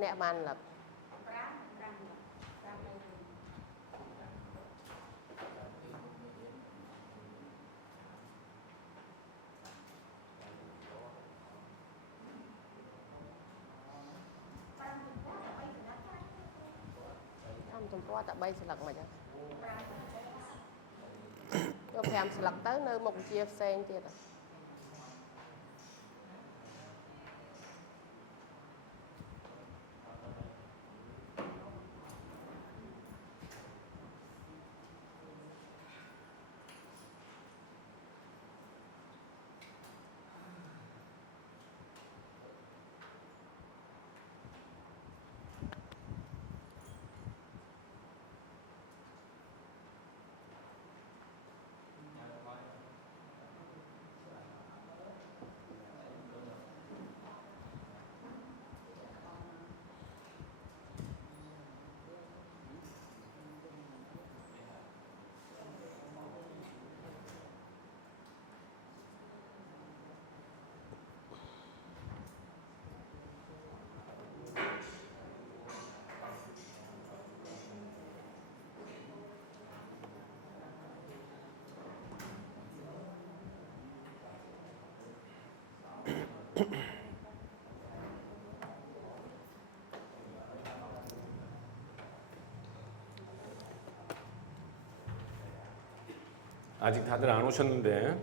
nè bàn lập trong qua tại bay sạc mà chứ cho phèm sạc tới nơi một chia sen kia rồi 아직 다들 안 오셨는데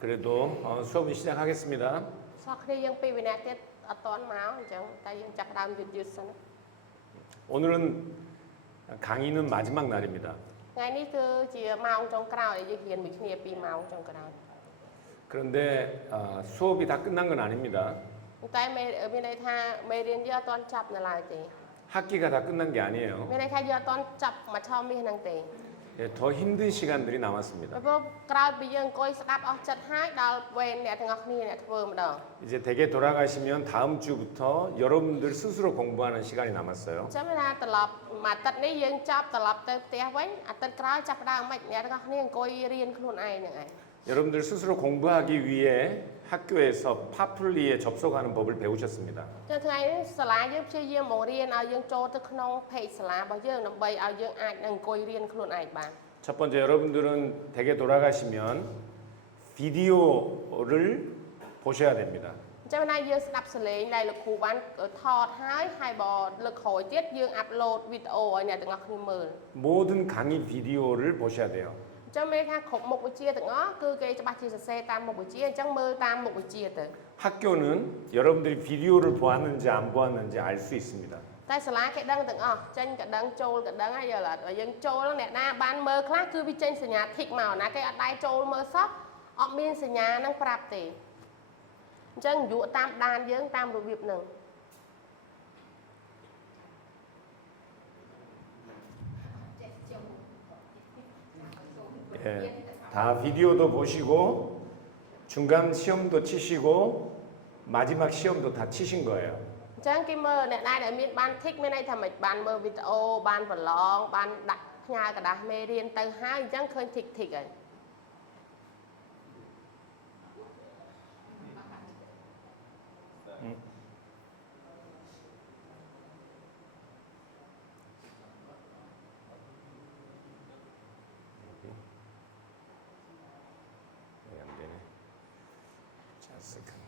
그래도 수업을 시작하겠습니다. sau khi dân pi nè tiết ở toán máu chẳng tay dân chặt đam dứt dứt xong 오늘은 강의는 마지막 날입니다. ngày ní cứ chỉ màu trong cào để dân hiền mình kia pi màu trong cào 그런데 수업이 다 끝난 건 아닙니다. tay mê ở bên đây tha mê riêng giờ toán chập là lại thì 학기가 다 끝난 게 아니에요. bên đây tha giờ toán chập mà cho mi năng thì 예, 더 힘든 시간들이 남았습니다. rồi cào bây giờ coi sắp ở chặt hai đào quen nè thằng ngọc ni nè vừa mà đâu 이제 댁에 돌아가시면 다음 주부터 여러분들 스스로 공부하는 시간이 남았어요. chắc là tập lập mà tập này dân chập tập lập tới té với tập cào chập đào mạch nè thằng ngọc ni coi riêng luôn ai nữa 여러분들 스스로 공부하기 위해 학교에서 파플리에 접속하는 법을 배우셨습니다. cho ngày sala dân chơi dân một riêng ở dân cho tới không phải sala bao giờ nằm bay ở dân ai đang coi riêng luôn ai bạn 첫 번째 여러분들은 댁에 돌아가시면 비디오를 보셔야 됩니다. cho nên dân đập xử lý này là khu bán thọt hai bò lực hồi tiết dân upload video ở nhà từng ngọc như mờ 모든 강의 비디오를 보셔야 돼요. cho nên ha khục một buổi chia từng ngó cứ cái cho bác chia xe tam một buổi chia chẳng mơ tam một buổi chia từ 학교는 여러분들이 비디오를 보았는지 안 보았는지 알 수 있습니다. tại sala cái đăng từng trên cái đăng trôi cái đăng ấy giờ là ở dân trôi nè na ban mơ khác cứ bị trên sân nhà thịt màu na cái ở đây trôi mơ sót ở bên sân nhà năng prap thì chân dụ tam đan dưỡng tam đồ việc nừng 예, 다 비디오도 보시고 중간 시험도 치시고 마지막 시험도 다 치신 거예요. chân cái mơ nè đây là miền ban thích bên đây thầm mịch ban mơ video ban vlog ban đặt nhà cả đá mê riêng từ hai chân khơi thịt thịt rồi 안 되네. 자, 세컨드.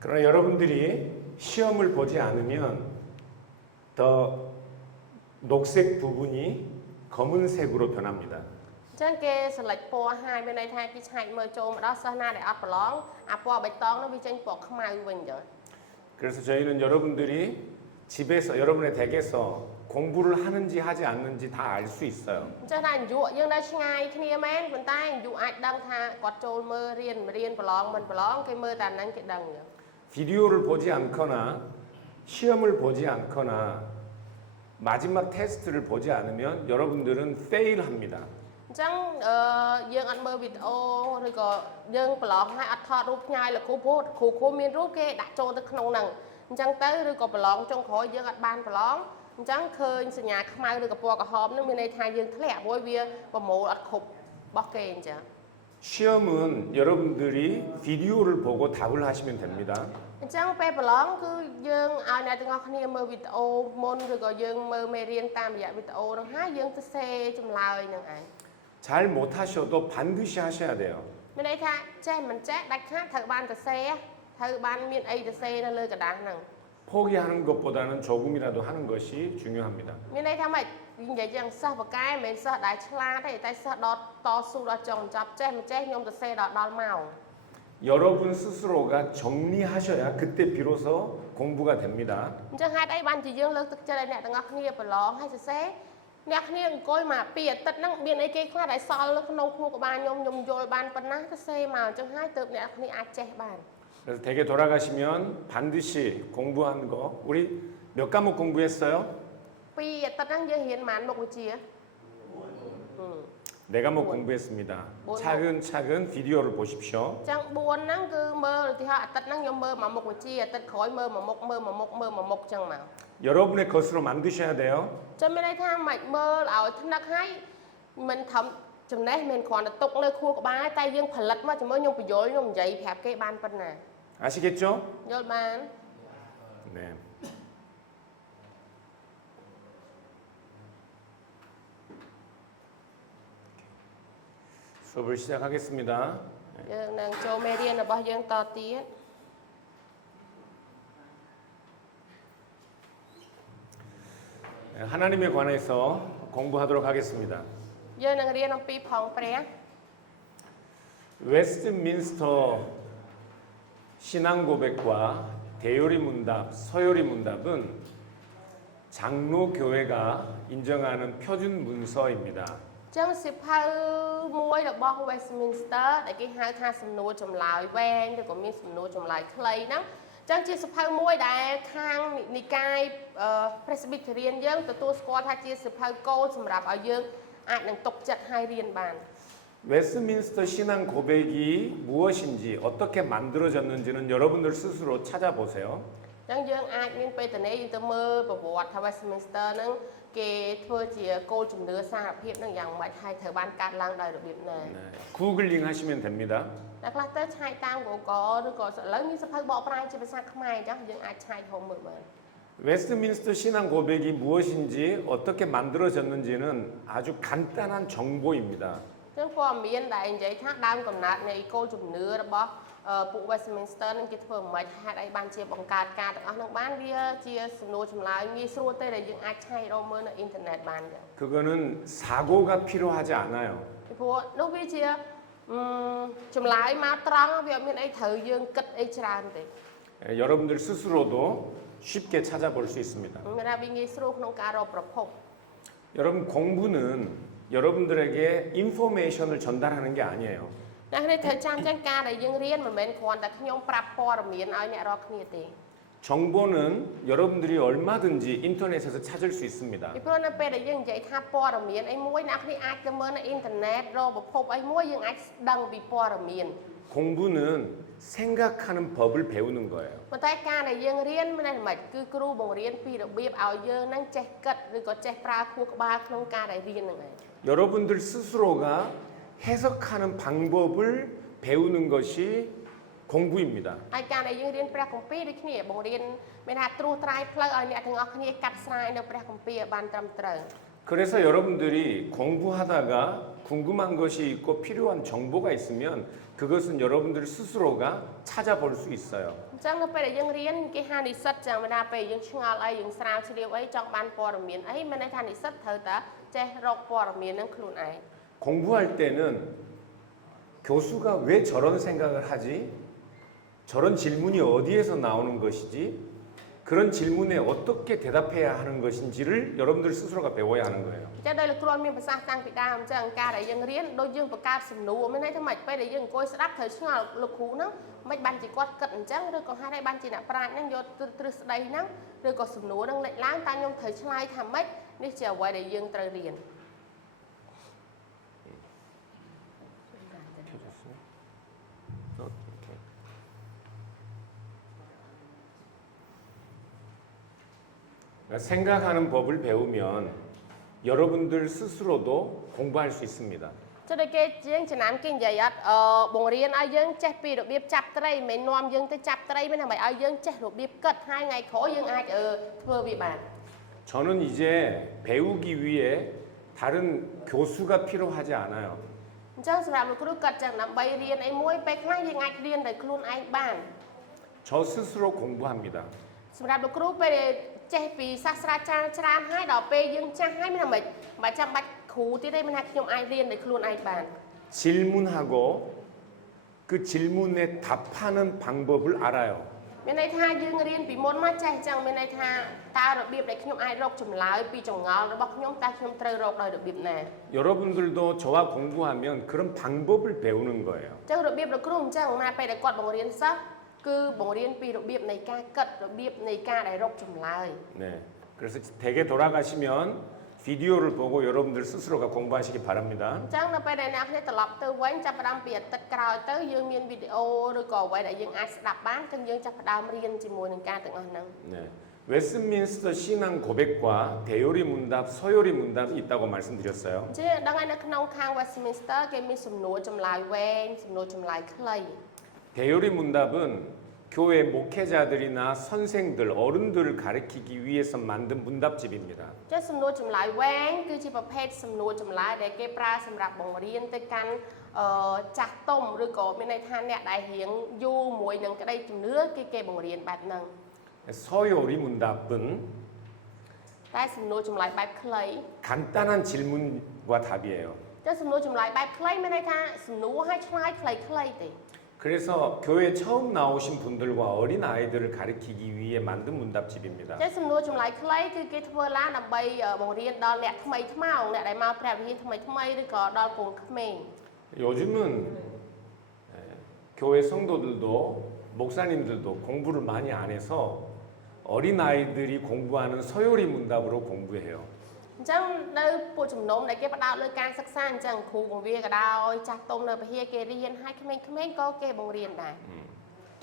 그러나 여러분들이 시험을 보지 않으면 더 녹색 부분이 검은색으로 변합니다. chân kia sờ lệch po hai bên đây thay cái chạy mơ trâu mà đó sao na để áp lóng áp po bạch tông nó bị chân po không ai quên rồi 그래서 저희는 여러분들이 집에서 여러분의 댁에서 공부를 하는지 하지 않는지 다 알 수 있어요. cho nên dụ nhưng đây ngay kia men bên tay dụ ai đăng tha quạt trâu mơ riêng lóng mình lóng cái mơ tàn năng cái đằng rồi 비디오를 보지 않거나 시험을 보지 않거나 마지막 테스트를 보지 않으면 여러분들은 fail합니다. ចឹងយើងអត់មើលវីដេអូឬក៏យើងប្រឡងឲ្យអត់ថតរូបផ្ញើលោកគ្រូព្រោះគ្រូមានរូបគេដាក់ចូលទៅក្នុងហ្នឹងអញ្ចឹងទៅឬក៏ប្រឡងចុងក្រោយយើងអត់បានប្រឡងអញ្ចឹងឃើញសញ្ញាខ្មៅឬក៏ពណ៌ក្រហមហ្នឹងមានន័យថាយើងធ្លាក់ព្រោះវាប្រមូលអត់គ្រប់របស់គេអញ្ចឹង 시험은 여러분들이 비디오를 보고 답을 하시면 됩니다. អញ្ចឹងពេលប្រឡងគឺយើងឲ្យអ្នកទាំងអស់គ្នាមើលវីដេអូមុនឬក៏យើងមើលមេរៀនតាមរយៈវីដេអូហ្នឹងហើយយើងទៅសេចម្លើយហ្នឹងឯង 잘 못하셔도 반드시 하셔야 돼요. មានន័យថាចេះមិនចេះដាច់ខាតត្រូវបានទៅសេត្រូវបានមានអីទៅសេនៅលើกระดาษហ្នឹង 포기하는 것보다는 조금이라도 하는 것이 중요합니다. មានន័យថាម៉េចនិយាយយ៉ាងសិស្សបកែមិនមែនសិស្សដែលឆ្លាតទេតែសិស្សដតតស៊ូដល់ចុងបញ្ចប់ចេះមិនចេះខ្ញុំទៅសេដល់ម៉ោង 여러분 스스로가 정리하셔야 그때 비로소 공부가 됩니다. អញ្ចឹងហេតុអីបានជាយើងលើកទឹកចិត្តឲ្យអ្នកទាំងអស់គ្នាប្រឡងឲ្យសរសេរអ្នកគ្នាអង្គុយមក2អាទិត្យហ្នឹងមានអីគេខ្លះដែលសល់នៅក្នុងខួរក្បាលខ្ញុំយល់បានប៉ុណ្ណាទៅសេមកអញ្ចឹងហើយទើបអ្នកគ្នាអាចចេះបាន 그래서 댁에 돌아가시면 반드시 공부한 거 우리 몇 과목 공부했어요? 2អាទិត្យហ្នឹងយើងរៀនប៉ុន្មានមុខវិជ្ជា 네 과목 공부했습니다. 차근차근 비디오를 보십시오. អញ្ចឹង4ហ្នឹងគឺមើលឧទាហរណ៍អាទិត្យហ្នឹងខ្ញុំមើលមួយមុខវិជ្ជាអាទិត្យក្រោយមើលមួយមុខមើលមួយមុខមើលមួយមុខអញ្ចឹងមក 여러분의 것으로 만드셔야 돼요. ចាំមានន័យថាមិនមើលឲ្យថ្នឹកឲ្យមិនធំចំណេះមិនគ្រាន់តែទុកនៅខួរក្បាលតែយើងផលិតមកជាមួយខ្ញុំបញ្យល់ខ្ញុំនិយាយប្រាប់គេបានប៉ុណ្ណា 아시겠죠? យល់បាន 네. 수업을 시작하겠습니다. យើងនឹងចូលមេរៀនរបស់យើងតទៀត 하나님에 관해서 공부하도록 하겠습니다. យើងនឹងរៀនអំពីផងព្រះ 웨스트민스터 신앙 고백과 대요리 문답, 서요리 문답은 장로 교회가 인정하는 표준 문서입니다. ចឹងសិភៅមួយរបស់ Westminster ដែលគេហៅថាសំណួរចម្លើយវែងឬក៏មានសំណួរចម្លើយខ្លីហ្នឹងចឹងជាសិភៅមួយដែលខាងនិកាយ Presbyterian យើងទទួលស្គាល់ថាជាសិភៅគោលសម្រាប់ឲ្យយើងអាចនឹងទុកចិត្តឲ្យរៀនបាន 웨스트민스터 신앙 고백이 무엇인지 어떻게 만들어졌는지는 여러분들 스스로 찾아보세요. ចឹងយើងអាចមានពេលទៅនេះយើងទៅមើលប្រវត្តិថា Westminster ហ្នឹងគេធ្វើជាគោលជំនឿសារភាពហ្នឹងយ៉ាងម៉េចហើយត្រូវបានកាត់ឡើងដោយរបៀបណា 구글링 하시면 됩니다. តែខ្លះទៅឆែកតាម Google ឬក៏ឥឡូវមានសភៅបកប្រែជាភាសាខ្មែរអញ្ចឹងយើងអាចឆែកហៅមើលបាន 웨스트민스터 신앙 고백이 무엇인지 어떻게 만들어졌는지는 아주 간단한 정보입니다. ចឹងព័ត៌មានដែលនិយាយថាដើមកំណើតនៃគោលជំនឿរបស់ពួក Westminster នឹងគេធ្វើមិនហេតុអីបានជាបង្កើតការទាំងអស់នឹងបានវាជាសំណួរចម្លើយងាយស្រួលទេដែលយើងអាចឆែករកមើលនៅអ៊ីនធឺណិតបានចឹង 그거는 사고가 필요하지 않아요. ពីព្រោះនោះវាជាចម្លើយមកត្រង់វាអត់មានអីត្រូវយើងគិតអីច្រើនទេ 여러분들 스스로도 쉽게 찾아볼 수 있습니다. មានថាវាងាយស្រួលក្នុងការរកប្រភព 여러분 공부는 여러분들에게 인포메이션을 전달하는 게 아니에요. អ្នកនេះត្រូវចាំចឹងការដែលយើងរៀនមិនមែនគ្រាន់តែខ្ញុំប្រាប់ព័ត៌មានឲ្យអ្នករាល់គ្នាទេ 정보는 여러분들이 얼마든지 인터넷에서 찾을 수 있습니다. ពីព្រោះនៅពេលដែលយើងនិយាយថាព័ត៌មានអីមួយអ្នកគ្នាអាចទៅមើលនៅអ៊ីនធឺណិតរកប្រភពអីមួយយើងអាចដឹងពីព័ត៌មាន 공부는 생각하는 법을 배우는 거예요. ប៉ុន្តែការដែលយើងរៀនមិនមែនគឺគ្រូបង្រៀនពីរបៀបឲ្យយើងនឹងចេះគិតឬក៏ចេះប្រើខួរក្បាលក្នុងការដែលរៀនហ្នឹងឯង 여러분들 스스로가 해석하는 방법을 배우는 것이 공부입니다. ហើយការដែលយើងរៀនព្រះគម្ពីរដូចគ្នាបង្រៀនមានថាត្រួសត្រាយផ្លូវឲ្យអ្នកទាំងអស់គ្នាកាត់ស្រាយនៅព្រះគម្ពីរឲ្យបានត្រឹមត្រូវ 그래서 여러분들이 공부하다가 궁금한 것이 있고 필요한 정보가 있으면 그것은 여러분들 스스로가 찾아볼 수 있어요. អញ្ចឹងនៅពេលដែលយើងរៀនគេហៅនិស្សិតចឹងមិនថាពេលយើងឆ្ងល់អីយើងស្រាវជ្រាវអីចង់បានព័ត៌មានអីមិនន័យថានិស្សិតត្រូវតែចេះរកព័ត៌មាននឹងខ្លួនឯង 공부할 때는 교수가 왜 저런 생각을 하지? 저런 질문이 어디에서 나오는 것이지? 그런 질문에 어떻게 대답해야 하는 것인지를 여러분들 스스로가 배워야 하는 거예요. ចឹងដោយលោកគ្រូមានប្រសាសន៍តាំងពីដើមអញ្ចឹងការដែលយើងរៀនដូចយើងបង្កើតសំណួរមានន័យថាម៉េចពេលដែលយើងអង្គុយស្ដាប់ត្រូវឆ្ងល់លោកគ្រូហ្នឹងមិនបានជាគាត់គិតអញ្ចឹងឬក៏ហេតុអីបានជាអ្នកប្រាជ្ញហ្នឹងយកទ្រឹស្ដីហ្នឹងឬក៏សំណួរហ្នឹងលេចឡើងតើខ្ញុំត្រូវឆ្លើយថាម៉េចនេះជាអ្វីដែលយើងត្រូវរៀន 생각하는 법을 배우면 여러분들 스스로도 공부할 수 있습니다. ចុះដូចគេជាងចំណាំគេនិយាយអត់បង្រៀនឲ្យយើងចេះពីរបៀបចាប់ត្រីមិនមែននាំយើងទៅចាប់ត្រីមិនដើម្បីឲ្យយើងចេះរបៀបគិតហើយថ្ងៃក្រោយយើងអាចធ្វើវាបាន 저는 이제 배우기 위해 다른 교수가 필요하지 않아요. អញ្ចឹងសម្រាប់លោកគ្រូគិតចឹងដើម្បីរៀនអីមួយពេលខ្លះយើងអាចរៀនដោយខ្លួនឯងបាន 저 스스로 공부합니다. សម្រាប់លោកគ្រូពេលចេះពីសាស្ត្រាចារ្យច្រើនហើយដល់ពេលយើងចាស់ហើយមិនមិនចាំបាច់គ្រូទៀតទេមិនថាខ្ញុំអាចរៀនដោយខ្លួនឯងបាន 질문하고 그 질문에 답하는 방법을 알아요. មានន័យថាយើងរៀនពីមុនមកចេះអញ្ចឹងមានន័យថាតើរបៀបដែលខ្ញុំអាចរកចម្លើយពីចង្អុលរបស់ខ្ញុំតើខ្ញុំត្រូវរកដោយរបៀបណា 여러분들도 저와 공부하면 그런 방법을 배우는 거예요. អញ្ចឹងរបៀបលោកគ្រូអញ្ចឹងមកពេលដែលគាត់បង្រៀនសិស្សគឺបង្រៀនពីរបៀបនៃការគិតរបៀបនៃការដែលរកចម្លើយ 네. 그래서 댁에 돌아가시면 비디오를 보고 여러분들 스스로가 공부하시기 바랍니다. អញ្ចឹងនៅពេលដែលអ្នកគ្នាត្រឡប់ទៅវិញចាប់ផ្ដើមពីអាទិត្យក្រោយទៅយើងមានវីដេអូឬក៏អ្វីដែលយើងអាចស្ដាប់បានចឹងយើងចាប់ផ្ដើមរៀនជាមួយនឹងការទាំងអស់ហ្នឹង 네. 웨스트민스터 신앙 고백과 대요리 문답, 서요리 문답이 있다고 말씀드렸어요. ជាដឹងហើយនៅក្នុងខាង Westminster គេមានសំណួរចម្លើយវែងសំណួរចម្លើយខ្លី 대요리 문답은 교회 목회자들이나 선생들, 어른들을 가르치기 위해서 만든 문답집입니다. ចេះសំណួរចម្លើយវែងគឺជាប្រភេទសំណួរចម្លើយដែលគេប្រើសម្រាប់បង្រៀនទៅកាន់ចាស់ទុំឬក៏មានន័យថាអ្នកដែលរៀងយូរមួយនឹងក្តីជំនឿគេបង្រៀនបែបហ្នឹង 서요리 문답은 តែសំណួរចម្លើយបែបខ្លី 간단한 질문과 답이에요. ចេះសំណួរចម្លើយបែបខ្លីមានន័យថាសំណួរឲ្យឆ្លើយខ្លីៗទេ 그래서 교회 처음 나오신 분들과 어린 아이들을 가르치기 위해 만든 문답집입니다. ចេះសំណួរចម្លើយខ្លីគឺគេធ្វើឡើងដើម្បីបង្រៀនដល់អ្នកថ្មីថ្មោងអ្នកដែលមកព្រះវិហារថ្មីឬក៏ដល់កូនក្មេង 요즘은 교회 성도들도 목사님들도 공부를 많이 안 해서 어린 아이들이 공부하는 서요리 문답으로 공부해요. អញ្ចឹងនៅពួកជំនុំដែលគេផ្ដោតលើការសិក្សាអញ្ចឹងគ្រូបង្រៀនក៏ដោយចាស់ទុំនៅវិហារគេរៀនហើយក្មេងៗក៏គេបង្រៀនដែរ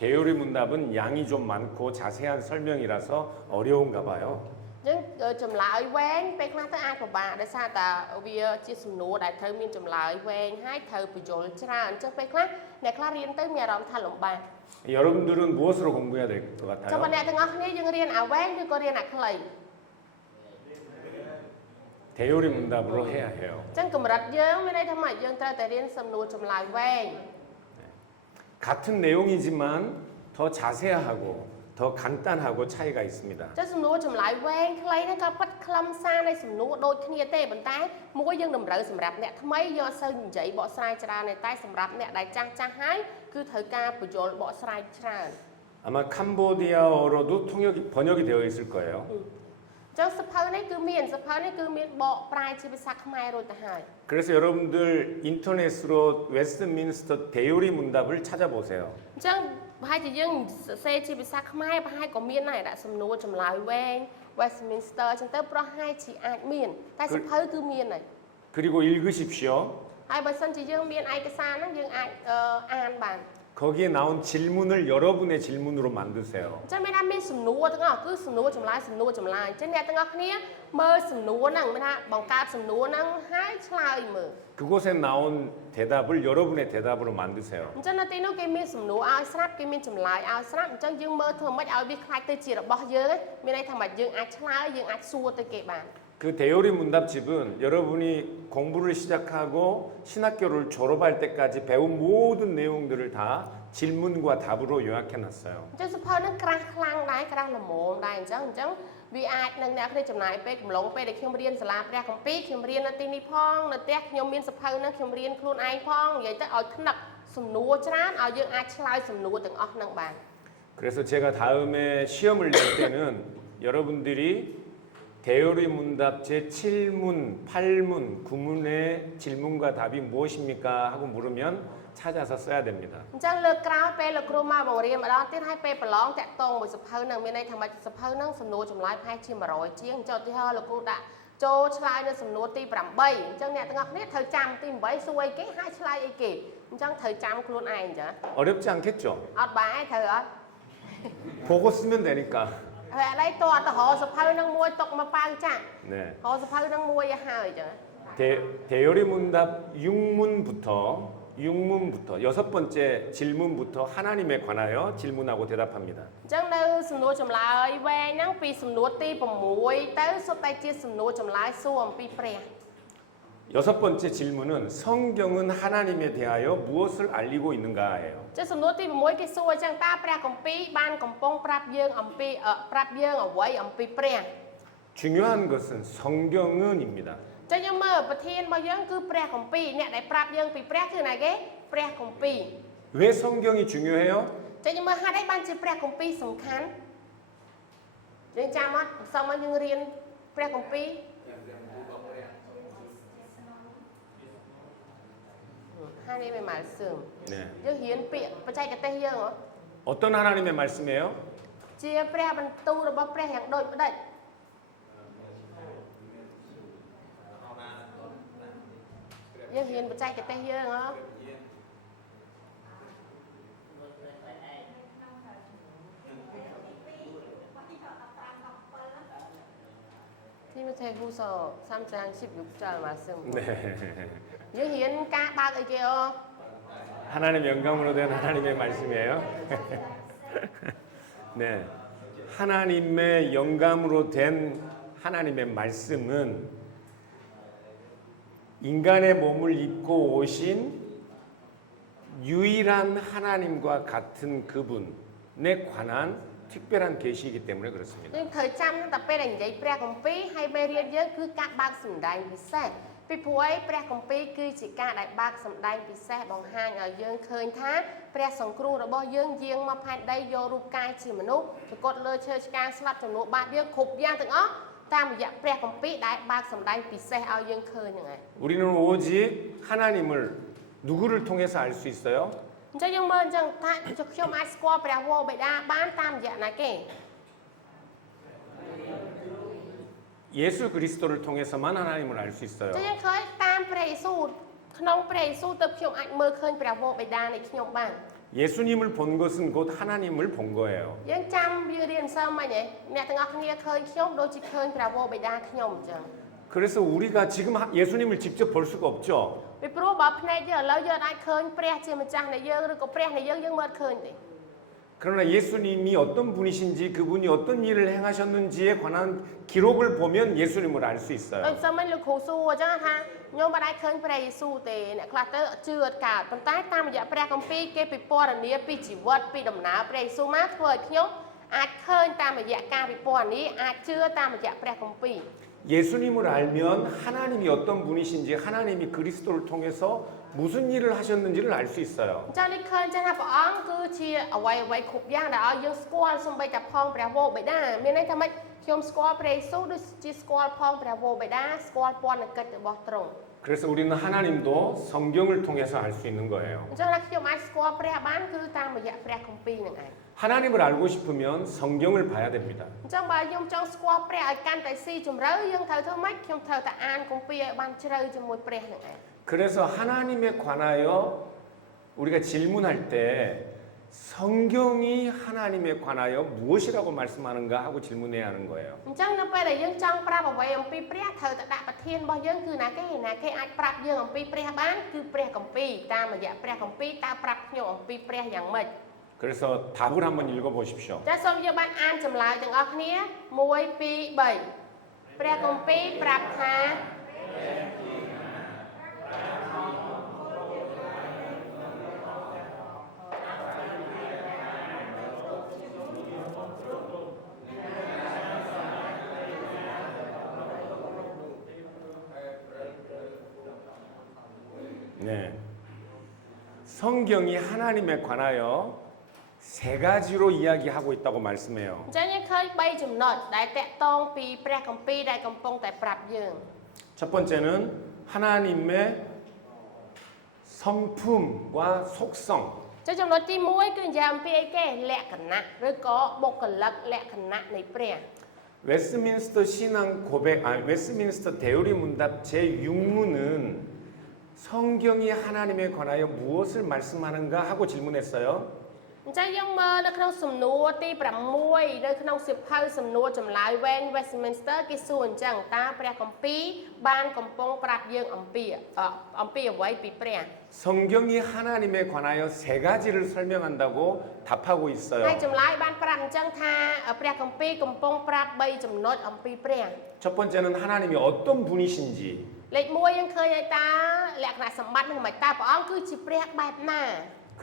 대요리 문답은 양이 좀 많고 자세한 설명이라서 어려운가 봐요. អញ្ចឹងចម្លើយវែងពេលខ្លះទៅអាចពិបាកដោយសារតែវាជាសំណួរដែលត្រូវមានចម្លើយវែងហើយត្រូវបញ្យល់ច្រើនអញ្ចឹងពេលខ្លះអ្នកខ្លះរៀនទៅមានអារម្មណ៍ថាលំបាក 여러분들은 무엇으로 공부해야 될 것 ចុះបើ 같아요? អ្នកទាំងអស់គ្នាយើងរៀនអាវែងឬក៏រៀនអាខ្លី 대요리 문답으로 해야 해요. អញ្ចឹងកម្រិតយើងមានន័យថាម៉េចយើងត្រូវតែរៀនសំណួរចម្លើយវែង 같은 내용이지만 더 자세하고 더 간단하고 차이가 있습니다. ចុះសំណួរចម្លើយវែងខ្លីហ្នឹងក៏ប៉ັດខ្លឹមសារនៃសំណួរដូចគ្នាទេប៉ុន្តែមួយយើងតម្រូវសម្រាប់អ្នកថ្មីយកអត់សូវនិយាយបកស្រាយច្រើនទេតែសម្រាប់អ្នកដែលចាស់ហើយគឺត្រូវការបញ្យល់បកស្រាយច្រើន 아마 캄보디아어로도 번역이 되어 있을 거예요. ចុះសភៅនេះគឺមានសភៅនេះគឺមានបកប្រែជាភាសាខ្មែររួចទៅហើយ 그래서 여러분들 인터넷으로 웨스트민스터 대요리 문답을 찾아보세요. អញ្ចឹងប្រហែលជាយើងសរសេរជាភាសាខ្មែរប្រហែលក៏មានដែរដាក់សំណួរចម្លើយវែង Westminster អញ្ចឹងទៅប្រហែលជាអាចមានតែសភៅគឺមានហើយ 그리고 읽으십시오. ហើយបើសិនជាយើងមានឯកសារហ្នឹងយើងអាចអានបាន 거기에 나온 질문을 여러분의 질문으로 만드세요. អញ្ចឹងមានថាមានសំណួរទាំងអស់គឺសំណួរចម្លើយសំណួរចម្លើយអញ្ចឹងអ្នកទាំងអស់គ្នាមើលសំណួរហ្នឹងមានថាបង្កើតសំណួរហ្នឹងហើយឆ្លើយមើល 그곳에 나온 대답을 여러분의 대답으로 만드세요. អញ្ចឹងនៅទីនោះគេមានសំណួរឲ្យស្រាប់គេមានចម្លើយឲ្យស្រាប់អញ្ចឹងយើងមើលធ្វើម៉េចឲ្យវាខ្លាចទៅជារបស់យើងមានន័យថាម៉េចយើងអាចឆ្លើយយើងអាចសួរទៅគេបាន 그 대요리 문답집은 여러분이 공부를 시작하고 신학교를 졸업할 때까지 배운 모든 내용들을 다 질문과 답으로 요약해놨어요. អញ្ចឹងសភៅហ្នឹងក្រាស់ខ្លាំងដែរក្រាស់ល្មមដែរអញ្ចឹងវាអាចនឹងអ្នកគ្នាចំណាយពេលកំឡុងពេលដែលខ្ញុំរៀនសាលាព្រះគម្ពីរខ្ញុំរៀននៅទីនេះផងនៅផ្ទះខ្ញុំមានសភៅហ្នឹងខ្ញុំរៀនខ្លួនឯងផងនិយាយទៅឲ្យថ្នឹកសំណួរច្រើនឲ្យយើងអាចឆ្លើយសំណួរទាំងអស់ហ្នឹងបាន 그래서 제가 다음에 시험을 낼 때는 여러분들이 대요리 문답 제7문, 8문, 9문의 질문과 답이 무엇입니까? 하고 물으면 찾아서 써야 됩니다. អញ្ចឹងលើកក្រោយពេលលោកគ្រូមកបង្រៀនម្ដងទៀតហើយពេលប្រឡងតាក់ទងមួយសភៅហ្នឹងមានន័យថាមកសភៅហ្នឹងសំណួរចម្លើយប្រហែលជា100ជាងចុះឧទាហរណ៍លោកគ្រូដាក់ចូលឆ្លើយនៅសំណួរទី8អញ្ចឹងអ្នកទាំងអស់គ្នាត្រូវចាំទី8សួរអីគេហើយឆ្លើយអីគេអញ្ចឹងត្រូវចាំខ្លួនឯងអញ្ចឹង 어렵지 않겠죠? អត់បាយត្រូវអត់ 보고 쓰면 되니까. ហើយអីតអត់ទៅរកសភៅនឹងមួយຕົកមកប៉ាងចាក់ 네. រកសភៅនឹងមួយឲ្យហើយចឹង 대열의 문답 6문부터 6번째 질문부터 하나님에 관하여 질문하고 대답합니다. អញ្ចឹងនៅសំណួរចម្លើយវែងហ្នឹងពីសំណួរទី6ទៅសុទ្ធតែជាសំណួរចម្លើយសួរអំពីព្រះ 여섯 번째 질문은 성경은 하나님에 대하여 무엇을 알리고 있는가예요. ចឹងសំណួរទី6គេសួរអញ្ចឹងតើព្រះគម្ពីរបានកំពុងប្រាប់យើងអំពីអ្វីអំពីព្រះ 중요한 것은 성경은입니다. ចឹងយើងមើលប្រធានរបស់យើងគឺព្រះគម្ពីរអ្នកដែលប្រាប់យើងពីព្រះគឺណាគេព្រះគម្ពីរ 왜 성경이 중요해요? ចឹងយើងមើលហេតុអីបានជាព្រះគម្ពីរសំខាន់យើងចាំអត់សូមឲ្យយើងរៀនព្រះគម្ពីរ하나님의 말씀. 네. យើងរៀនពាក្យបច្ចេកទេសយើងហ៎ 어떤 하나님의 말씀이에요? ជាព្រះបន្ទូលរបស់ព្រះយ៉ាងដូចម្ដេចយើងរៀនបច្ចេកទេសយើងហ៎ទីមកទេហ៊ូស3章16절 말씀. 네. យើងរៀនការបើកអីគេអូ 하나님 영감으로 된 하나님의 말씀이에요. 네. 하나님의 영감으로 된 하나님의 말씀은 인간의 몸을 입고 오신 유일한 하나님과 같은 그분에 관한 특별한 계시이기 때문에 그렇습니다. យើងត្រូវចាំតែពេលដែលនិយាយព្រះគម្ពីរហើយមេរៀនយើងគឺការបើកសម្ដែងពិសេសពីព្រោះឯព្រះគម្ពីរគឺជាការដែលបើកសម្ដែងពិសេសបង្ហាញឲ្យយើងឃើញថាព្រះសង្គ្រោះរបស់យើងយាងមកផែនដីយករូបកាយជាមនុស្សប្រកបលើឈើឆ្កាងស្លាប់ចំនួនបាបយើងគ្រប់យ៉ាងទាំងអស់តាមរយៈព្រះគម្ពីរដែលបើកសម្ដែងពិសេសឲ្យយើងឃើញហ្នឹងឯង 우리는 오직 하나님을 누구를 통해서 알 수 있어요? អញ្ចឹងយើងមើលអញ្ចឹងថាខ្ញុំអាចស្គាល់ព្រះវរបិតាបានតាមរយៈណាគេ 예수 그리스도를 통해서만 하나님을 알 수 អ 있어요. ញ្ចឹងយើងឃើញតាមព្រះយេស៊ូវក្នុងព្រះយេស៊ូវទៅខ្ញុំអាចមើលឃើញព្រះវរបិតានៃខ្ញុំបាន 예수님을 본 것은 곧 하나님을 본 거예요. យើងចាំវារៀនសើមិញហ៎អ្នកទាំងអស់គ្នាឃើញខ្ញុំដូចជាឃើញព្រះវរបិតាខ្ញុំអញ្ចឹង 그래서 우리가 지금 예수님을 직접 볼 수가 없죠. ពីព្រោះបើភ្នែកយើងឥឡូវយើងអាចឃើញព្រះជាម្ចាស់នៃយើងឬក៏ព្រះនៃយើងមើលឃើញទេ 그러나 예수님이 어떤 분이신지 그분이 어떤 일을 행하셨는지에 관한 기록을 보면 예수님을 알 수 ដូច 있어요. សើមិញលោកគ្រូសួរអញ្ចឹងថាខ្ញុំមិនអាចឃើញព្រះយេស៊ូវទេអ្នកខ្លះទៅជឿអត់កើតប៉ុន្តែតាមរយៈព្រះគម្ពីរគេពិពណ៌នាពីជីវិតពីដំណើរព្រះយេស៊ូវមកធ្វើឲ្យខ្ញុំអាចឃើញតាមរយៈការពិពណ៌នាអាចជឿតាមរយៈព្រះគម្ពីរ 예수님을 알면 하나님이 어떤 분이신지 하나님이 그리스도를 통해서 무슨 일을 하셨는지를 알 수 있어요. អញ្ចឹងនេះឃើញចឹងថាព្រះអង្គគឺជាអ្វីគ្រប់យ៉ាងដែលឲ្យយើងស្គាល់សូម្បីតែផងព្រះវរបិតាមានន័យថាម៉េចខ្ញុំស្គាល់ព្រះយេស៊ូវដូចជាស្គាល់ផងព្រះវរបិតាស្គាល់ពន្ធកិច្ចរបស់ទ្រង់ 그래서 우리는 하나님도 성경을 통해서 알 수 있는 거예요. អញ្ចឹងថាខ្ញុំអាចស្គាល់ព្រះបានគឺតាមរយៈព្រះគម្ពីរនឹងឯង 하나님을 알고 싶으면 성경을 봐야 됩니다. អញ្ចឹងបើខ្ញុំចង់ស្គាល់ព្រះឲ្យកាន់តែស៊ីជម្រៅយើងត្រូវធ្វើម៉េចខ្ញុំត្រូវតែអានគម្ពីរឲ្យបានជ្រៅជាមួយព្រះនឹងឯង 그래서 하나님에 관하여 우리가 질문할 때 성경이 하나님에 관하여 무엇이라고 말씀하는가 하고 질문해야 하는 거예요. អញ្ចឹងនៅពេលដែលយើងចង់ប្រាប់អ្វីអំពីព្រះត្រូវតែដាក់ប្រធានរបស់យើងគឺណាគេអាចប្រាប់យើងអំពីព្រះបានគឺព្រះគម្ពីរតាមរយៈព្រះគម្ពីរតើប្រាប់ខ្ញុំអំពីព្រះយ៉ាងម៉េច 그래서 답을 한번 읽어 보십시오. ចាសូមយើងបានអានចម្លើយទាំងអស់គ្នា1 2 3ព្រះគម្ពីរប្រាប់ថា 네. 성경이 하나님에 관하여 세 가지로 이야기하고 있다고 말씀해요. អញ្ចឹងយើងឃើញ3ចំណុចដែលតកតងពីព្រះគម្ពីរដែលកំពុងតែប្រាប់យើង 첫 번째는 하나님의 성품과 속성. ចុះចំណុចទី1គឺនិយាយអំពីអីគេលក្ខណៈឬក៏បុគ្គលិកលក្ខណៈនៃព្រះ 웨스민스터 신앙 고백, 웨스민스터 대우리 문답 제6문은 성경이 하나님에 관하여 무엇을 말씀하는가 하고 질문했어요. ចឹងយើងមើលនៅក្នុងសំណួរទី6នៅក្នុងសៀវភៅសំណួរចម្លើយវែង Westminster គេសួរអញ្ចឹងតើព្រះគម្ពីរបានកំពុងប្រាប់យើងអំពីអ្វីពីព្រះ 성경이 하나님에 관하여 세 가지를 설명한다고 답하고 ហើយ 있어요. ចម្លើយបានប្រាប់អញ្ចឹងថាព្រះគម្ពីរកំពុងប្រាប់3ចំណុចអំពីព្រះ 첫 번째는 하나님이 어떤 분이신지, លេខ1យើងឃើញហើយតើលក្ខណៈសម្បត្តិនឹងមិនតើព្រះអង្គគឺជាព្រះបែបណា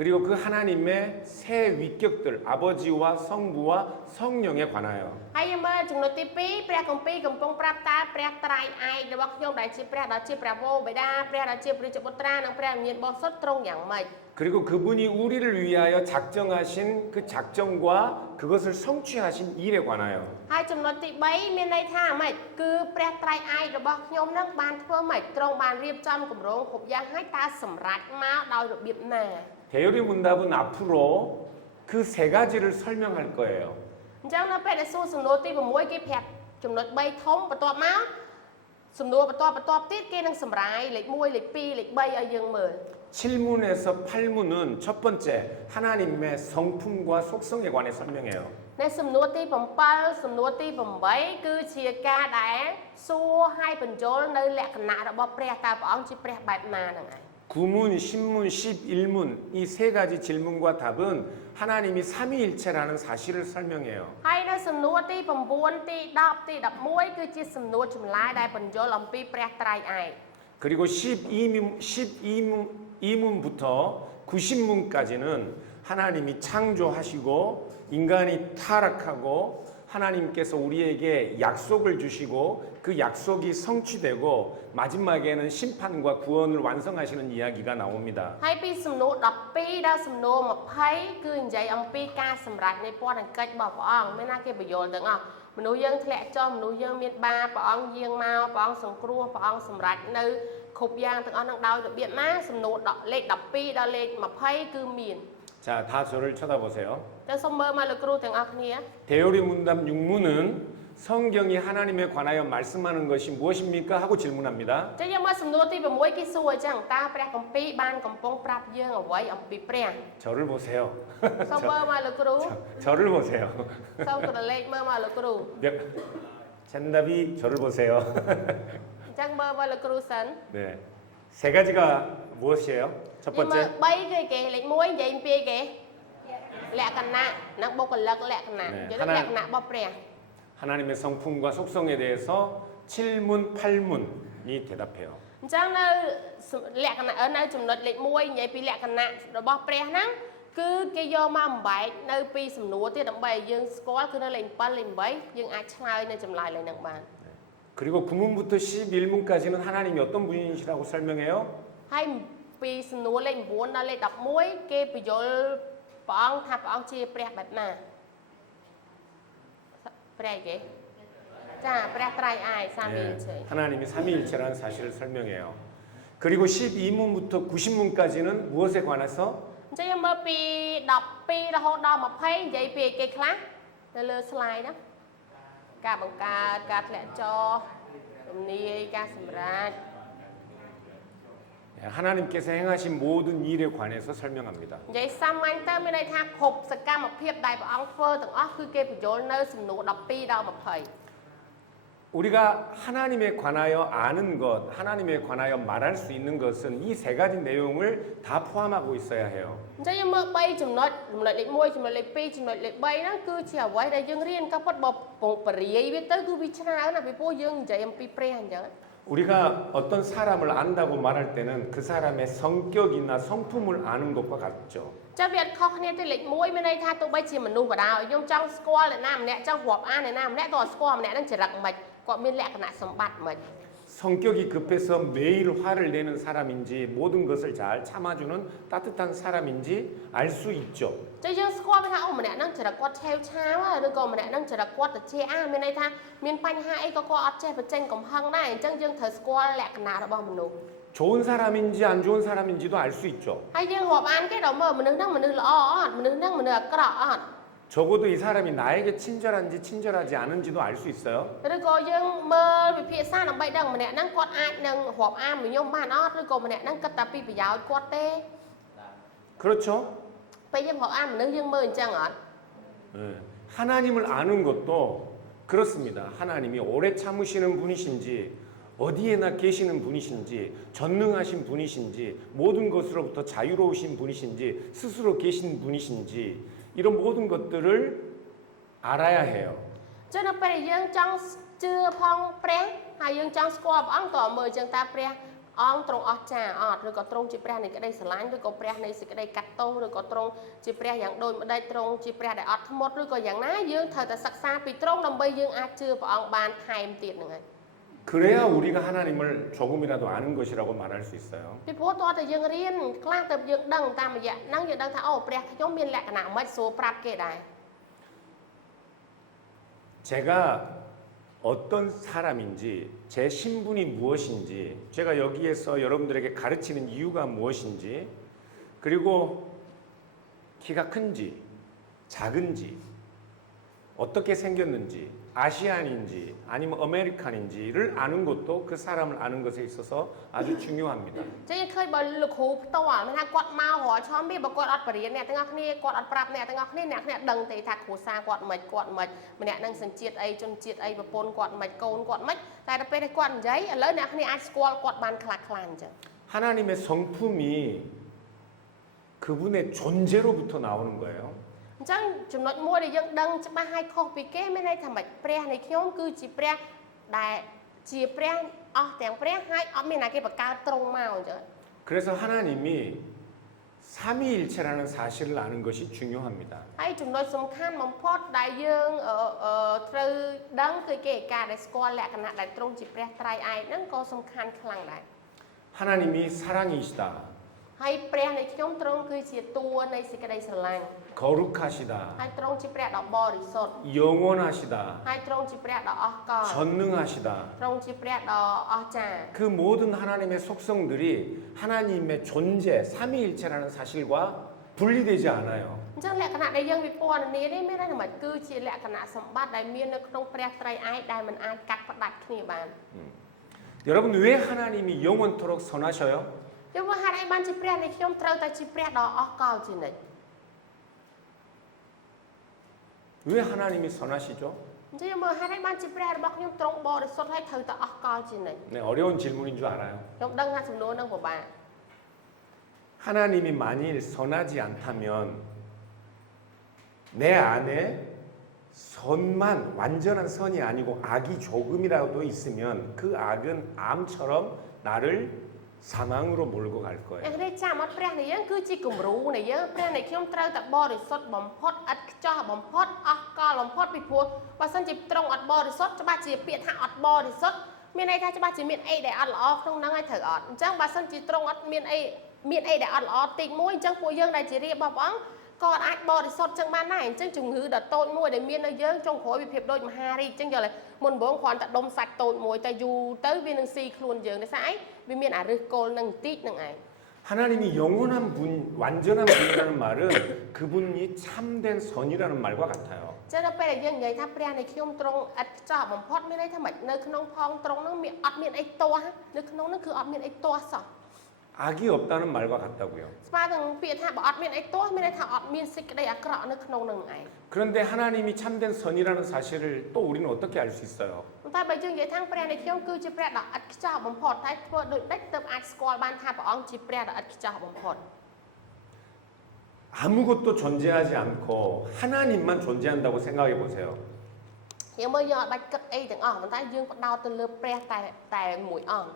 그리고 그 하나님의 세 위격들, 아버지와 성부와 성령에 관하여. ហើយយើងមើលចំណុចទី2ព្រះគម្ពីរកំពុងប្រាប់តើព្រះត្រៃឯករបស់ខ្ញុំដែលជាព្រះដ៏ជាព្រះវរបិតាព្រះដ៏ជាព្រះជាពុត្រានិងព្រះវិញ្ញាណបរិសុទ្ធទ្រង់យ៉ាងម៉េច 그리고 그분이 우리를 위하여 작정하신 그 작정과 그것을 성취하신 일에 관하여. ហើយចំណុចទី3មានន័យថាម៉េចគឺព្រះត្រៃឯករបស់ខ្ញុំនឹងបានធ្វើម៉េចទ្រង់បានរៀបចំគម្រោងគ្រប់យ៉ាងហើយតើសម្រេចមកដោយរបៀបណា 대열의 문답은 앞으로 그 세 가지를 설명할 거예요. អញ្ចឹងនៅពេលដែលសួរសំណួរទី6គេប្រាប់ចំណុច3ធំបន្ទាប់មកសំណួរបន្ទាប់ទៀតគេនឹងសម្រាយលេខ1លេខ2លេខ3ឲ្យយើងមើល 7문에서 8문은 첫 번째 하나님의 성품과 속성에 관해 설명해요. នៅសំណួរទី7សំណួរទី8គឺជាការដែលសួរឲ្យបញ្ចូលនៅលក្ខណៈរបស់ព្រះតើព្រះអង្គជាព្រះបែបណាហ្នឹងឯង 9문, 10문, 11문 이 세 가지 질문과 답은 하나님이 삼위일체라는 사실을 설명해요. ហើយនៅសំណួរទី9ទី10ទី11គឺជាសំណួរចម្លើយដែលបញ្ចូលអំពីព្រះត្រៃឯក 그리고 12문부터 90문까지는 하나님이 창조하시고 인간이 타락하고 하나님께서 우리에게 약속을 주시고 그 약속이 성취되고 마지막에는 심판과 구원을 완성하시는 이야기가 나옵니다. ហើយពីសំណួរ12ដល់សំណួរ20គឺនិយាយអំពីការសម្រេចនៃពរណកិច្ចរបស់ព្រះអង្គមានណាគេបញ្យល់ទាំងអស់មនុស្សយើងធ្លាក់ចុះមនុស្សយើងមានបាបព្រះអង្គយាងមកព្រះអង្គសង្គ្រោះព្រះអង្គសម្រេចនៅគ្រប់យ៉ាងទាំងអស់នឹងដោយរបៀបណាសំណួរលេខ12ដល់លេខ20គឺមាន 자, 다 저를 쳐다보세요. តែសូមមើលមកលោកគ្រូទាំងអស់គ្នា 대요리 문답 6문은 성경이 하나님에 관하여 말씀하는 것이 무엇입니까? 하고 질문합니다. ចឹងយើងមើលសំណួរទី6គេសួរអញ្ចឹងតើព្រះគម្ពីរបានកំពុងប្រាប់យើងអ្វីអំពីព្រះ 저를 보세요. សូមមើលមកលោកគ្រូ 저를 보세요. សូមក្រឡេកមើលមកលោកគ្រូ 젠답이 저를 보세요. អញ្ចឹងមើលមកលោកគ្រូសិន 네. 세 가지가 무엇이에요? 첫 យើងមើល 번째 3គឺគេលេខ1និយាយអំពីគេលក្ខណៈនិងបុគ្គលិកលក្ខណៈ 네. យកលក្ខណៈរបស់ព្រះ 하나님의 성품과 속성에 대해서 7문, 8문이 대답해요. អញ្ចឹងនៅលក្ខណៈនៅចំណុចលេខ1និយាយពីលក្ខណៈរបស់ព្រះហ្នឹងគឺគេយកមកបំបែកនៅពីសំណួរទៀតដើម្បីឲ្យយើងស្គាល់គឺនៅលេខ7លេខ8យើងអាចឆ្លើយនៅចម្លើយលេខហ្នឹងបាន 그리고 9문부터 11문까지는 하나님이 어떤 분이시라고 설명해요? ហើយពីសំណួរលេខ9ដល់លេខ11គេបញ្យល់ព្រះអង្គថាព្រះអង្គជាព្រះបែបណាព្រះគេចាព្រះត្រៃឯកសាមីជ័យ 하나님이 삼위일체라는 사실을 설명해요. 그리고 12문부터 90문까지는 무엇에 관해서 អញ្ចឹងយើងមើលពី12រហូតដល់20និយាយពីគេខ្លះនៅលើ slide ណាការបង្កើតការធ្លាក់ចុះរំលាយការសម្រេច 하나님께서 행하신 모든 일에 관해서 설명합니다. និយាយសាមញ្ញទៅមានន័យថាគ្រប់សកម្មភាពដែលព្រះអង្គធ្វើទាំងអស់គឺគេបញ្យល់នៅសំណួរ12ដល់20 우리가 하나님에 관하여 아는 것, 하나님에 관하여 말할 수 있는 것은 이 세 가지 내용을 다 포함하고 있어야 해요. អញ្ចឹងយើងមើល3ចំណុចលេខ1ចំណុចលេខ2ចំណុចលេខ3ហ្នឹងគឺជាអ្វីដែលយើងរៀនក៏ប៉ុតបើបរិយាយវាទៅគឺវាច្រើនណាស់ពីព្រោះយើងនិយាយអំពីព្រះអញ្ចឹង 우리가 어떤 사람을 안다고 말할 때는 그 사람의 성격이나 성품을 아는 것과 같죠. ចាំវាអត់ខុសគ្នាទេលេខ1មានន័យថាទោះបីជាមនុស្សក៏ដោយខ្ញុំចង់ស្គាល់អ្នកណាម្នាក់ចង់រាប់អានអ្នកណាម្នាក់ក៏ស្គាល់ម្នាក់ហ្នឹងចរិតមិនគាត់មានលក្ខណៈសម្បត្តិមិន 성격이 급해서 매일 화를 내는 사람인지 모든 것을 잘 참아주는 따뜻한 사람인지 알 수 있죠. ចឹងយើងស្គាល់ថាអូម្នាក់ហ្នឹងចរិតគាត់ឆេវឆាវឬក៏ម្នាក់ហ្នឹងចរិតគាត់ត្រជាមានន័យថាមានបញ្ហាអីក៏គាត់អត់ចេះបញ្ចេញកំហឹងដែរអញ្ចឹងយើងត្រូវស្គាល់លក្ខណៈរបស់មនុស្ស 좋은 사람인지 안 좋은 사람인지도 알 수 있죠. ហើយយើងរាប់អានគេដល់មើលមនុស្សហ្នឹងមនុស្សល្អអត់មនុស្សហ្នឹងមនុស្សអាក្រក់អត់ 적어도 이 사람이 나에게 친절한지 친절하지 않은지도 알 수 있어요. ឬក៏យើងមើលវិភាសាដើម្បីដឹងម្នាក់ហ្នឹងគាត់អាចនឹងរាប់អានមួយខ្ញុំបានអត់ឬក៏ម្នាក់ហ្នឹងគិតតែពីប្រយោជន៍គាត់ទេ 그렇죠? ពេលយើងហៅអានមនុស្សយើងមើលអញ្ចឹងអត់ 예, 하나님을 아는 것도 그렇습니다. 하나님이 오래 참으시는 분이신지 어디에나 계시는 분이신지 전능하신 분이신지 모든 것으로부터 자유로우신 분이신지 스스로 계신 분이신지 이런 모든 것들을 알아야 해요. ចឹងនៅពេលដែលយើងចង់ជឿផងព្រះហើយយើងចង់ស្គាល់ព្រះអង្គក៏មើលចឹងតើព្រះអង្គទ្រង់អស្ចារ្យអត់ឬក៏ទ្រង់ជាព្រះនៃក្តីស្រឡាញ់ឬក៏ព្រះនៃសេចក្តីកាត់ទោសឬក៏ទ្រង់ជាព្រះយ៉ាងដូចម្ដេចទ្រង់ជាព្រះដែលអត់ធ្មត់ឬក៏យ៉ាងណាយើងត្រូវតែសិក្សាពីទ្រង់ដើម្បីយើងអាចជឿព្រះអង្គបានថែមទៀតហ្នឹងហើយ 그래야 우리가 하나님을 조금이라도 아는 것이라고 말할 수 있어요. ពីព្រោះតើតើយើងរៀនខ្លះទៅយើងដឹងតាមរយៈហ្នឹងយើងដឹងថាអូព្រះខ្ញុំមានលក្ខណៈមិនស្រួលប្រាប់គេដែរ 제가 어떤 사람인지 제 신분이 무엇인지 제가 여기에서 여러분들에게 가르치는 이유가 무엇인지 그리고 키가 큰지 작은지 어떻게 생겼는지 아시안인지 아니면 아메리칸인지를 아는 것도 그 사람을 아는 것에 있어서 아주 중요합니다. ចឹងយើងឃើញបើលោកគ្រូផ្ទាល់មិនថាគាត់មករាល់ឆំពីបើគាត់អត់បរៀនអ្នកទាំងអស់គ្នាគាត់អត់ប្រាប់អ្នកទាំងអស់គ្នាអ្នកគ្នាដឹងទេថាគ្រួសារគាត់មិនម្នាក់នឹងសញ្ជាតិអីជនជាតិអីប្រពន្ធគាត់មិនកូនគាត់មិនតែដល់ពេលដែលគាត់និយាយឥឡូវអ្នកគ្នាអាចស្គាល់គាត់បានខ្លះៗអញ្ចឹង 하나님의 성품이 그분의 존재로부터 나오는 거예요. អញ្ចឹងចំណុចមួយដែលយើងដឹងច្បាស់ហើយខុសពីគេមានន័យថាម៉េចព្រះនៃខ្ញុំគឺជាព្រះដែលជាព្រះអស់ទាំងព្រះហើយអត់មានណាគេបង្កើតត្រង់មកអញ្ចឹង 그래서 하나님이 삼위일체라는 사실을 아는 것이 중요합니다. ហើយចំណុចសំខាន់បំផុតដែលយើងត្រូវដឹងគឺគេការដែលស្គាល់លក្ខណៈដែលត្រង់ជាព្រះត្រៃឯកហ្នឹងក៏សំខាន់ខ្លាំងដែរ 하나님이 사랑이시다. ហើយព្រះនៃខ្ញុំទ្រង់គឺជាតួនៃសេចក្តីស្រឡាញ់ 거룩하시다. ហើយទ្រង់ជាព្រះដ៏បរិសុទ្ធ 영원하시다. ហើយទ្រង់ជាព្រះដ៏អស្ចារ្យ 전능하시다. ទ្រង់ជាព្រះដ៏អស្ចារ្យ 그 모든 하나님의 속성들이 하나님의 존재, 삼위일체라는 사실과 분리되지 않아요. អញ្ចឹងលក្ខណៈដែលយើងវិពណ៌នានេះមានន័យថាម៉េចគឺជាលក្ខណៈសម្បត្តិដែលមាននៅក្នុងព្រះត្រៃឯកដែលមិនអាចកាត់ផ្ដាច់គ្នាបាន 여러분 왜 하나님이 영원토록 선하셔요? យើងមើលហេតុអីបានជាព្រះនៃខ្ញុំត្រូវតែជាព្រះដ៏អស្ចារ្យជានិច្ច 왜 하나님이 선하시죠? អញ្ចឹងយើងមើលហេតុអីបានជាព្រះរបស់ខ្ញុំទ្រង់បរិសុទ្ធហើយត្រូវតែអស្ចារ្យជានិច្ច 네, 어려운 질문인 줄 알아요. ខ្ញុំដឹងថាសំណួរហ្នឹងពិបាក 하나님이 만일 선하지 않다면 내 안에 선만 완전한 선이 아니고 악이 조금이라도 있으면 그 악은 암처럼 나를 사망으로 몰고 갈 អ 거예요. ញ្ចឹងចាំអត់ព្រះនៃយើងគឺជាគំរូនៃយើងព្រះនៃខ្ញុំត្រូវតែបរិសុទ្ធបំផុតឥតខ្ចោះបំផុតអស់កលបំផុតពីព្រោះបើសិនជាត្រង់អត់បរិសុទ្ធច្បាស់ជាពាក្យថាអត់បរិសុទ្ធមានន័យថាច្បាស់ជាមានអីដែលអត់ល្អក្នុងហ្នឹងហើយត្រូវអត់អញ្ចឹងបើសិនជាត្រង់អត់មានអីដែលអត់ល្អតិចមួយអញ្ចឹងពួកយើងដែលជារាជរបស់ព្រះអង្គក៏អាចបរិសុទ្ធចឹងបានដែរអញ្ចឹងជំងឺដ៏តូចមួយដែលមាននៅយើងចុងក្រោយវាភាពដូចមហារីកអញ្ចឹងយល់ទេមុនដំបូងគ្រាន់តែដុំសាច់តូចមួយតែយូរទៅវានឹងស៊ីខ្លួនយើងដោយសារអីវាមានអារឹសគល់នឹងបន្តិចហ្នឹងឯង 하나님이 영원한 분, 완전한 분이라는 말은 그분이 참된 선이라는 말과 같아요. ចឹងដល់ពេលដែលយើងនិយាយថាព្រះនៃខ្ញុំទ្រង់ឥតខ្ចោះបំផុតមានន័យថាម៉េចនៅក្នុងផងទ្រង់ហ្នឹងមានអត់មានអីទាស់នៅក្នុងហ្នឹងគឺអត់មានអីទាស់សោះ 악이 없다는 말과 같다고요. ស្មើនឹងពាក្យថាបើអត់មានអីទាស់មានន័យថាអត់មានសេចក្តីអាក្រក់នៅក្នុងហ្នឹងឯង 그런데 하나님이 참된 선이라는 사실을 또 우리는 어떻게 알 수 있어요? តែបើយើងនិយាយថាព្រះនៃខ្ញុំគឺជាព្រះដ៏ឥតខ្ចោះបំផុតតែធ្វើដូចដេចទើបអាចស្គាល់បានថាព្រះអង្គជាព្រះដ៏ឥតខ្ចោះបំផុត 아무것도 존재하지 않고 하나님만 존재한다고 생각해 보세요. យើងមើលយើងអត់បាច់គិតអីទាំងអស់ប៉ុន្តែយើងបដោតទៅលើព្រះតែមួយអង្គ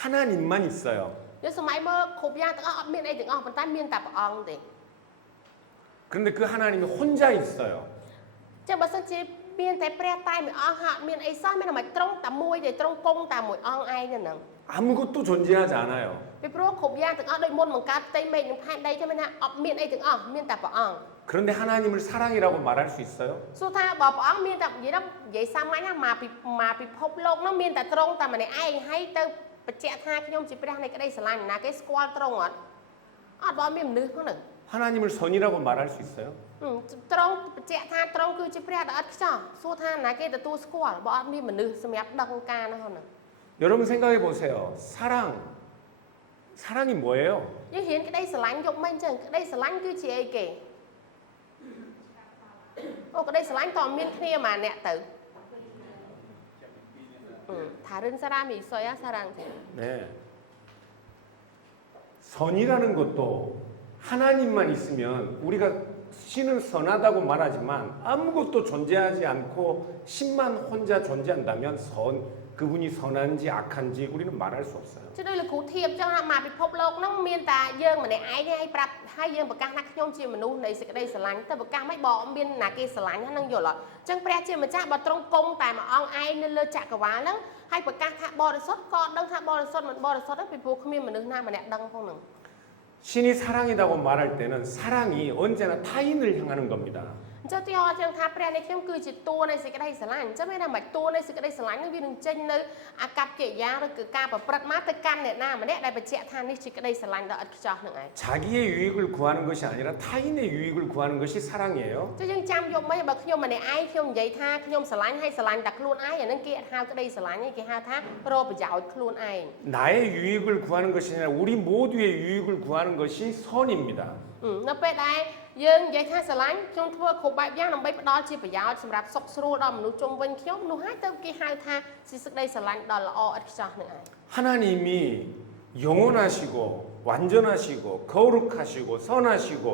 하나님만 있어요. យើងសម័យមើលគ្រប់យ៉ាងទាំងអស់អត់មានអីទាំងអស់ប៉ុន្តែមានតែព្រះអង្គទេ 그런데 그 하나님이 혼자 있어요. ចឹងបើសិនជាមានតែព្រះតែមួយអង្គហាក់មានអីសោះមានតែមិនត្រង់តែមួយទេត្រង់គង់តែមួយអង្គឯងហ្នឹង 아무것도 존재하지 않아요. ពីព្រោះគ្រប់យ៉ាងទាំងអស់ដូចមុនបង្កើតផ្ទៃមេឃនិងផែនដីចឹងមានថាអត់មានអីទាំងអស់មានតែព្រះអង្គ 그런데 하나님을 사랑이라고 말할 수 있어요? សួរថាបើព្រះអង្គមានតែនិយាយសាមញ្ញណាមកពិភពលោកហ្នឹងមានតែត្រង់តែម្នាក់ឯងហើយទៅបញ្ជាក់ថាខ្ញុំជាព្រះនៃក្តីស្រឡាញ់ណាគេស្គាល់ត្រង់អត់បើមានមនុស្សផងហ្នឹង 하나님을 선이라고 말할 수 있어요? ត្រង់បញ្ជាក់ថាត្រង់គឺជាព្រះដ៏ឥតខ្ចោះសួរថាណាគេទទួលស្គាល់បើអត់មានមនុស្សសម្រាប់ដឹងការនោះហ្នឹង 여러분 생각해 보세요. 사랑이 뭐예요? យើងរៀនក្តីស្រឡាញ់យកមិនអញ្ចឹងក្តីស្រឡាញ់គឺជាអីគេអូក្តីស្រឡាញ់តើមានគ្នាម៉ាអ្នកទៅ다른 사람이 있어야 사랑돼요. 네. 선이라는 것도 하나님만 있으면 우리가 신은 선하다고 말하지만 아무것도 존재하지 않고 신만 혼자 존재한다면 그분이 선한지 악한지 우리는 말할 수 없어요. chứ đây là cụ thiệp cho màពិភពលោកហ្នឹងមានតែយើងម្នាក់ឯងឲ្យប្រាប់ហើយយើងប្រកាសថាខ្ញុំជាមនុស្សនៃសេចក្តីស្រឡាញ់ទៅប្រកាសមិនបើមានណាគេស្រឡាញ់ហ្នឹងយល់អត់អញ្ចឹងព្រះជាម្ចាស់បើត្រង់គង់តែមួយអង្គឯងនៅលើចក្រវាលហ្នឹងហើយប្រកាសថាបរិសុទ្ធក៏ដឹងថាបរិសុទ្ធមិនបរិសុទ្ធទេពីព្រោះគ្មានមនុស្សណាម្នាក់ដឹងផងហ្នឹង 신이 사랑이라고 말할 때는 사랑이 언제나 타인을 향하는 겁니다. អញ្ចឹងទីហោចឹងថាព្រះនៃខ្ញុំគឺជាតួនៃសេចក្តីស្រឡាញ់អញ្ចឹងមានថាមិនតួនៃសេចក្តីស្រឡាញ់នឹងវានឹងចេញនៅអាកប្បកិរិយាឬគឺការប្រព្រឹត្តមកទៅកាន់អ្នកណាម្នាក់ដែលបញ្ជាក់ថានេះជាក្តីស្រឡាញ់ដ៏ឥតខ្ចោះនឹងឯង 자기의 유익을 구하는 것이 아니라 타인의 유익을 구하는 것이 사랑이에요. ចឹងយើងចាំយកមិនបើខ្ញុំម្នាក់ឯងខ្ញុំនិយាយថាខ្ញុំស្រឡាញ់ហើយស្រឡាញ់តែខ្លួនឯងអានឹងគេអត់ហៅក្តីស្រឡាញ់ទេគេហៅថារកប្រយោជន៍ខ្លួនឯង 나의 유익을 구하는 것이 아니라 우리 모두의 유익을 구하는 것이 선입니다. នៅពេលដែលយើងនិយាយថាស្រឡាញ់ខ្ញុំធ្វើគ្រប់បែបយ៉ាងដើម្បីផ្ដល់ជាប្រយោជន៍សម្រាប់សុខស្រួលដល់មនុស្សជុំវិញខ្ញុំនោះហើយទៅគេហៅថាជាសេចក្តីស្រឡាញ់ដ៏ល្អឥតខ្ចោះនឹងឯង 하나님이 영원하시고 완전하시고 거룩하시고 선하시고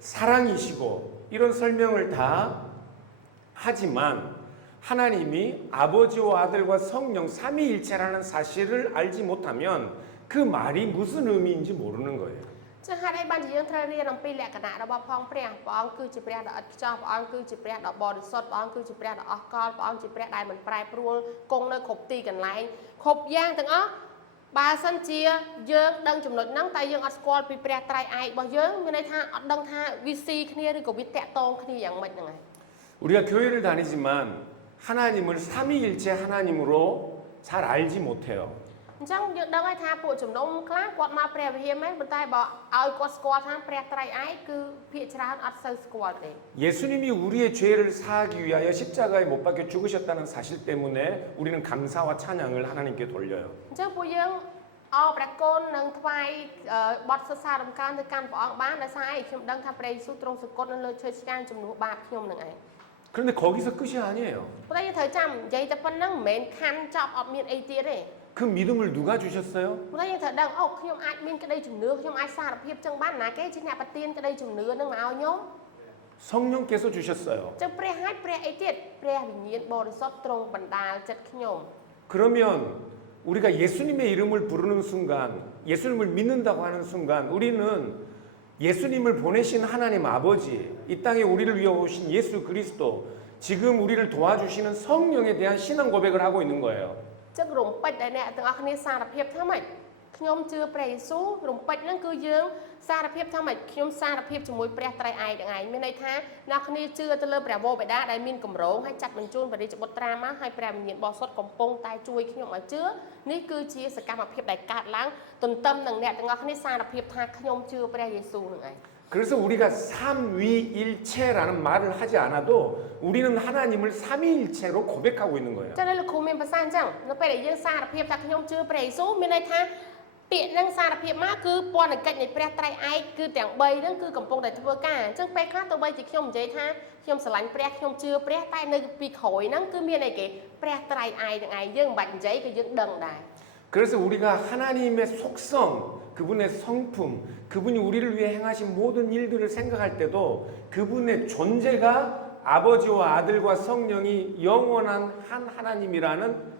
사랑이시고 이런 설명을 다 하지만 하나님이 아버지와 아들과 성령 삼위일체라는 사실을 알지 못하면 그 말이 무슨 의미인지 모르는 거예요. ចឹងហេតុអីបានជាយើងត្រូវរៀនអំពីលក្ខណៈរបស់ផងព្រះអង្គគឺជាព្រះដ៏ឥតខ្ចោះព្រះអង្គគឺជាព្រះដ៏បរិសុទ្ធព្រះអង្គគឺជាព្រះដ៏អស្ចារ្យព្រះអង្គជាព្រះដែលមិនប្រែប្រួលគង់នៅគ្រប់ទីកន្លែងគ្រប់យ៉ាងទាំងអស់បើសិនជាយើងដឹងចំណុចហ្នឹងតែយើងអត់ស្គាល់ពីព្រះត្រៃឯករបស់យើងមានន័យថាអត់ដឹងថាវាស៊ីគ្នាឬក៏វាតាក់ទងគ្នាយ៉ាងម៉េចហ្នឹងឯង 우리가 교회를 다니지만 하나님을 삼위일체 하나님으로 잘 알지 못해요. អញ្ចឹងយើងដឹងហើយថាពួកជំនុំខ្លះគាត់មកព្រះវិហារមែនប៉ុន្តែបើឲ្យគាត់ស្គាល់ថាព្រះត្រៃឯកគឺភាគច្រើនអត់សូវស្គាល់ទេ 예수님이 우리의 죄를 사하기 위하여 십자가에 못 박혀 죽으셨다는 사실 때문에 우리는 감사와 찬양을 하나님께 돌려요. អញ្ចឹងពួកយើងអរព្រះគុណនិងថ្វាយបទសរសើររំកើងទៅកាន់ព្រះអង្គបានដោយសារឯងខ្ញុំដឹងថាព្រះយេស៊ូវទ្រង់សគត់នៅលើឈើឆ្កាងជំនួសបាបខ្ញុំនឹងឯង 그런데 거기서 끝이 아니에요. ប៉ុន្តែយើងត្រូវចាំនិយាយតែប៉ុណ្្នឹងមិនមែនខាន់ចប់អត់មានអីទៀតទេ 그 믿음을 누가 주셨어요? ប៉ុន្តែយើងត្រូវដឹងអូខ្ញុំអាចមានក្តីជំនឿខ្ញុំអាចសារភាពចឹងបានណាគេជាអ្នកប្រទានក្តីជំនឿនឹងមកឲ្យខ្ញុំ 성령께서 주셨어요. ចឹងព្រះហើយព្រះអីទៀតព្រះវិញ្ញាណបរិសុទ្ធទ្រង់បណ្ដាលចិត្តខ្ញុំ 그러면 우리가 예수님의 이름을 부르는 순간, 예수님을 믿는다고 하는 순간 우리는 예수님을 보내신 하나님 아버지, 이 땅에 우리를 위해 오신 예수 그리스도, 지금 우리를 도와주시는 성령에 대한 신앙 고백을 하고 있는 거예요. ចឹងរំពេចដែលអ្នកទាំងអស់គ្នាសារភាពថាម៉េចខ្ញុំជឿព្រះយេស៊ូវរំពេចហ្នឹងគឺយើងសារភាពថាម៉េចខ្ញុំសារភាពជាមួយព្រះត្រៃឯកទាំងឯងមានន័យថាអ្នកគ្នាជឿទៅលើព្រះវរបិតាដែលមានកម្រងហើយចាត់បញ្ជូនព្រះរាជបុត្រាមកហើយព្រះវិញ្ញាណបរិសុទ្ធកំពុងតែជួយខ្ញុំឲ្យជឿនេះគឺជាសកម្មភាពដែលកើតឡើងទន្ទឹមនឹងអ្នកទាំងអស់គ្នាសារភាពថាខ្ញុំជឿព្រះយេស៊ូវនឹងឯង 그래서 우리가 삼위일체라는 말을 하지 않아도 우리는 하나님을 삼위일체로 고백하고 있는 거예요. ចឹងលោកគ្រូមានប្រសាសន៍អញ្ចឹងនៅពេលដែលយើងសារភាពថាខ្ញុំជឿព្រះយេស៊ូវមានន័យថាពាក្យនឹងសារភាពមកគឺពន្ធកិច្ចនៃព្រះត្រៃឯកគឺទាំង3ហ្នឹងគឺកំពុងតែធ្វើការអញ្ចឹងពេលខ្លះទៅបីជាខ្ញុំនិយាយថាខ្ញុំស្រឡាញ់ព្រះខ្ញុំជឿព្រះតែនៅពីក្រោយហ្នឹងគឺមានអីគេព្រះត្រៃឯកទាំងឯងយើងមិនបាច់និយាយគឺយើងដឹងដែរ 그래서 우리가 하나님의 속성, 그분의 성품, 그분이 우리를 위해 행하신 모든 일들을 생각할 때도 그분의 존재가 아버지와 아들과 성령이 영원한 한 하나님이라는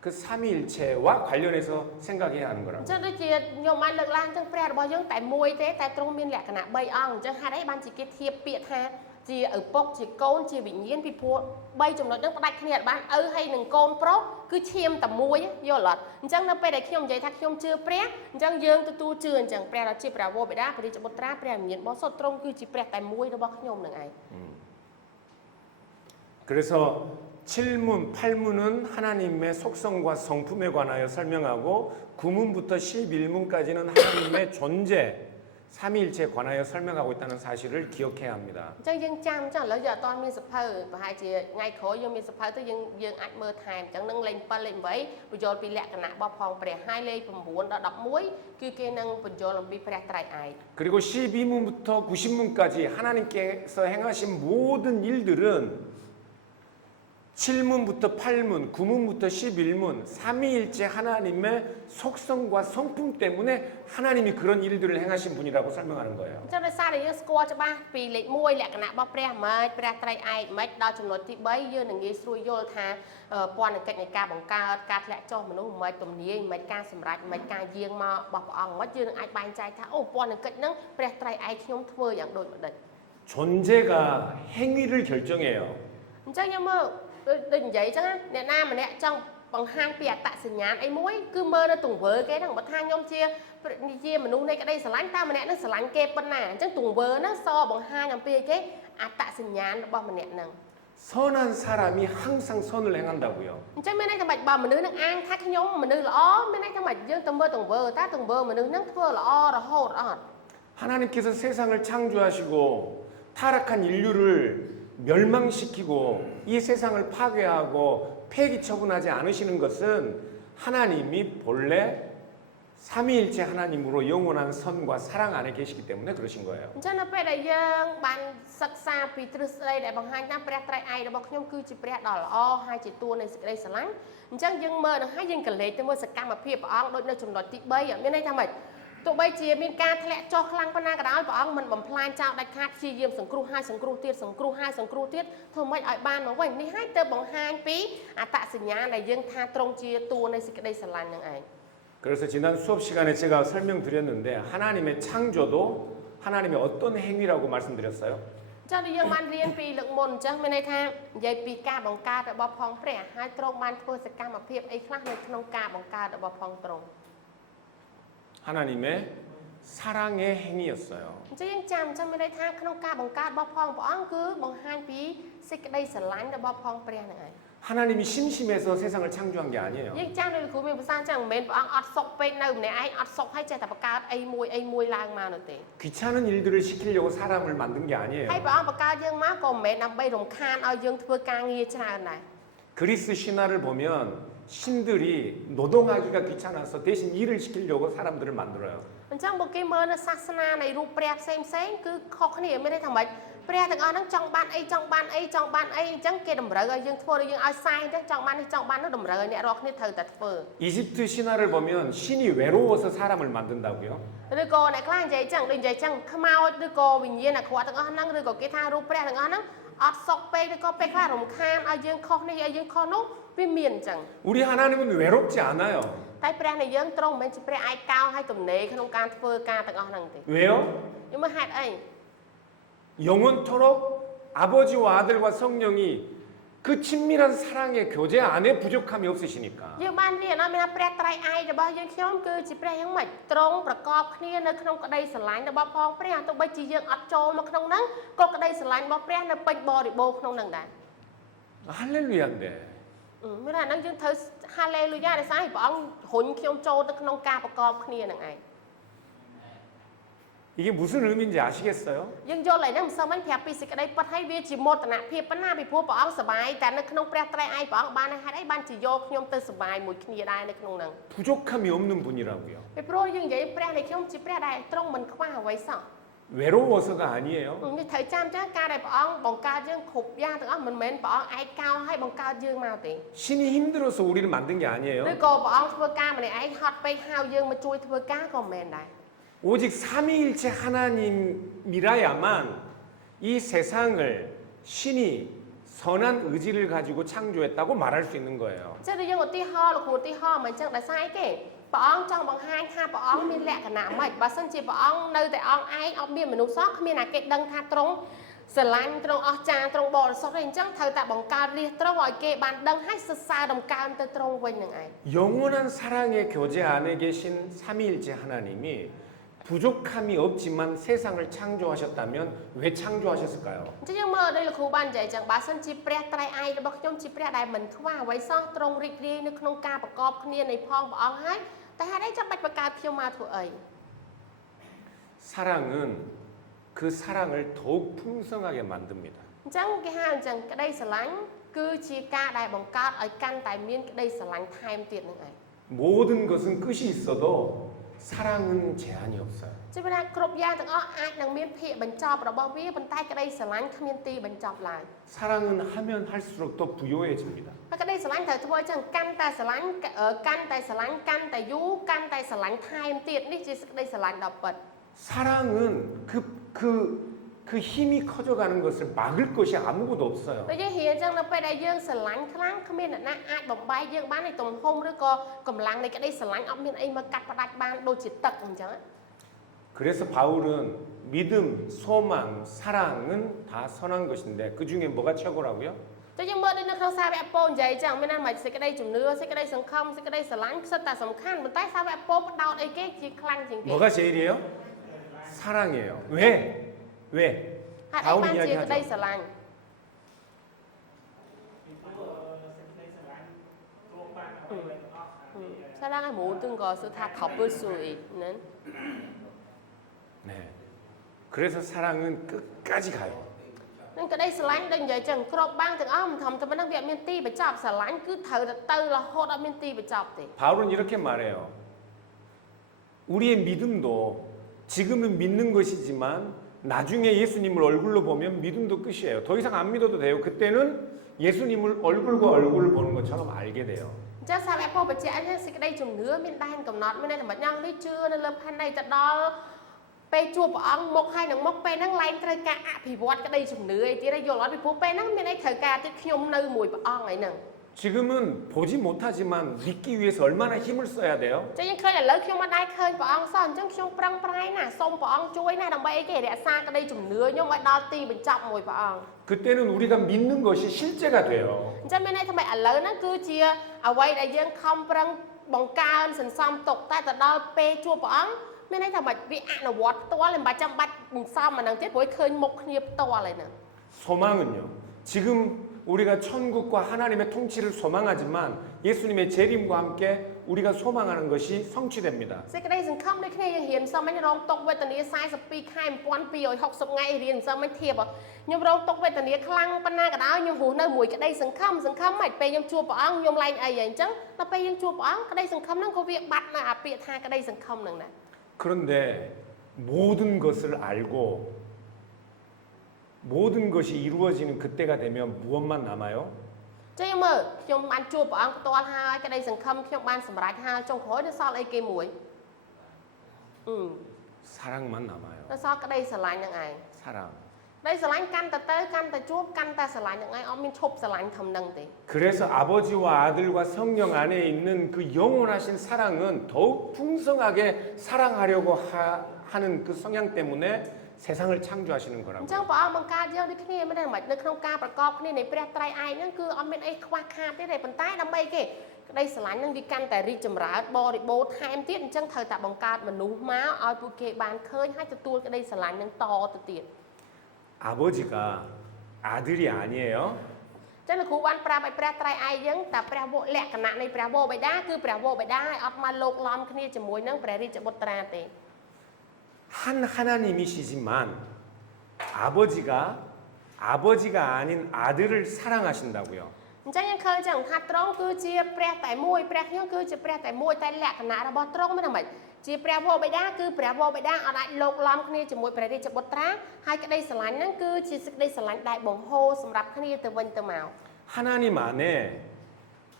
그 삼위일체와 관련해서 생각해야 하는 거라고. អញ្ចឹងដូចជាខ្ញុំបានលើកឡើងអញ្ចឹងព្រះរបស់យើងតែមួយទេតែទ្រង់មានលក្ខណៈ3អង្គអញ្ចឹងហេតុអីបានជាគេធៀបពាក្យថាជាឪពុកជាកូនជាវិញ្ញាណពីព្រោះ3ចំណុចហ្នឹងផ្ដាច់គ្នាអត់បានឪហើយនឹងកូនប្រុសគឺឈាមតែមួយយល់អត់អញ្ចឹងនៅពេលដែលខ្ញុំនិយាយថាខ្ញុំជឿព្រះអញ្ចឹងយើងទទួលជឿអញ្ចឹងព្រះដ៏ជាព្រះវរបិតាព្រះរាជបុត្រាព្រះវិញ្ញាណបរិសុទ្ធទ្រង់គឺជាព្រះតែមួយរបស់ខ្ញុំនឹងឯង 그래서 7문, 8문은 하나님의 속성과 성품에 관하여 설명하고 9문부터 11문까지는 하나님의 존재, 삼위일체에 관하여 설명하고 있다는 사실을 기억해야 합니다. អញ្ចឹងយើងចាំអញ្ចឹងឥឡូវយើងអត់ទាន់មានសភៅប្រហែលជាថ្ងៃក្រោយយើងមានសភៅទៅយើងអាចមើលថែមអញ្ចឹងនឹងលេខ7លេខ8បញ្យល់ពីលក្ខណៈរបស់ផងព្រះហើយលេខ9ដល់11គឺគេនឹងបញ្យល់អំពីព្រះត្រៃឯក 그리고 12문부터 90문까지 하나님께서 행하신 모든 일들은 7문부터 8문, 9문부터 11문, 삼위일체 하나님의 속성과 성품 때문에 하나님이 그런 일들을 행하신 분이라고 설명하는 거예요. អញ្ចឹងដោយសារតែយើងស្គាល់ច្បាស់ពីលេខ1លក្ខណៈរបស់ព្រះម៉េចព្រះត្រៃឯកម៉េចដល់ចំណុចទី3យើងនឹងងាយស្រួលយល់ថាពន្ធកិច្ចនៃការបង្កើតការធ្លាក់ចុះមនុស្សម៉េចទំនាយម៉េចការសម្រេចម៉េចការយាងមករបស់ព្រះអង្គម៉េចយើងនឹងអាចបែងចែកថាអូពន្ធកិច្ចហ្នឹងព្រះត្រៃឯកខ្ញុំធ្វើយ៉ាងដូចម្ដេច 존재가 행위를 결정해요. អញ្ចឹងយើងមើលដូចនិយាយអញ្ចឹងណាអ្នកណាម្នាក់ចង់បង្ហាញពីអត្តសញ្ញាណអីមួយគឺមើលនៅទង្វើគេហ្នឹងបើថាខ្ញុំជាមនុស្សនៃក្តីស្រឡាញ់តើម្នាក់នឹងស្រឡាញ់គេប៉ុណ្ណាអញ្ចឹងទង្វើហ្នឹងសបង្ហាញអំពីគេអត្តសញ្ញាណរបស់ម្នាក់ហ្នឹង 선한 사람이 항상 선을 행한다고요. អញ្ចឹងមានន័យថាម៉េចបើមនុស្សនឹងអាងថាខ្ញុំមនុស្សល្អមានន័យថាម៉េចយើងទៅមើលទង្វើតើទង្វើមនុស្សហ្នឹងធ្វើល្អរហូតអត់ 하나님께서 세상을 창조하시고 타락한 인류를 멸망시키고 이 세상을 파괴하고 폐기 처분하지 않으시는 것은 하나님이 본래 삼위일체 하나님으로 영원한 선과 사랑 안에 계시기 때문에 그러신 거예요. អញ្ចឹងនៅពេលដែលយើងបានសិក្សាពីទ្រឹស្ដីដែលបង្ហាញថាព្រះត្រៃឯករបស់ខ្ញុំគឺជាព្រះដ៏ល្អហើយជាតួនៃសេចក្តីស្រឡាញ់អញ្ចឹងយើងមើលនឹងហើយយើងកលេចទៅមើលសកម្មភាពព្រះអង្គដូចនៅចំណុចទី3អត់មានន័យថាម៉េចទោះបីជាមានការធ្លាក់ចុះខ្លាំងប៉ុណ្ណាក៏ដោយព្រះអង្គមិនបំផ្លាញចោលដាច់ខាតព្យាយាមសង្គ្រោះហើយសង្គ្រោះទៀតសង្គ្រោះហើយសង្គ្រោះទៀតធ្វើម៉េចឲ្យបានមកវិញនេះហើយទៅបង្ហាញពីអត្តសញ្ញាណដែលយើងថាទ្រង់ជាតួនៃសេចក្តីស្រឡាញ់នឹងឯង 그래서 지난 수업 시간에 제가 설명드렸는데 하나님의 창조도 하나님의 어떤 행위라고 말씀드렸어요? ចឹងយើងបានរៀនពីលើកមុនអញ្ចឹងមានន័យថានិយាយពីការបង្កើតរបស់ផងព្រះហើយទ្រង់បានធ្វើសកម្មភាពអីខ្លះនៅក្នុងការបង្កើតរបស់ផងទ្រង់ 하나님의 사랑의 행위였어요. អញ្ចឹងយើងចាំអញ្ចឹងមានន័យថាក្នុងការបង្កើតរបស់ផងព្រះអង្គគឺបង្ហាញពីសេចក្តីស្រឡាញ់របស់ផងព្រះហ្នឹងឯង 하나님이 심심해서 세상을 창조한 게 아니에요. យើងចាំដោយលោកគ្រូមានភាសាអញ្ចឹងមិនមែនព្រះអង្គអត់សុខពេកនៅម្នាក់ឯងអត់សុខហើយចេះតែបង្កើតអីមួយឡើងមកនោះទេ 귀찮은 일들을 시키려고 사람을 만든 게 ហើយ 아니에요. ព្រះអង្គបង្កើតយើងមកក៏មិនមែនដើម្បីរំខានឲ្យយើងធ្វើការងារច្រើនដែរ 그리스 신화를 보면 신들이 노동하기가 귀찮아서 대신 일을 시키려고 사람들을 만들어요. អញ្ចឹងបើគេមើលនៅសាសនានៃរូបព្រះផ្សេងគឺខុសគ្នាមានន័យថាម៉េចព្រះទាំងអស់ហ្នឹងចង់បានអីចង់បានអីចង់បានអីអញ្ចឹងគេតម្រូវឲ្យយើងធ្វើឲ្យយើងឲ្យសាយទៅចង់បាននេះចង់បាននោះតម្រូវឲ្យអ្នករាល់គ្នាត្រូវតែធ្វើ 이집트 신화를 보면 신이 외로워서 사람을 만든다고요. ឬក៏អ្នកខ្លះនិយាយអញ្ចឹងដូចនិយាយអញ្ចឹងខ្មោចឬក៏វិញ្ញាណអាក្រក់ទាំងអស់ហ្នឹងឬក៏គេថារូបព្រះទាំងអស់ហ្នឹងអត់សុខពេកឬក៏ពេលខ្លះរំខានឲ្យយើងខុសនេះឲ្យយើងខុសនោះវាមានអញ្ចឹង 우리 하나님은 외롭지 않아요. តែព្រះនៃយើងទ្រង់មិនមែនជាព្រះឯកោហើយទំនេរក្នុងការធ្វើការទាំងអស់ហ្នឹងទេ 왜요? យើងមើលហេតុអី 영원토록 아버지와 아들과 성령이 그 친밀한 사랑의 교제 안에 부족함이 없으시니까. យើងបានរៀនអត់មានថាព្រះត្រៃឯករបស់យើងខ្ញុំគឺជាព្រះយ៉ាងម៉េចទ្រង់ប្រកបគ្នានៅក្នុងក្តីស្រឡាញ់របស់ផងព្រះទោះបីជាយើងអត់ចូលមកក្នុងហ្នឹងក៏ក្តីស្រឡាញ់របស់ព្រះនៅពេញបរិបូរណ៍ក្នុងហ្នឹងដែរ 할렐루야인데. មានថាហ្នឹងយើងត្រូវហាឡេលូយ៉ាដោយសារព្រះអង្គរុញខ្ញុំចូលទៅក្នុងការប្រកបគ្នាហ្នឹងឯង 이게 무슨 의미인지 아시겠어요? យើងយល់ហើយហ្នឹងមិនសឹមវិញប្រាប់ពីសេចក្តីពិតហើយវាជាមោទនភាពប៉ុណ្ណាពីព្រោះព្រះអង្គសប្បាយតែនៅក្នុងព្រះត្រៃឯកព្រះអង្គបានហេតុអីបានជាយកខ្ញុំទៅសប្បាយមួយគ្នាដែរនៅក្នុងហ្នឹង 부족함이 없는 분이라고요. ពីព្រោះយើងនិយាយព្រះនៃខ្ញុំជាព្រះដែលទ្រង់មិនខ្វះអ្វីសោះ 외로워서가 아니에요. នេះត្រូវចាំចាការដែលព្រះអង្គបង្កើតយើងគ្រប់យ៉ាងទាំងអស់មិនមែនព្រះអង្គឯកោហើយបង្កើតយើងមកទេ 신이 힘들어서 우리를 만든 게 ឬ 아니에요. ក៏ព្រះអង្គធ្វើការម្នាក់ឯងហត់ពេកហៅយើងមកជួយធ្វើការក៏មិនមែនដែរ 오직 삼위일체 하나님이라야만 이 세상을 신이 선한 의지를 가지고 창조했다고 말할 수 있는 거예요. ចឹងដូចយើងឧទាហរណ៍លោកគ្រូឧទាហរណ៍មិនចឹងដោយសារអីគេព្រះអង្គចង់បង្ហាញថាព្រះអង្គមានលក្ខណៈម៉េចបើសិនជាព្រះអង្គនៅតែអង្គឯងអត់មានមនុស្សសោះគ្មានអាគេដឹងថាទ្រង់ស្រឡាញ់ទ្រង់អស្ចារ្យទ្រង់បរិសុទ្ធទេអញ្ចឹងត្រូវតែបង្កើតរាជទ្រង់ឲ្យគេបានដឹងហើយសរសើរដំកើងទៅទ្រង់វិញនឹងឯង 영원한 사랑의 교제 안에 계신 삼위일체 하나님이 부족함이 없지만 세상을 창조하셨다면 왜 창조하셨을까요? អញ្ចឹងយើងមើលដូចលោកគ្រូបាននិយាយអញ្ចឹងបើសិនជាព្រះត្រៃឯករបស់ខ្ញុំជាព្រះដែលមិនខ្វះអ្វីសោះទ្រង់រីករាយនៅក្នុងការប្រកបគ្នានៃផងព្រះអង្គហើយតែហេតុអីចាំបាច់បង្កើតខ្ញុំមកធ្វើអី 사랑은 그 사랑을 더욱 풍성하게 만듭니다. chẳng cái hai chẳng cái đây sờ lánh cứ chia ca đại bằng cát ở căn tại miên cái đây sờ lánh thay tiền nữa này 모든 것은 끝이 있어도 사랑은 제한이 없어요. chứ bên đây cột da từng ai đang miên phệ bánh chọp rồi bao vía bên tay cái đây sờ lánh không miên ti bánh chọp lại 사랑은 하면 할수록 더 부요해집니다. cái đây sờ lánh thời thôi chẳng căn tại sờ lánh ở căn tại sờ lánh căn tại vú căn tại sờ lánh thay tiền đi chỉ đây sờ lánh đập bật 사랑은 그 힘이 커져가는 것을 막을 것이 아무것도 없어요. bây giờ hiện chẳng là bây đại dương sờ lánh kháng không miên là na ai đồng bay dương bán này tùng hôm rồi co cầm lăng này cái đây sờ lánh ông miên ấy mà cắt vào đạch ban đôi chỉ tật không chẳng 그래서 바울은 믿음, 소망, 사랑은 다 선한 것인데 그 중에 뭐가 최고라고요? cho nhưng mà đây nó không sao vậy Apple vậy chẳng bên mà sẽ cái đây chủng nưa sẽ cái đây sừng không sẽ cái đây sờ lánh rất là sầm khăn bên tay sao vậy Apple bắt đầu đây cái chỉ khăn chừng kia 뭐가 제일이에요? 사랑이에요. 왜? 왜? hai 바울이 ban chia cái đây 이야기하죠. sờ lánh sao đang muốn từng có sự thật học với suy nên 네. 그래서 사랑은 끝까지 가요. nên cái đây sờ lánh đừng vậy chẳng cột băng từng ông thầm thầm đang việc miên ti phải chọc sờ lánh cứ thở từ là hốt ở miên ti phải chọc thì 바울은 이렇게 말해요. 우리의 믿음도 지금은 믿는 것이지만 나중에 예수님을 얼굴로 보면 믿음도 끝이에요. 더 이상 안 믿어도 돼요. 그때는 예수님을 얼굴과 얼굴을 보는 것처럼 알게 돼요. chắc sao Apple phải chạy nên sẽ cái đây chủng nưa miên đan cầm nọt bên đây là mất nhau đi chưa nên lập hành này chặt đó pe chua bỏ ông một hai nắng mốc pe nắng lạnh trời cả thì vót cái đây chủng nưa ấy thì đây vô nói bị phú pe nắng bên đây thời cả thì nhom nơi mùi bỏ ông ấy nè 지금은 보지 못하지만 믿기 위해서 얼마나 힘을 써야 돼요? cho nên khơi là lớn khi mà đai khơi bỏ ông sao chẳng khi prang prai nè xông bỏ ông chuối này đồng bay cái để xa cái đây chủng nưa nhưng mà đo ti bên trọng mùi bỏ ông 그때는 우리가 믿는 것이 실제가 돼요. cho bên đây thằng mẹ lớn nó cứ chia ở quay đại dương không prang bằng cao sần xăm tục ta ta đo pe chua bỏ ông bên đây thằng mẹ bị ăn là vót to lên 300 bát sao mà nàng chết với khơi một nhiệp to lại nè 소망은요. 지금 우리가 천국과 하나님의 통치를 소망하지만 예수님의 재림과 함께 우리가 소망하는 것이 성취됩니다. sẽ cái đây dừng không đây cái này hiện sao mấy rong tóc về tận địa sai sập pi khai một quan pi rồi học sập ngay riêng sao mấy thiệp à nhưng rong tóc về tận địa khăng pan na cái đó nhưng hú nơi mùi cái đây dừng không mày pe nhưng chua bỏ ông nhưng lạnh ai vậy chứ nó pe nhưng chua bỏ ông cái đây dừng không nó có việc bắt là bịa tha cái đây dừng không nè 그런데 모든 것을 알고 모든 것이 이루어지는 그때가 되면 무엇만 남아요? chứ nhưng mà trong ban chua bỏ ông to hai cái đây dừng không trong ban sầm rạch hai trong khối nó sao lại cây muối 사랑만 남아요. nó sao cái đây sờ lạnh như này 사랑. đây sờ lạnh căn ta tới căn ta chuốc căn ta sờ lạnh như này ông mình chụp sờ lạnh thầm nâng tí 그래서 아버지와 아들과 성령 안에 있는 그 영원하신 사랑은 더욱 풍성하게 사랑하려고 하는 그 성향 때문에 세상을 창조하시는 거라고. chẳng bỏ bằng ca dơ đi cái này mới là mạch nơi không ca bật cọp cái này pre trai ai nó cứ ông bên ấy khoa kha thế này bàn tay đâm bay kì đây sờ lạnh nó đi căn tại ri chầm rã bò đi bố hai em tiết chẳng thời tại bằng ca mà nú má ở bụi kê bàn khơi hai chục tua cái đây sờ lạnh nó to từ tiền 아버지가 아들이 아니에요. chắc là khu ban pre trai ai vẫn tại pre vô lẹ cả nạn này pre vô bài đá cứ pre vô bài đá ở mà lột lom cái này chầm muối nó pre ri chầm bột tra tê 한 하나님이시지만 아버지가 아닌 아들을 사랑하신다고요. chẳng những khơi chẳng hạt trống cứ chia pre tại môi pre nhưng cứ chia pre tại môi tay lẹ cả nạn là bò trống mới là mày chia pre vô bài đá cứ pre vô bài đá ở lại lột lom cái này chầm muối pre ri chầm bột tra hai cái đây sờ lạnh nó cứ chia cái đây sờ lạnh đại bồng hô sầm rập cái này từ vinh từ màu 하나님 안에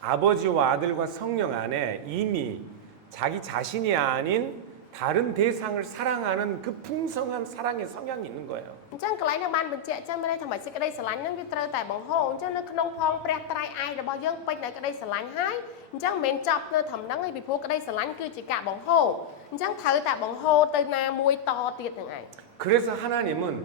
아버지와 아들과 성령 안에 이미 자기 자신이 아닌 다른 대상을 사랑하는 그 풍성한 사랑의 성향이 있는 거예요. chẳng cái lấy nó ban bình chệ chẳng bên đây thằng mày cái đây sờ lạnh nó bị trơ tại bồng hô chẳng nó không phong pre trai ai là bao dân bên này cái đây sờ lạnh hai chẳng men chọc nó thầm đắng ấy bị phu cái đây sờ lạnh cứ chỉ cả bồng hô chẳng thở tại bồng hô tới na muối to tiệt như này 그래서 하나님은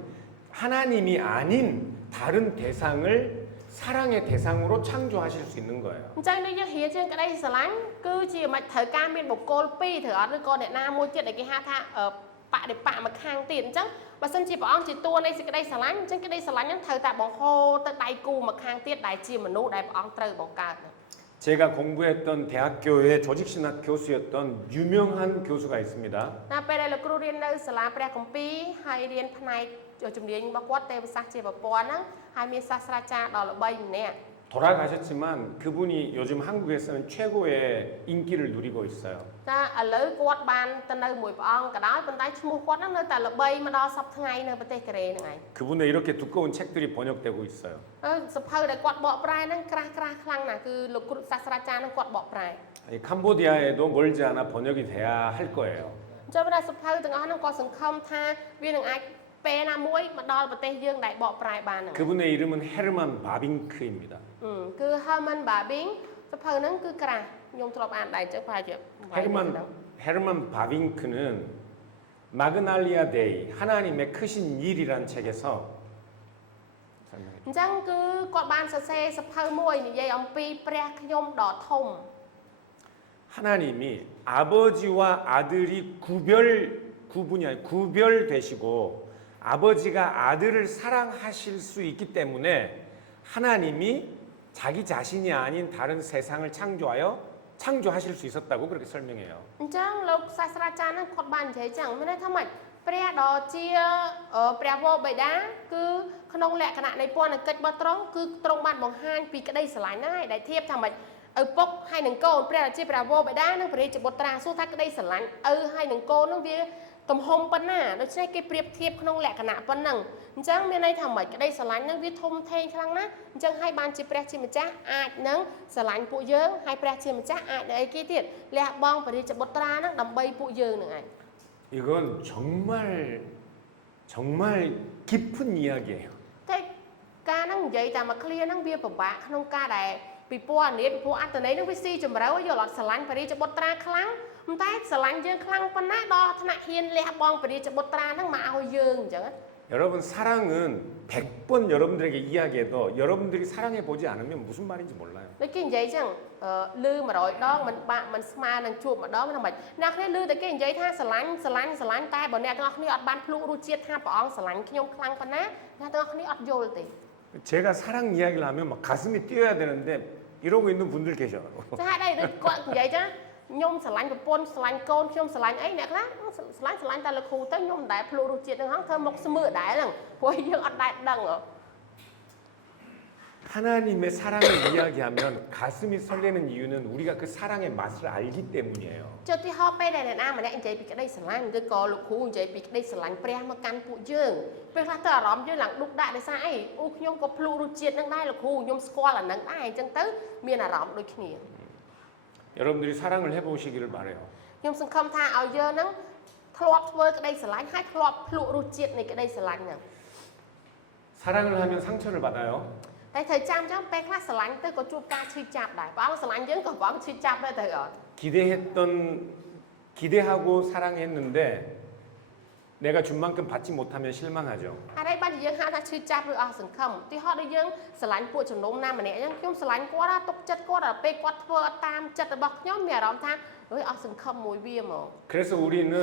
하나님이 아닌 다른 대상을 사랑의 대상으로 창조하실 수 있는 거예요. chẳng đây hiện trên cái đây sờ lạnh cứ chỉ mà thời can bên một cô pi thở ở con để na muối tiệt để cái ha tha ở bạ để bạ mà khang tiền chẳng và sân chỉ bảo ông chỉ tua này cái đây sờ lạnh chẳng cái đây sờ lạnh nó thở tại bồng hô tới đại cu mà khang tiệt đại chi mà nô đại bảo ông trời bồng cào 제가 공부했던 대학교의 조직신학 교수였던 유명한 교수가 있습니다. ណាពេលដែលលោកគ្រូរៀននៅសាលាព្រះគម្ពីរហើយរៀនផ្នែកជំនាញរបស់គាត់ទេវសាស្ត្រជាប្រព័ន្ធហ្នឹងហើយមានសាស្ត្រាចារ្យដ៏ល្បីម្នាក់ 돌아가셨지만 그분이 요즘 한국에서는 최고의 인기를 누리고 있어요. តែឥឡូវគាត់បានទៅនៅមួយព្រះអង្គក៏ដោយប៉ុន្តែឈ្មោះគាត់ហ្នឹងនៅតែល្បីមកដល់សប្តាហ៍ថ្ងៃនៅប្រទេសកូរ៉េហ្នឹងឯង 그분의 이렇게 두꺼운 책들이 번역되고 있어요. សភៅដែលគាត់បកប្រែហ្នឹងក្រាស់ខ្លាំងណាស់គឺលោកគ្រូសាស្ត្រាចារ្យហ្នឹងគាត់បកប្រែ 이 캄보디아에도 멀지 않아 번역이 돼야 할 거예요. ចុះប៉ុន្តែសភៅទាំងអស់ហ្នឹងគាត់សង្ឃឹមថាវានឹងអាចពេលណាមួយមកដល់ប្រទេសយើងដែលបកប្រែបានហ្នឹង 그분의 이름은 헤르만 바빙크입니다. គឺ Herman Babing សភៅហ្នឹងគឺក្រាស់ខ្ញុំធ្លាប់អានដែរចឹងប្រហែលជា 헤르만 바빙크는 마그날리아 데이 하나님의 크신 일이란 책에서 អញ្ចឹងគឺគាត់បានសរសេរសភៅមួយនិយាយអំពីព្រះខ្ញុំដ៏ធំ 하나님이 아버지와 아들이 구분이 아니라 구별되시고 아버지가 아들을 사랑하실 수 있기 때문에 하나님이 자기 자신이 아닌 다른 세상을 창조하실 수 있었다고 그렇게 설명해요. អញ្ចឹងលោកសាស្ត្រាចារ្យហ្នឹងគាត់បាននិយាយចឹងមានន័យថាម៉េចព្រះដ៏ជាព្រះវរបិតាគឺក្នុងលក្ខណៈនៃពន្ធកិច្ចរបស់ទ្រង់គឺទ្រង់បានបង្ហាញពីក្តីស្រឡាញ់ហ្នឹងហើយដែលធៀបថាម៉េចឪពុកហើយនឹងកូនព្រះដ៏ជាព្រះវរបិតានិងព្រះរាជបុត្រាសួរថាក្តីស្រឡាញ់ឪហើយនឹងកូនហ្នឹងវាទំហំប៉ុណ្ណាដូច្នេះគេប្រៀបធៀបក្នុងលក្ខណៈប៉ុណ្ណឹងអញ្ចឹងមានន័យថាម៉េចក្តីស្រឡាញ់ហ្នឹងវាធំធេងខ្លាំងណាស់អញ្ចឹងហើយបានជាព្រះជាម្ចាស់អាចនឹងស្រឡាញ់ពួកយើងហើយព្រះជាម្ចាស់អាចនៅអីគេទៀតលះបង់ព្រះរាជបុត្រាហ្នឹងដើម្បីពួកយើងនឹងឯង 이건 정말 깊은 이야기예요. តែការហ្នឹងនិយាយតែមួយឃ្លាហ្នឹងវាពិបាកក្នុងការដែលពីព្រោះអានិតពីព្រោះអត្តន័យហ្នឹងវាស៊ីជម្រៅយកអត់ស្រឡាញ់ព្រះរាជបុត្រាខ្លាំងប៉ុន្តែស្រឡាញ់យើងខ្លាំងប៉ុណ្ណាដល់ថ្នាក់ហ៊ានលះបង់ព្រះរាជបុត្រាហ្នឹងមកឲ្យយើងអញ្ចឹង 여러분 사랑은 100번 여러분들에게 이야기해도 여러분들이 사랑해 보지 않으면 무슨 말인지 몰라요. ដូចគេនិយាយអញ្ចឹងលឺ100ដងមិនបាក់មិនស្មើនឹងជួបម្ដងហ្នឹងមិនអ្នកគ្នាលឺតែគេនិយាយថាស្រឡាញ់តែបើអ្នកទាំងអស់គ្នាអត់បានភ្លុករសជាតិថាព្រះអង្គស្រឡាញ់ខ្ញុំខ្លាំងប៉ុណ្ណាអ្នកទាំងអស់គ្នាអត់យល់ទេ 제가 사랑 이야기를 하면 막 가슴이 뛰어야 되는데 이러고 있는 분들 계셔. ចាហេតុអីដូចគាត់និយាយថាខ្ញុំស្រឡាញ់ប្រពន្ធស្រឡាញ់កូនខ្ញុំស្រឡាញ់អីអ្នកខ្លះស្រឡាញ់តែលោកគ្រូទៅខ្ញុំមិនដែលភ្លុករសជាតិហ្នឹងហងធ្វើមុខស្មើដែរហ្នឹងព្រោះយើងអត់ដែលដឹង 하나님의 사랑을 이야기하면 가슴이 설레는 이유는 우리가 그 사랑의 맛을 알기 때문이에요. ចុះទីហោពេលដែលអ្នកណាម្នាក់និយាយពីក្តីស្រឡាញ់ឬក៏លោកគ្រូនិយាយពីក្តីស្រឡាញ់ព្រះមកកាន់ពួកយើងពេលខ្លះទៅអារម្មណ៍យើងឡើងដុកដាក់ដោយសារអីអូខ្ញុំក៏ភ្លុករសជាតិហ្នឹងដែរលោកគ្រូខ្ញុំស្គាល់អាហ្នឹងដែរអញ្ចឹងទៅមានអារម្មណ៍ដូចគ្នា 여러분들이 사랑을 해보시기를 바래요. ខ្ញុំសង្ឃឹមថាឲ្យយើងហ្នឹងធ្លាប់ធ្វើក្តីស្រឡាញ់ហើយធ្លាប់ភ្លុករសជាតិនៃក្តីស្រឡាញ់ហ្នឹង 사랑을 하면 상처를 받아요. តែត្រូវចាំចាំពេលខ្លះស្រឡាញ់ទៅក៏ជួបការឈឺចាប់ដែរព្រះអង្គស្រឡាញ់យើងក៏ព្រះអង្គឈឺចាប់ដែរទៅអត់ 기대하고 사랑했는데 내가 준 만큼 받지 못하면 실망하죠. ហើយបានជាយើងហៅថាឈឺចាប់ឬអស់សង្ឃឹមទីហោដូចយើងស្រឡាញ់ពួកជំនុំណាម្នាក់អញ្ចឹងខ្ញុំស្រឡាញ់គាត់ណាទុកចិត្តគាត់ដល់ពេលគាត់ធ្វើតាមចិត្តរបស់ខ្ញុំមានអារម្មណ៍ថាអើយអស់សង្ឃឹមមួយវាហ្មង 그래서 우리는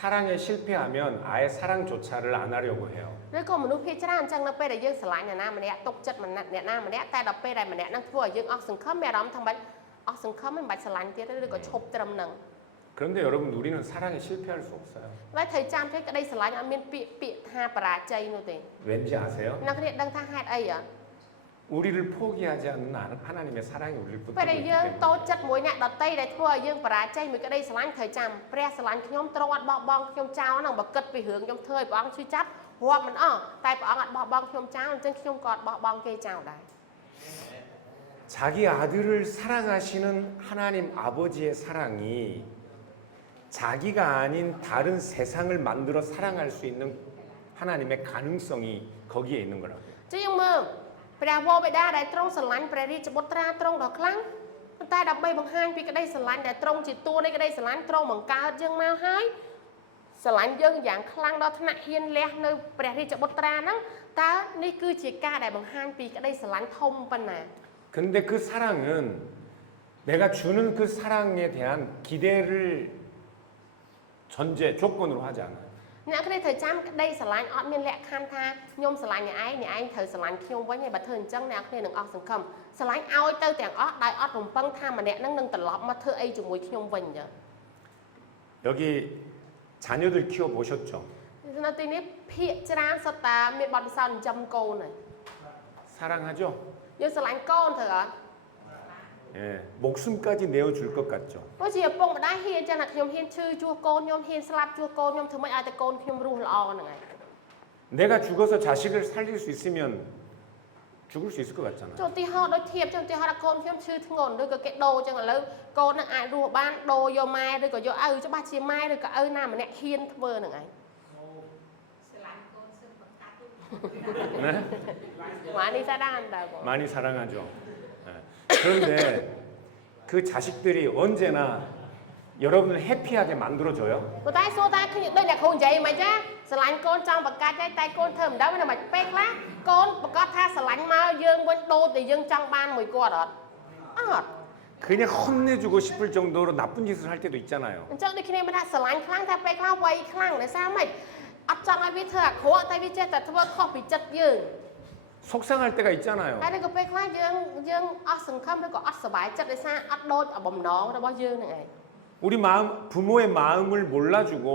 사랑에 실패하면 아예 사랑조차를 안 하려고 해요. ឬក៏មនុស្សភាគច្រើនអញ្ចឹងនៅពេលដែលយើងស្រឡាញ់អ្នកណាម្នាក់ទុកចិត្តអ្នកណាម្នាក់តែដល់ពេលដែលម្នាក់ហ្នឹងធ្វើឲ្យយើងអស់សង្ឃឹមមានអារម្មណ៍ថាមិនអស់សង្ឃឹមមិនបាច់ស្រឡាញ់ទៀតឬក៏ឈប់ត្រឹមហ្នឹង 그런데 여러분 우리는 사랑에 실패할 수 없어요. ហើយត្រូវចាំទេក្តីស្រឡាញ់អត់មានពាក្យថាបរាជ័យនោះទេ 왠지 아세요? អ្នកគ្នាដឹងថាហេតុអីអត់ 우리를 포기하지 않는 하나님의 사랑이 우리를 ពេល 붙들고 ដែល 있기 យើង 때문에 តូចចិត្តមួយអ្នកដតីដែលធ្វើឲ្យយើងបរាជ័យមួយក្តីស្រឡាញ់ត្រូវចាំព្រះស្រឡាញ់ខ្ញុំទ្រង់អត់បោះបង់ខ្ញុំចោលហ្នឹងបើគិតពីរឿងខ្ញុំធ្វើឲ្យព្រះអង្គឈឺចាប់រាប់មិនអស់តែព្រះអង្គអត់បោះបង់ខ្ញុំចោលអញ្ចឹងខ្ញុំក៏អត់បោះបង់គេចោលដែរ 자기 아들을 사랑하시는 하나님 아버지의 사랑이 자기가 아닌 다른 세상을 만들어 사랑할 수 있는 하나님의 가능성이 거기에 있는 거라고요. ចឹងយើងមើលព្រះវរបិតាដែលទ្រង់ស្រឡាញ់ព្រះរាជបុត្រាទ្រង់ដ៏ខ្លាំងប៉ុន្តែដើម្បីបង្ហាញពីក្តីស្រឡាញ់ដែលទ្រង់ជាតួនៃក្តីស្រឡាញ់ទ្រង់បង្កើតយើងមកហើយស្រឡាញ់យើងយ៉ាងខ្លាំងដល់ថ្នាក់ហ៊ានលះនៅព្រះរាជបុត្រាហ្នឹងតើនេះគឺជាការដែលបង្ហាញពីក្តីស្រឡាញ់ធំប៉ុណ្ណា 근데 그 사랑은 내가 주는 그 사랑에 대한 기대를 조건으로 하지 않아요. អ្នកគ្នាត្រូវចាំក្តីស្រឡាញ់អត់មានលក្ខខណ្ឌថាខ្ញុំស្រឡាញ់អ្នកឯងត្រូវស្រឡាញ់ខ្ញុំវិញហើយបើធ្វើអញ្ចឹងអ្នកគ្នានឹងអស់សង្ឃឹម ស្រឡាញ់ឲ្យទៅទាំងអស់ដោយអត់រំពឹងថាម្នាក់ហ្នឹងនឹងត្រឡប់មកធ្វើអីជាមួយខ្ញុំវិញអញ្ចឹង 여기 자녀들 키워 보셨죠? នៅទីនេះភាកច្រើនសុទ្ធតែមានបទពិសោធន៍ចិញ្ចឹមកូនហើយ 사랑하죠? យើងស្រឡាញ់កូនត្រូវអត់ 예, 목숨까지 내어줄 것 같죠? ព្រោះជាឪពុកម្ដាយហ៊ានចឹងថាខ្ញុំហ៊ានឈឺជួសកូនខ្ញុំហ៊ានស្លាប់ជួសកូនខ្ញុំធ្វើម៉េចឲ្យតែកូនខ្ញុំរស់ល្អហ្នឹងហើយ 내가 죽어서 자식을 살릴 수 있으면 죽을 수 있을 것 같잖아요. ចុះទីហោដូចធៀបចឹងទីហោថាកូនខ្ញុំឈឺធ្ងន់ឬក៏គេដូរចឹងឥឡូវកូនហ្នឹងអាចរស់បានដូរយកម៉ែឬក៏យកឪច្បាស់ជាម៉ែឬក៏ឪណាម្នាក់ហ៊ានធ្វើហ្នឹងឯង 네? ម៉ានេះសាដានតើបង 많이 사랑하죠. 예. 그런데 그 자식들이 언제나 여러분을 해피하게 만들어줘요. ប៉ុន្តែសួរថាខ្ញុំដូចអ្នកគ្រូនិយាយមិនចាស្រឡាញ់កូនចង់បង្កាច់តែកូនធ្វើមិនដឹងមិនពេលខ្លះកូនប្រកាសថាស្រឡាញ់មកយើងវិញដូរតែយើងចង់បានមួយគាត់អត់អត់ 그냥 혼내주고 싶을 정도로 나쁜 짓을 할 때도 있잖아요. អញ្ចឹងដូចគ្នាមិនថាស្រឡាញ់ខ្លាំងតែពេលខ្លះវ័យខ្លាំងដោយសារម៉េចអត់ចង់ឲ្យវាធ្វើអាក្រក់តែវាចេះតែធ្វើខុសពីចិត្តយើង 속상할 때가 있잖아요. តែឬក៏ពេលខ្លះយើងអស់សង្ឃឹមឬក៏អត់សុបាយចិត្តដោយសារអត់ដូចបំណងរបស់យើងហ្នឹងឯង 우리 마음, 부모의 마음을 몰라주고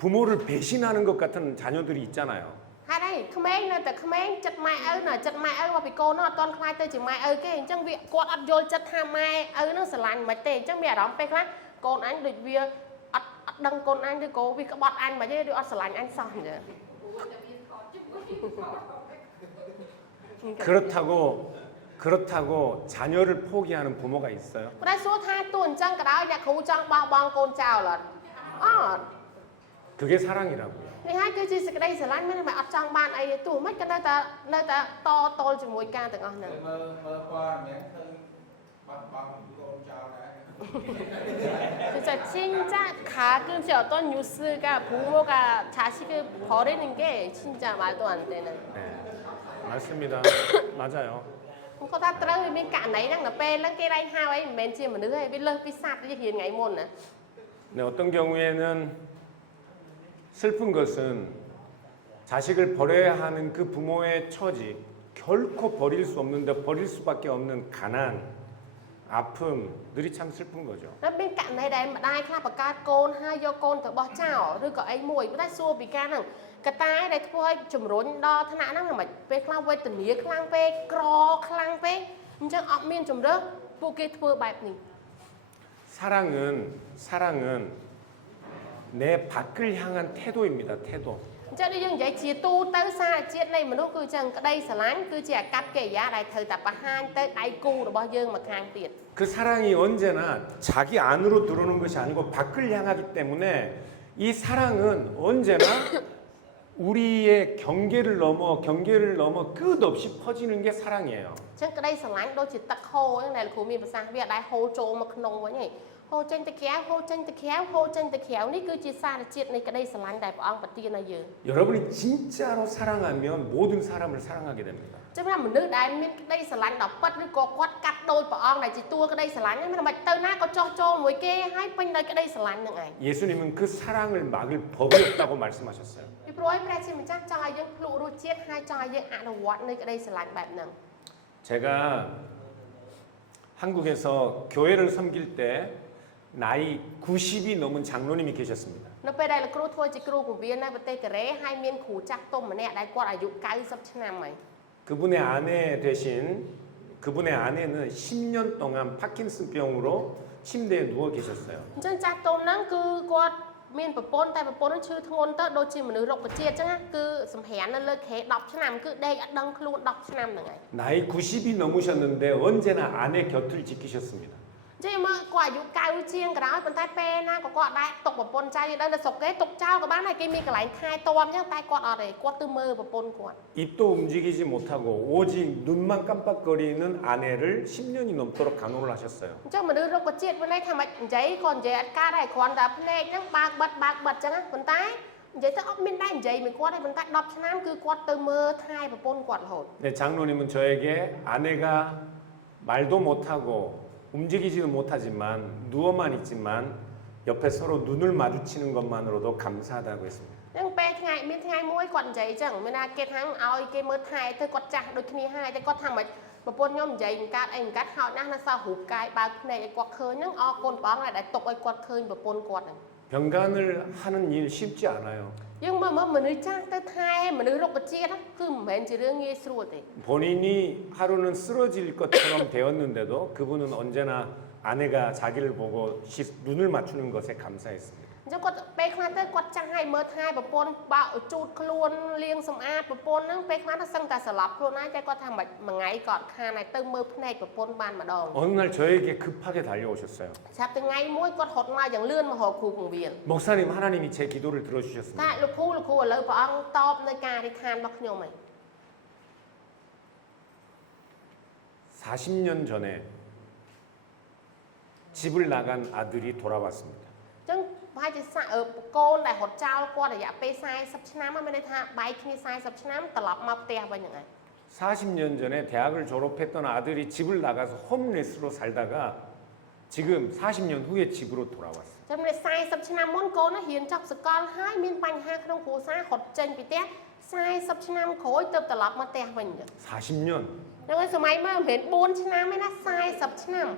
부모를 배신하는 것 같은 자녀들이 있잖아요. ហើយđâyក្មេងនៅតែក្មេងចិត្តម៉ែឪនៅចិត្តម៉ែឪមកពីកូននោះអត់ទាន់ខ្លាយទៅជាម៉ែឪគេអញ្ចឹងវាគាត់អត់យល់ចិត្តថាម៉ែឪនោះស្រឡាញ់មិនទេអញ្ចឹងមានអារម្មណ៍ពេលខ្លះកូនអញដូចវាអត់ដឹងកូនអញឬក៏វាក្បត់អញមិនទេឬអត់ស្រឡាញ់អញសោះអញ្ចឹង 그렇다고 자녀를 포기하는 부모가 있어요. ប៉ុន្តែសួរថាទោះអញ្ចឹងក៏ដោយអ្នកគ្រូចង់បោះបង់កូនចោលអត់អត់ 그게 사랑이라고요. នេះហើយគឺជាសេចក្តីស្រឡាញ់មិនមែនអត់ចង់បានអីទេទោះមិនក៏នៅតែតតល់ជាមួយការទាំងអស់ហ្នឹង មើលព័ត៌មានឃើញបាត់បង់កូនចោលដែរ 진짜 진짜 가끔씩 어떤 뉴스가 부모가 자식을 버리는 게 진짜 말도 안 되는. 네, 맞습니다. 맞아요. គាត់ថាត្រូវវាមានករណីហ្នឹងដល់ពេលហ្នឹងគេរែងហៅអីមិនមែនជាមនុស្សទេវាលើសពីសត្វវារៀនថ្ងៃមុនណា 네, 어떤 경우에는 슬픈 것은 자식을 버려야 하는 그 부모의 처지, 결코 버릴 수 없는데 버릴 수밖에 없는 가난, 아픔들이 참 슬픈 거죠. តែមានករណីដែលម្ដាយខ្លះបង្កើតកូនហើយយកកូនទៅបោះចោលឬក៏អីមួយប៉ុន្តែសួរពីការហ្នឹងកត្តាដែលធ្វើឲ្យជំរុញដល់ថ្នាក់ហ្នឹងមិនពេលខ្លះវេទនាខ្លាំងពេកក្រខ្លាំងពេកអញ្ចឹងអត់មានជំរឿពួកគេធ្វើបែបនេះ 사랑은 내 밖을 향한 태도입니다. 태도. អញ្ចឹងយើងនិយាយជាទូទៅសារជាតិនៃមនុស្សគឺអញ្ចឹងក្តីស្រឡាញ់គឺជាអាកប្បកិរិយាដែលត្រូវតែបង្ហាញទៅដៃគូរបស់យើងមកខាងទៀត 그 사랑이 언제나 자기 안으로 들어오는 것이 아니고 밖을 향하기 때문에 이 사랑은 언제나 우리의 경계를 넘어 끝없이 퍼지는 게 사랑이에요. អញ្ចឹងក្តីស្រឡាញ់ដូចជាទឹកហូរហ្នឹងដែលគ្រូមានប្រសាសន៍វាអត់ដែលហូរចូលមកក្នុងវិញទេហូរចេញទៅក្រៅហូរចេញទៅក្រៅហូរចេញទៅក្រៅនេះគឺជាសារជាតិនៃក្តីស្រឡាញ់ដែលព្រះអង្គប្រទានឲ្យយើង 여러분이 진짜로 사랑하면 모든 사람을 사랑하게 됩니다. ចឹងថាមនុស្សដែលមានក្តីស្រឡាញ់ដល់ពិតឬក៏គាត់កាត់ដូចព្រះអង្គដែលជាតួក្តីស្រឡាញ់ហ្នឹងមិនទៅណាក៏ចោះចូលមួយគេហើយពេញដោយក្តីស្រឡាញ់ហ្នឹងឯង 예수님은 그 사랑을 막을 법이 없다고 말씀하셨어요. ពីព្រោះឯព្រះជាម្ចាស់ចង់ឲ្យយើងភ្លក់រសជាតិហើយចង់ឲ្យយើងអនុវត្តនៅក្តីស្រឡាញ់បែបហ្នឹង 제가 한국에서 교회를 섬길 때 나이 90이 넘은 장로님이 계셨습니다. នៅពេលដែលលោកគ្រូធ្វើជាគ្រូពវៀននៅប្រទេសកូរ៉េហើយមានគ្រូចាស់ទុំម្នាក់ដែលគាត់អាយុ90ឆ្នាំហើយ 그분의 아내 대신 그분의 아내는 10년 동안 파킨슨병으로 침대에 누워 계셨어요. អញ្ចឹងចាស់ទុំហ្នឹងគឺគាត់មានប្រពន្ធតែប្រពន្ធហ្នឹងឈឺធ្ងន់ទៅដូចជាមនុស្សរុក្ខជាតិអញ្ចឹងណាគឺសម្រាននៅលើខេ10ឆ្នាំគឺដេកអត់ដឹងខ្លួន10ឆ្នាំហ្នឹងហើយ 나이 90이 넘으셨는데 언제나 아내 곁을 지키셨습니다. ចេះមកគាត់អាយុ90ជាងក្រោយប៉ុន្តែពេលណាក៏គាត់ដែរຕົកប្រពន្ធចៅដល់នៅស្រុកគេຕົកចោលក៏បានដែរគេមានកន្លែងថែទាំអញ្ចឹងតែគាត់អត់ទេគាត់ទៅមើលប្រពន្ធគាត់ 입도 움직이지 못하고 오직 눈만 깜빡거리는 아내를 10년이 넘도록 간호를 하셨어요. អញ្ចឹងមនុស្សរុក្ខជាតិវិញថាមិននិយាយក៏និយាយអត់កើតដែរគ្រាន់តែភ្នែកហ្នឹងបើកបិទអញ្ចឹងណាប៉ុន្តែនិយាយទៅអត់មានដែរនិយាយមួយគាត់ទេប៉ុន្តែ10ឆ្នាំគឺគាត់ទៅមើលថែប្រពន្ធគាត់រហូត 네, 장로님은 저에게 아내가 말도 못하고 움직이지도 못하지만 누워만 있지만 옆에 서로 눈을 마주치는 것만으로도 감사하다고 했습니다. ហ្នឹងពេលថ្ងៃមានថ្ងៃមួយគាត់និយាយអញ្ចឹងមានថាគេថាឲ្យគេមើលថែទៅគាត់ចាស់ដូចគ្នាហើយតែគាត់ថាមិន ប្រពន្ធខ្ញុំនិយាយមិនកាត់អីមិនកាត់ហោចណាស់នៅសល់រូបកាយបើកភ្នែកឲ្យគាត់ឃើញហ្នឹងអរគុណព្រះអង្គដែលទុកឲ្យគាត់ឃើញប្រពន្ធគាត់ហ្នឹង 병간을 하는 일 쉽지 않아요. យើងមើលមនុស្សចាស់ទៅថែមនុស្សរុក្ខជាតិគឺមិនមែនជារឿងងាយស្រួលទេ 본인이 하루는 쓰러질 것처럼 되었는데도 그분은 언제나 아내가 자기를 보고 눈을 맞추는 것에 감사했습니다. អញ្ចឹងគាត់ពេលខ្លះទៅគាត់ចាស់ឲ្យមើលថែប្រពន្ធបើជូតខ្លួនលាងសម្អាតប្រពន្ធហ្នឹងពេលខ្លះទៅសឹងតែស្លាប់ខ្លួនឯងតែគាត់ថាមិនមួយថ្ងៃគាត់ខានឲ្យទៅមើលភ្នែកប្រពន្ធបានម្ដង 어느 날 저에게 급하게 달려오셨어요. ស្រាប់តែថ្ងៃមួយគាត់ហត់មកយ៉ាងលឿនមកហៅគ្រូពងវាល 목사님 하나님이 제 기도를 들어주셨습니다. តែលោកគ្រូឥឡូវព្រះអង្គតបនៅការអធិដ្ឋានរបស់ខ្ញុំហើយ 40년 전에 집을 나간 아들이 돌아왔습니다. អញ្ចឹងប្រហែលជាកូនដែលហត់ចោលគាត់រយៈពេល40ឆ្នាំហ្នឹងមានន័យថាបែកគ្នា40ឆ្នាំត្រឡប់មកផ្ទះវិញហ្នឹងឯង 40년 전에 대학을 졸업했던 아들이 집을 나가서 홈레스로 살다가 지금 40년 후에 집으로 돌아왔어요. ចាំតែ40ឆ្នាំមុនកូនហ្នឹងរៀនចប់សាកលហើយមានបញ្ហាក្នុងគ្រួសារហត់ចេញពីផ្ទះ40ឆ្នាំក្រោយទៅត្រឡប់មកផ្ទះវិញអញ្ចឹង 40년 ហ្នឹងហើយសម័យមកមិនមែន4ឆ្នាំទេណា40ឆ្នាំ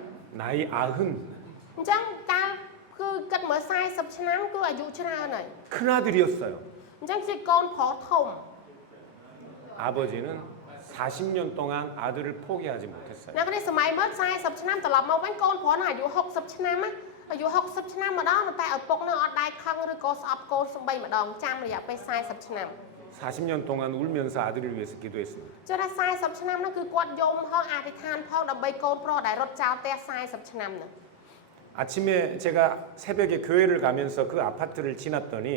나이 90 អញ្ចឹងកាលគឺគិតមើល40ឆ្នាំគឺអាយុច្រើនហើយ 큰아들이었어요. អញ្ចឹងជាកូនប្រុសធំ 아버지는 40년 동안 아들을 포기하지 못했어요. នៅក្នុងសម័យមក40ឆ្នាំត្រឡប់មកវិញកូនប្រុសហ្នឹងអាយុ60ឆ្នាំណាអាយុ60ឆ្នាំម្ដងតែឪពុកនឹងអត់ដែរខឹងឬក៏ស្អប់កូនសំបីម្ដងចាំរយៈពេល40ឆ្នាំ 40년 동안 울면서 아들을 위해서 기도했습니다. ចុះថា40ឆ្នាំហ្នឹងគឺគាត់យំផងអធិដ្ឋានផងដើម្បីកូនប្រុសដែលរត់ចោលផ្ទះ40ឆ្នាំហ្នឹង 아침에 제가 새벽에 교회를 가면서 그 아파트를 지났더니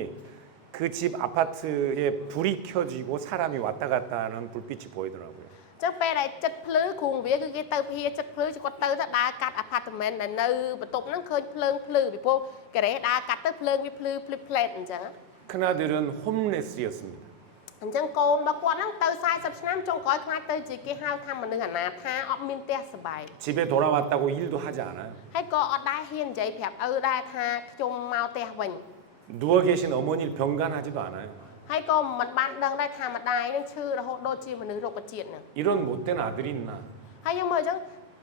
그 집 아파트에 불이 켜지고 사람이 왔다 갔다 하는 불빛이 보이더라고요. ចឹងពេលដែលចិត្តភ្លឺគ្រូវាគឺគេទៅភៀចិត្តភ្លឺគាត់ទៅដើរកាត់អាផាតមិនដែលនៅបន្ទប់ហ្នឹងឃើញភ្លើងភ្លឺពីព្រោះការ៉េដើរកាត់ទៅភ្លើងវាភ្លឺភ្លឺផ្លែតអញ្ចឹង 큰아들은 홈레스였습니다. អញ្ចឹងកូនរបស់គាត់ហ្នឹងទៅ40ឆ្នាំចុងក្រោយខ្លាចទៅជាគេហៅថាមនុស្សអនាថាអត់មានផ្ទះសុបាយ 집에 돌아왔다고 일도 하지 않아요. ហើយក៏អត់ដែរហ៊ាននិយាយប្រាប់ឪដែរថាខ្ញុំមកផ្ទះវិញ 누워 계신 어머니를 병간하지도 않아요. ហើយក៏មិនបានដឹងដែរថាម្ដាយនឹងឈឺរហូតដូចជាមនុស្សរុក្ខជាតិហ្នឹង 이런 못된 아들이 있나? ហើយយើងមើលអញ្ចឹង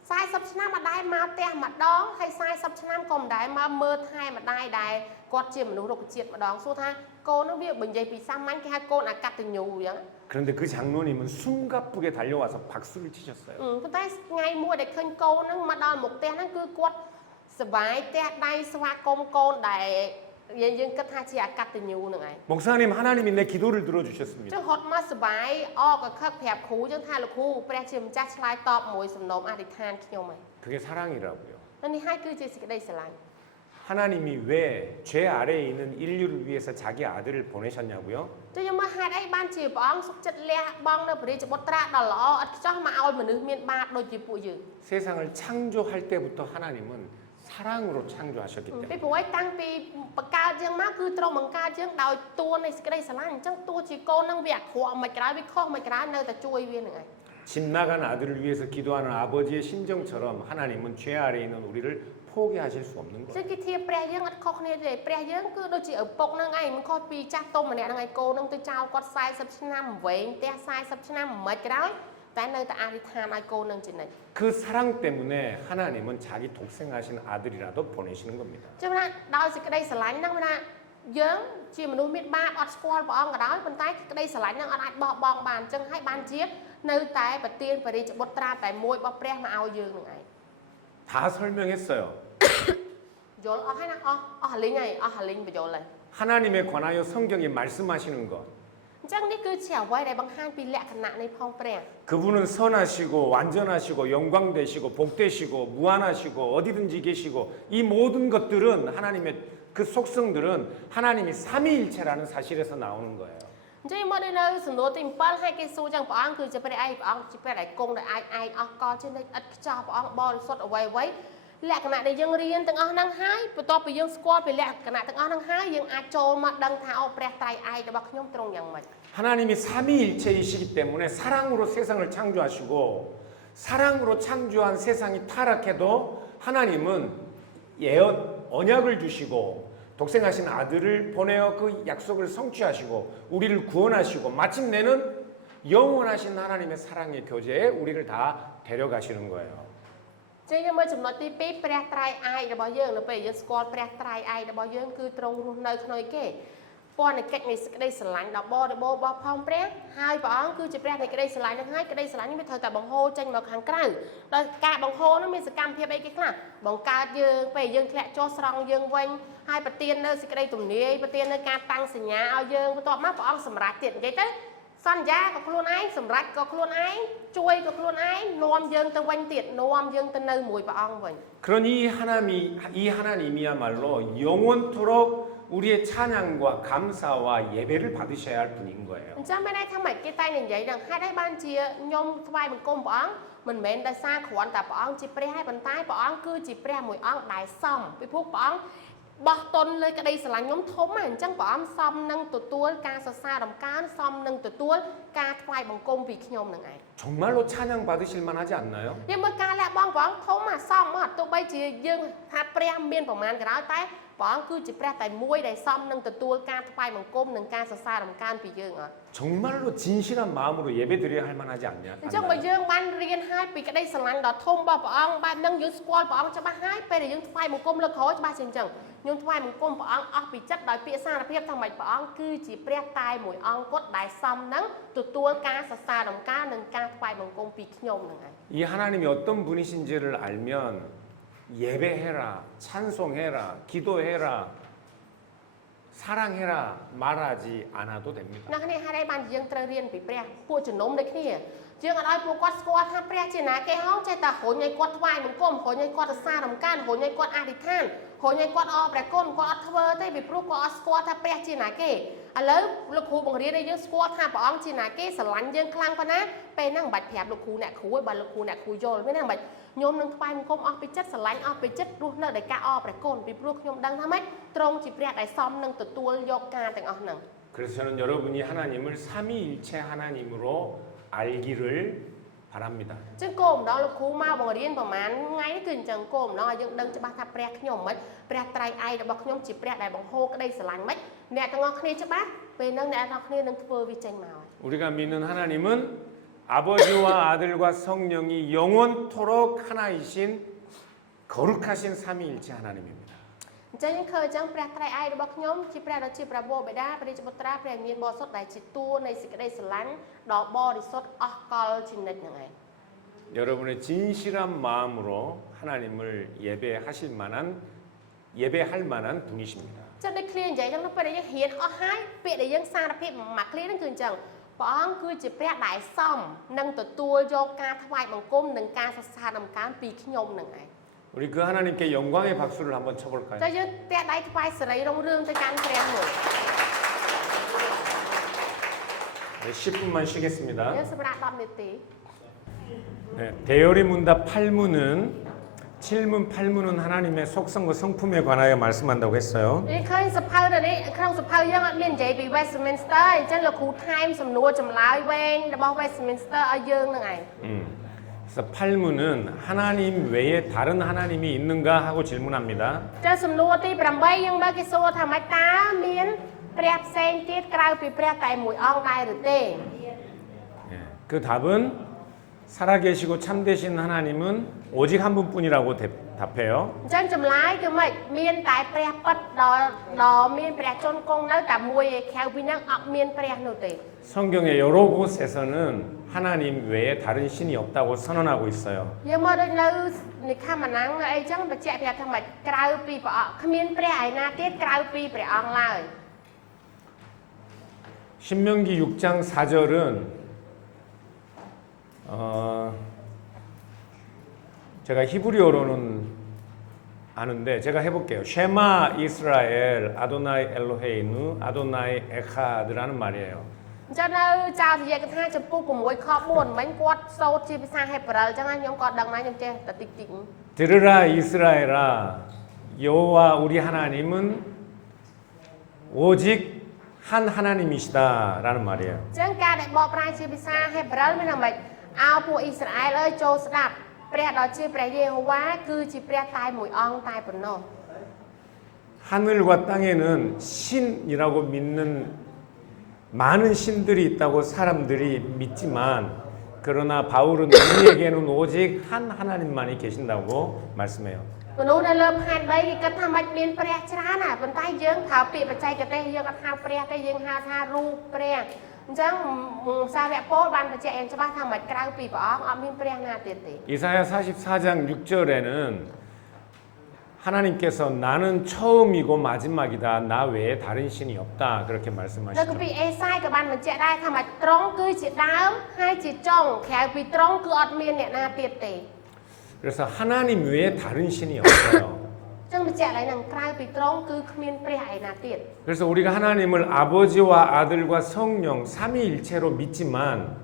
40ឆ្នាំម្ដាយមកផ្ទះម្ដងហើយ40ឆ្នាំក៏ម្ដាយមកមើលថែម្ដាយដែរគាត់ជាមនុស្សរុក្ខជាតិម្ដងសួរថាកូននឹងវាបើនិយាយពីសាមញ្ញគេហៅកូនអកតញ្ញូអញ្ចឹង 그런데 그 장로님은 숨가쁘게 달려와서 박수를 치셨어요. ប៉ុន្តែថ្ងៃមួយដែលឃើញកូននឹងមកដល់មុខផ្ទះហ្នឹងគឺគាត់សប្បាយផ្ទះដៃស្វាគមន៍កូនដែលយើងគិតថាជាអកតញ្ញូហ្នឹងឯង 목사님 하나님이 내 기도를 들어주셨습니다. ចឹងហត់មកសប្បាយអរក៏ខឹកប្រាប់គ្រូចឹងថាលោកគ្រូព្រះជាម្ចាស់ឆ្លើយតបមួយសំណូមអធិដ្ឋានខ្ញុំហើយ 그게 사랑이라고요. នេះហើយគឺជាសេចក្តីស្រឡាញ់ 하나님이 왜 죄 아래에 있는 인류를 위해서 자기 아들을 보내셨냐고요? ចឹងខ្ញុំមកហេតុអីបានជាព្រះអង្គសុខចិត្តលះបង់នៅព្រះរាជបុត្រាដ៏ល្អឥតខ្ចោះមកឲ្យមនុស្សមានបាបដូចជាពួកយើង 세상을 창조할 때부터 하나님은 사랑으로 창조하셨기 ពី 때문에 ព្រោះឯតាំងពីបង្កើតយើងមកគឺទ្រង់បង្កើតយើងដោយតួនៃសេចក្តីស្រឡាញ់អញ្ចឹងតួជាកូននឹងវាអាក្រក់មិនក្រោយវាខុសមិនក្រោយនៅតែជួយវានឹងឯង 집 나간 아들을 위해서 기도하는 아버지의 심정처럼 하나님은 죄 아래에 있는 우리를 포기하실 수 없는 ចឹង 거예요. គេធៀបព្រះយើងអត់ខុសគ្នាទេព្រះយើងគឺដូចជាឪពុកនឹងឯងមិនខុសពីចាស់ទុំម្នាក់ហ្នឹងឯងកូននឹងទៅចោលគាត់40ឆ្នាំវែងផ្ទះ40ឆ្នាំមិនក្រោយតែនៅតែអធិដ្ឋានឲ្យកូននឹងជានិច្ច 그 사랑 때문에 하나님은 자기 독생하신 아들이라도 보내시는 겁니다. ចឹងណាដោយសេចក្តីស្រឡាញ់ហ្នឹងណាយើងជាមនុស្សមានបាបអត់ស្គាល់ព្រះអង្គក៏ដោយប៉ុន្តែក្តីស្រឡាញ់ហ្នឹងអត់អាចបោះបង់បានអញ្ចឹងហើយបានជានៅតែប្រទានព្រះរាជបុត្រាតែមួយរបស់ព្រះមកឲ្យយើងនឹងឯង 다 설명했어요. យល់អស់ហើយណាអស់ហលីងហើយអស់ហលីងបញ្យល់ហើយ 하나님에 관하여 성경이 말씀하시는 것. អញ្ចឹងនេះគឺជាអ្វីដែលបង្ហាញពីលក្ខណៈនៃផងព្រះ 그분은 선하시고 완전하시고 영광되시고 복되시고 무한하시고 어디든지 계시고 이 모든 것들은 하나님의 그 속성들은 하나님이 삼위일체라는 사실에서 나오는 거예요. អញ្ចឹងមកនៅសំណួរទី7ហើយគេសួរចឹងព្រះអង្គគឺជាព្រះឯងព្រះអង្គជាព្រះដែលគង់ដោយឯងអស់កលជានិច្ចឥតខ្ចោះព្រះអង្គបរិសុទ្ធអ្វីអ្វីលក្ខណៈដែលយើងរៀនទាំងអស់ហ្នឹងហើយបន្ទាប់ពីយើងស្គាល់ពីលក្ខណៈទាំងអស់ហ្នឹងហើយយើងអាចចូលមកដឹងថាអូព្រះត្រៃឯករបស់ខ្ញុំត្រង់យ៉ាងម៉េច 하나님이 삼위일체이시기 때문에 사랑으로 세상을 창조하시고 사랑으로 창조한 세상이 타락해도 하나님은 예언 언약을 주시고 독생하신 아들을 보내어 그 약속을 성취하시고 우리를 구원하시고 마침내는 영원하신 하나님의 사랑의 교제에 우리를 다 데려가시는 거예요. ចឹងយើងមើលចំណុចទី2ព្រះត្រៃឯករបស់យើងនៅពេលយើងស្គាល់ព្រះត្រៃឯករបស់យើងគឺទ្រង់រស់នៅក្នុងគេពន្ធនៃកិច្ចនៃសេចក្តីស្រឡាញ់ដល់បរិបូរណ៍របស់ផងព្រះហើយព្រះអង្គគឺជាព្រះនៃក្តីស្រឡាញ់នឹងហើយក្តីស្រឡាញ់នេះវាត្រូវតែបង្ហូរចេញមកខាងក្រៅដោយការបង្ហូរនោះមានសកម្មភាពអីគេខ្លះបង្កើតយើងពេលយើងធ្លាក់ចុះស្រង់យើងវិញហើយប្រទាននៅសេចក្តីទំនាយប្រទាននៅការតាំងសញ្ញាឲ្យយើងបន្ទាប់មកព្រះអង្គសម្រេចទៀតនិយាយទៅសន្យាក៏ខ្លួនឯងសម្រេចក៏ខ្លួនឯងជួយក៏ខ្លួនឯងនាំយើងទៅវិញទៀតនាំយើងទៅនៅមួយព្រះអង្គវិញ 그러니 이 하나님이야말로 영원토록 우리의 찬양과 감사와 예배를 받으셔야 할 분인 거예요. អញ្ចឹងមានន័យថាម៉េចគេតែនិយាយដល់ហេតុអីបានជាខ្ញុំថ្វាយបង្គំព្រះអង្គមិនមែនដោយសារគ្រាន់តែព្រះអង្គជាព្រះហើយប៉ុន្តែព្រះអង្គគឺជាព្រះមួយអង្គដែលសមពីព្រោះព្រះអង្គបោះតុនលើក្តីស្រឡាញ់ខ្ញុំធំហើយអញ្ចឹងព្រះអង្គសមនឹងទទួលការសរសើរដំកើងសមនឹងទទួលការថ្វាយបង្គំពីខ្ញុំនឹងឯង 정말로 찬양 받으실 만하지 않나요? យើងមើលការលះបង់ព្រះអង្គធំអាសមអត់ទោះបីជាយើងថាព្រះមានប្រមាណក៏ដោយតែព្រះអង្គគឺជាព្រះតែមួយដែលសមនឹងទទួលការថ្វាយបង្គំនិងការសរសើរដំកើងពីយើងអត់ 정말로 진실한 마음으로 예배드려야 할 만하지 않냐? អញ្ចឹងបើយើងបានរៀនហើយពីក្តីស្រឡាញ់ដ៏ធំរបស់ព្រះអង្គបែបហ្នឹងយើងស្គាល់ព្រះអង្គច្បាស់ហើយពេលដែលយើងថ្វាយបង្គំលើក្រោយច្បាស់ជាអញ្ចឹងខ្ញុំថ្វាយបង្គំព្រះអង្គអស់ពីចិត្តដោយពាក្យសារភាពថាម៉េចព្រះអង្គគឺជាព្រះតែមួយអង្គគត់ដែលសមនឹងទទួលការសរសើរដំកើងនិងការថ្វាយបង្គំពីខ្ញុំហ្នឹងឯង 이 하나님이 어떤 분이신지를 알면 예배해라, 찬송해라, 기도해라, 사랑해라 말하지 않아도 됩니다. អ្នកគ្នាហេតុអីបានយើងត្រូវរៀនពីព្រះពួកជំនុំដូចគ្នាយើងអត់ឲ្យពួកគាត់ស្គាល់ថាព្រះជាណាគេហោចេះតែរុញឲ្យគាត់ថ្វាយបង្គំរុញឲ្យគាត់សរសើរដំកើងរុញឲ្យគាត់អធិដ្ឋានរុញឲ្យគាត់អរព្រះគុណគាត់អត់ធ្វើទេពីព្រោះគាត់អត់ស្គាល់ថាព្រះជាណាគេឥឡូវលោកគ្រូបង្រៀនឲ្យយើងស្គាល់ថាព្រះអង្គជាណាគេស្រឡាញ់យើងខ្លាំងប៉ុណ្ណាពេលហ្នឹងមិនបាច់ប្រាប់លោកគ្រូអ្នកគ្រូទេបើលោកគ្រូអ្នកគ្រូយល់មែនទេមិនបាច់ខ្ញុំនឹងថ្វាយបង្គំអស់ពីចិត្តស្រឡាញ់អស់ពីចិត្តរស់នៅដោយការអរព្រះគុណពីព្រោះខ្ញុំដឹងថាម៉េចទ្រង់ជាព្រះដែលសមនឹងទទួលយកការទាំងអស់ហ្នឹង 그래서 저는 여러분이 하나님을 삼위일체 하나님으로 알기를 바랍니다. ចឹងគោលម្ដងលោកគ្រូមកបង្រៀនប្រហែលថ្ងៃគឺអញ្ចឹងគោលម្ដងឲ្យយើងដឹងច្បាស់ថាព្រះខ្ញុំមិនព្រះត្រៃឯករបស់ខ្ញុំជាព្រះដែលបង្ហូរក្តីស្រឡាញ់មិនអ្នកទាំងអស់គ្នាច្បាស់ពេលហ្នឹងអ្នកទាំងអស់គ្នានឹងធ្វើវាចេញមក 우리가 믿는 하나님은 아버지와 아들과 성령이 영원토록 하나이신 거룩하신 삼위일체 하나님입니다. អញ្ចឹងយើងឃើញអញ្ចឹងព្រះត្រៃឯករបស់ខ្ញុំជាព្រះដ៏ជាព្រះវរបិតាព្រះរាជបុត្រាព្រះមានបរិសុទ្ធដែលជាតួនៃសេចក្តីស្រឡាញ់ដ៏បរិសុទ្ធអស់កលជានិច្ចហ្នឹងឯង 여러분의 진실한 마음으로 하나님을 예배할 만한 분이십니다. ចឹងដូចឃ្លានិយាយហ្នឹងពេលដែលយើងហ៊ានអស់ហើយពាក្យដែលយើងសារភាពមួយឃ្លាហ្នឹងគឺអញ្ចឹងព្រះអង្គគឺជាព្រះដែលសមនឹងទទួលយកការថ្វាយបង្គំនិងការសរសើរដំកើងពីខ្ញុំហ្នឹងឯង 우리 그 하나님께 영광의 박수를 한번 쳐볼까요? តែយើងផ្ទះដៃថ្វាយសេរីរុងរឿងទៅកាន់ព្រះមួយ 네, 10분만 쉬겠습니다. យើងសម្រាប់10នាទី 네, 대열의 문답 8문은 7문, 8문은 하나님의 속성과 성품에 관하여 말씀한다고 했어요. នេះឃើញសភៅនេះក្នុងសភៅយើងអត់មាននិយាយពី Westminster អញ្ចឹងលោកគ្រូថែមសំណួរចម្លើយវែងរបស់ Westminster ឲ្យយើងនឹងឯង 그래서 8문은 하나님 외에 다른 하나님이 있는가 하고 질문합니다. ចាសំណួរទី8យើងមើលគេសួរថាម៉េចតើមានព្រះផ្សេងទៀតក្រៅពីព្រះតែមួយអង្គដែរឬទេ 예, 그 답은 살아계시고 참되신 하나님은 오직 한 분뿐이라고 답해요. អញ្ចឹងចម្លើយគឺម៉េចមានតែព្រះពិតដល់មានព្រះជន្មគង់នៅតែមួយឯក្រៅពីហ្នឹងអត់មានព្រះនោះទេ 성경의 여러 곳에서는 하나님 외에 다른 신이 없다고 선언하고 있어요. យើងមកដូចនៅនិខមណាំងអីចឹងបញ្ជាក់ប្រាប់ថាម៉េចក្រៅពីព្រះអង្គគ្មានព្រះឯណាទៀតក្រៅពីព្រះអង្គឡើយ 신명기 6장 4절은 제가 히브리어로는 아는데 제가 해볼게요. 쉐마 이스라엘 아도나이 엘로헤이누 아도나이 에카드라는 말이에요. អញ្ចឹងនៅចៅទយេកថាចំពោះ6ខ4មិញគាត់សូត្រជាភាសាហេប្រឺអញ្ចឹងខ្ញុំក៏ដឹងដែរខ្ញុំចេះតែតិចតិច 들으라 이스라엘아 여호와 우리 하나님은 오직 한 하나님이시다라는 말이에요. អញ្ចឹងការដែលបកប្រែជាភាសាហេប្រឺមានន័យម៉េចអោពួកអ៊ីស្រាអែលអើយចូលស្ដាប់ព្រះដ៏ជាព្រះយេហូវ៉ាគឺជាព្រះតែមួយអង្គតែប៉ុណ្ណោះ 하늘과 땅에는 신이라고 믿는 많은 신들이 있다고 사람들이 믿지만 그러나 바울은 우리에게는 오직 한 하나님만이 계신다고 말씀해요. មនុស្សដែលលើផែនដីគេគិតថាមិនមានព្រះច្រើនណាប៉ុន្តែយើងប្រើពាក្យបច្ចេកទេសយើងអត់ហៅព្រះទេយើងហៅថារូបព្រះអញ្ចឹងសាវកពោលបានបញ្ជាក់យ៉ាងច្បាស់ថាមិនក្រៅពីព្រះអង្គអត់មានព្រះណាទៀតទេ 이사야 44장 6절에는 하나님께서 나는 처음이고 마지막이다. 나 외에 다른 신이 없다. 그렇게 នៅ 말씀하시죠. គម្ពីរអេសាយក៏បានបញ្ជាក់ដែរថាមិនត្រង់គឺជាដើមហើយជាចុងក្រៅពីត្រង់គឺអត់មានអ្នកណាទៀតទេ 그래서 하나님 외에 다른 신이 없어요. អញ្ចឹងបញ្ជាក់ឡើយនឹងក្រៅពីត្រង់គឺគ្មានព្រះឯណាទៀត 그래서 우리가 하나님을 아버지와 아들과 성령 삼위일체로 믿지만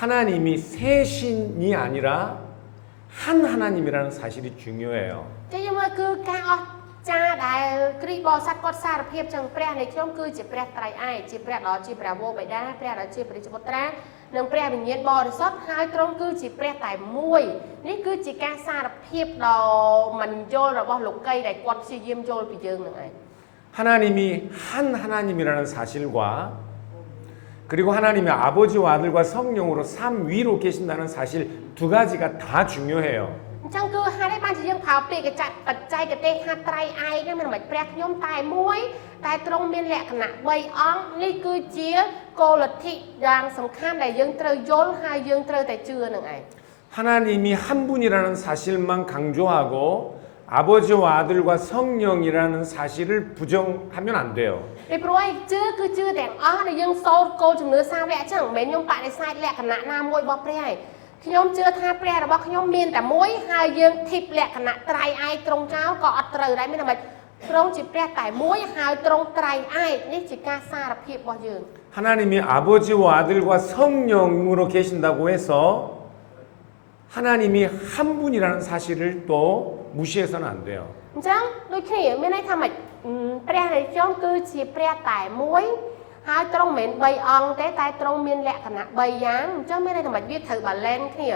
하나님이 세 신이 아니라 한 하나님이라는 사실이 중요해요. ចឹងយើងមើលគឺការអស្ចារ្យដែលគ្រីស្ទបរិស័ទគាត់សារភាពចឹងព្រះនៃខ្ញុំគឺជាព្រះត្រៃឯកជាព្រះដ៏ជាព្រះវរបិតាព្រះដ៏ជាព្រះបុត្រានិងព្រះវិញ្ញាណបរិសុទ្ធហើយទ្រង់គឺជាព្រះតែមួយនេះគឺជាការសារភាពដ៏មិនយល់របស់លោកីដែលគាត់ព្យាយាមយល់ពីយើងនឹងឯង 하나님이 한 하나님이라는 사실과 그리고 하나님이 아버지와 아들과 성령으로 삼위로 계신다는 사실 두 가지가 다 중요해요. អញ្ចឹងគឺហេតុអីបានជាយើងប្រើពាក្យបច្ចេកទេសថាត្រៃឯកហ្នឹងមិនមែនព្រះខ្ញុំតែមួយតែទ្រង់មានលក្ខណៈ3អង្គនេះគឺជាគោលលទ្ធិយ៉ាងសំខាន់ដែលយើងត្រូវយល់ហើយយើងត្រូវតែជឿនឹងឯង 하나님이 한 분이라는 사실만 강조하고 아버지와 아들과 성령이라는 사실을 부정하면 안 돼요. ពីព្រោះឯងជឿគឺជឿទាំងអស់ដែលយើងសូត្រគោលជំនឿសាវកអញ្ចឹងមិនមែនខ្ញុំបដិសេធលក្ខណៈណាមួយរបស់ព្រះឯងខ្ញុំជឿថាព្រះរបស់ខ្ញុំមានតែមួយហើយយើងធីបលក្ខណៈត្រៃឯកត្រង់ចោលក៏អត់ត្រូវដែរមានតែមិនទ្រង់ជាព្រះតែមួយហើយទ្រង់ត្រៃឯកនេះជាការសារភាពរបស់យើង 하나님이 아버지와 아들과 성령으로 계신다고 해서 하나님이 한 분이라는 사실을 또 무시해서는 안 돼요. អញ្ចឹងដូចគ្នាមានន័យថាម៉េចព្រះនៃខ្ញុំគឺជាព្រះតែមួយហើយទ្រង់មិនមែន3អង្គទេតែទ្រង់មានលក្ខណៈ3យ៉ាងអញ្ចឹងមានន័យថាម៉េចវាត្រូវ balance គ្នា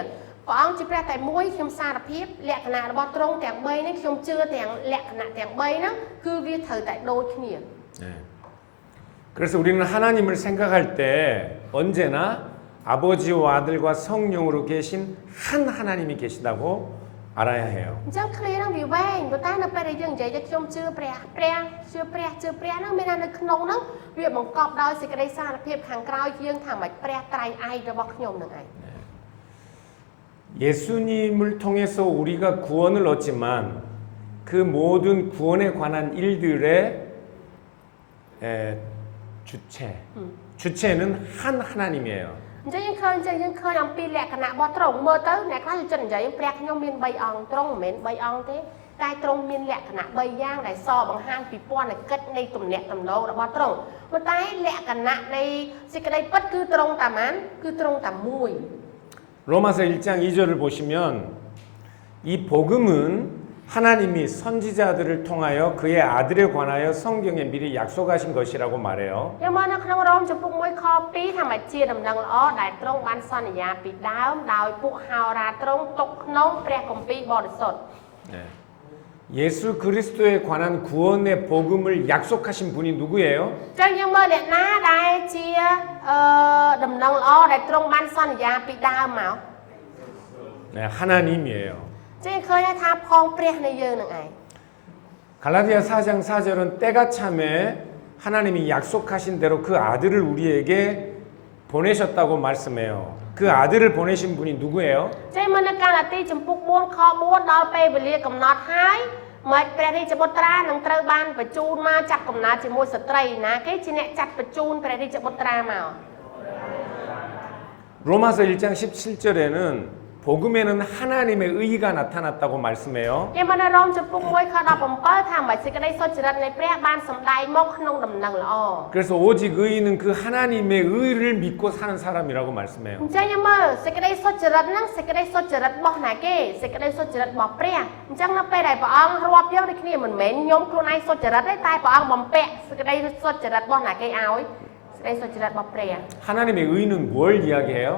ព្រះអង្គជាព្រះតែមួយខ្ញុំសារភាពលក្ខណៈរបស់ទ្រង់ទាំង3នេះខ្ញុំជឿទាំងលក្ខណៈទាំង3ហ្នឹងគឺវាត្រូវតែដូចគ្នា 네. 그래서 우리는 하나님을 생각할 때 언제나 아버지와 아들과 성령으로 계신 한 하나님이 계시다고 알아야 해요. អញ្ចឹងគ្នាហ្នឹងវាវែងប៉ុន្តែនៅពេលដែលយើងនិយាយថាខ្ញុំជឿព្រះជឿព្រះហ្នឹងមានថានៅក្នុងហ្នឹងវាបង្កប់ដោយសេចក្តីសារភាពខាងក្រោយយើងថាម៉េចព្រះត្រៃឯករបស់ខ្ញុំហ្នឹងឯង 예수님을 통해서 우리가 구원을 얻지만 그 모든 구원에 관한 일들의 주체는 한 하나님이에요. អញ្ចឹងយើងឃើញអំពីលក្ខណៈរបស់ទ្រង់មើលទៅអ្នកខ្លះចិត្តនិយាយព្រះខ្ញុំមាន3អង្គទ្រង់មិនមែន3អង្គទេតែទ្រង់មានលក្ខណៈ3យ៉ាងដែលសបង្ហាញពីពន្ធកិច្ចនៃទំនាក់ទំនងរបស់ទ្រង់ប៉ុន្តែលក្ខណៈនៃសេចក្តីពិតគឺទ្រង់តែបានគឺទ្រង់តែមួយ 로마서 1장 2절을 보시면 이 복음은 하나님이 선지자들을 통하여 그의 아들에 관하여 성경에 미리 약속하신 것이라고 말해요. យើងមកនៅក្នុងរ៉ូមចំពុក1ខ2ថាមកជាដំណឹងល្អដែលទ្រង់បានសន្យាពីដើមដោយពួកហោរាទ្រង់ទុកក្នុងព្រះគម្ពីរបរិសុទ្ធ 네. 예수 그리스도에 관한 구원의 복음을 약속하신 분이 누구예요? ចឹងយើងមើលអ្នកណាដែលជាដំណឹងល្អដែលទ្រង់បានសន្យាពីដើមមក 네, 하나님이에요. ចឹងឃើញថាផងព្រះនៃយើងនឹងឯង 갈라디아 4장 4절은 때가 참에 하나님이 약속하신 대로 그 아들을 우리에게 보내셨다고 말씀해요. 그 아들을 보내신 분이 누구예요? ចឹងមកនៅកាឡាទីចំពុក4ខ4ដល់ពេលវេលាកំណត់ហើយមកព្រះរាជបុត្រានឹងត្រូវបានបញ្ជូនមកចាប់កំណើតជាមួយស្ត្រីណាគេជាអ្នកចាត់បញ្ជូនព្រះរាជបុត្រាមក 로마서 1장 17절에는 복음에는 하나님의 의가 나타났다고 말씀해요. យើងមកនៅរ៉ូមចំពុក1ខ17ថាមិនសេចក្តីសុចរិតនៃព្រះបានសម្ដែងមកក្នុងដំណឹងល្អ 그래서 오직 의인은 그 하나님의 의를 믿고 사는 사람이라고 말씀해요. អញ្ចឹងយើងមើលសេចក្តីសុចរិតហ្នឹងសេចក្តីសុចរិតរបស់ណាគេសេចក្តីសុចរិតរបស់ព្រះអញ្ចឹងនៅពេលដែលព្រះអង្គរាប់យើងដូចគ្នាមិនមែនខ្ញុំខ្លួនឯងសុចរិតទេតែព្រះអង្គបំពាក់សេចក្តីសុចរិតរបស់ណាគេឲ្យសេចក្តីសុចរិតរបស់ព្រះ 하나님의 의는 뭘 이야기해요?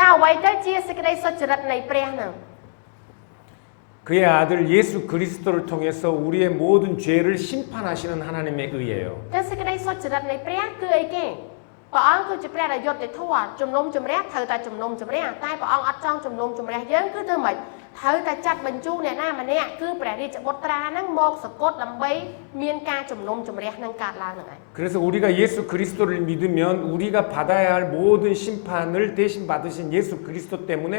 តើអ្វីទៅជាសេចក្តីសុចរិតនៃព្រះហ្នឹង 그의 아들 예수 그리스도를 통해서 우리의 모든 죄를 심판하시는 하나님의 의예요. តែសេចក្តីសុចរិតនៃព្រះគឺអីគេ ព្រះអង្គគឺជាព្រះដែលយុត្តិធម៌ជំនុំជម្រះត្រូវតែជំនុំជម្រះតែព្រះអង្គអត់ចង់ជំនុំជម្រះយើងគឺធ្វើម៉េចត្រូវតែចាត់បញ្ជូនអ្នកណាម្នាក់គឺព្រះរាជបុត្រាហ្នឹងមកសគត់ដើម្បីមានការជំនុំជម្រះនឹងកើតឡើងហ្នឹងឯង 그래서 우리가 예수 그리스도를 믿으면 우리가 받아야 할 모든 심판을 대신 받으신 예수 그리스도 때문에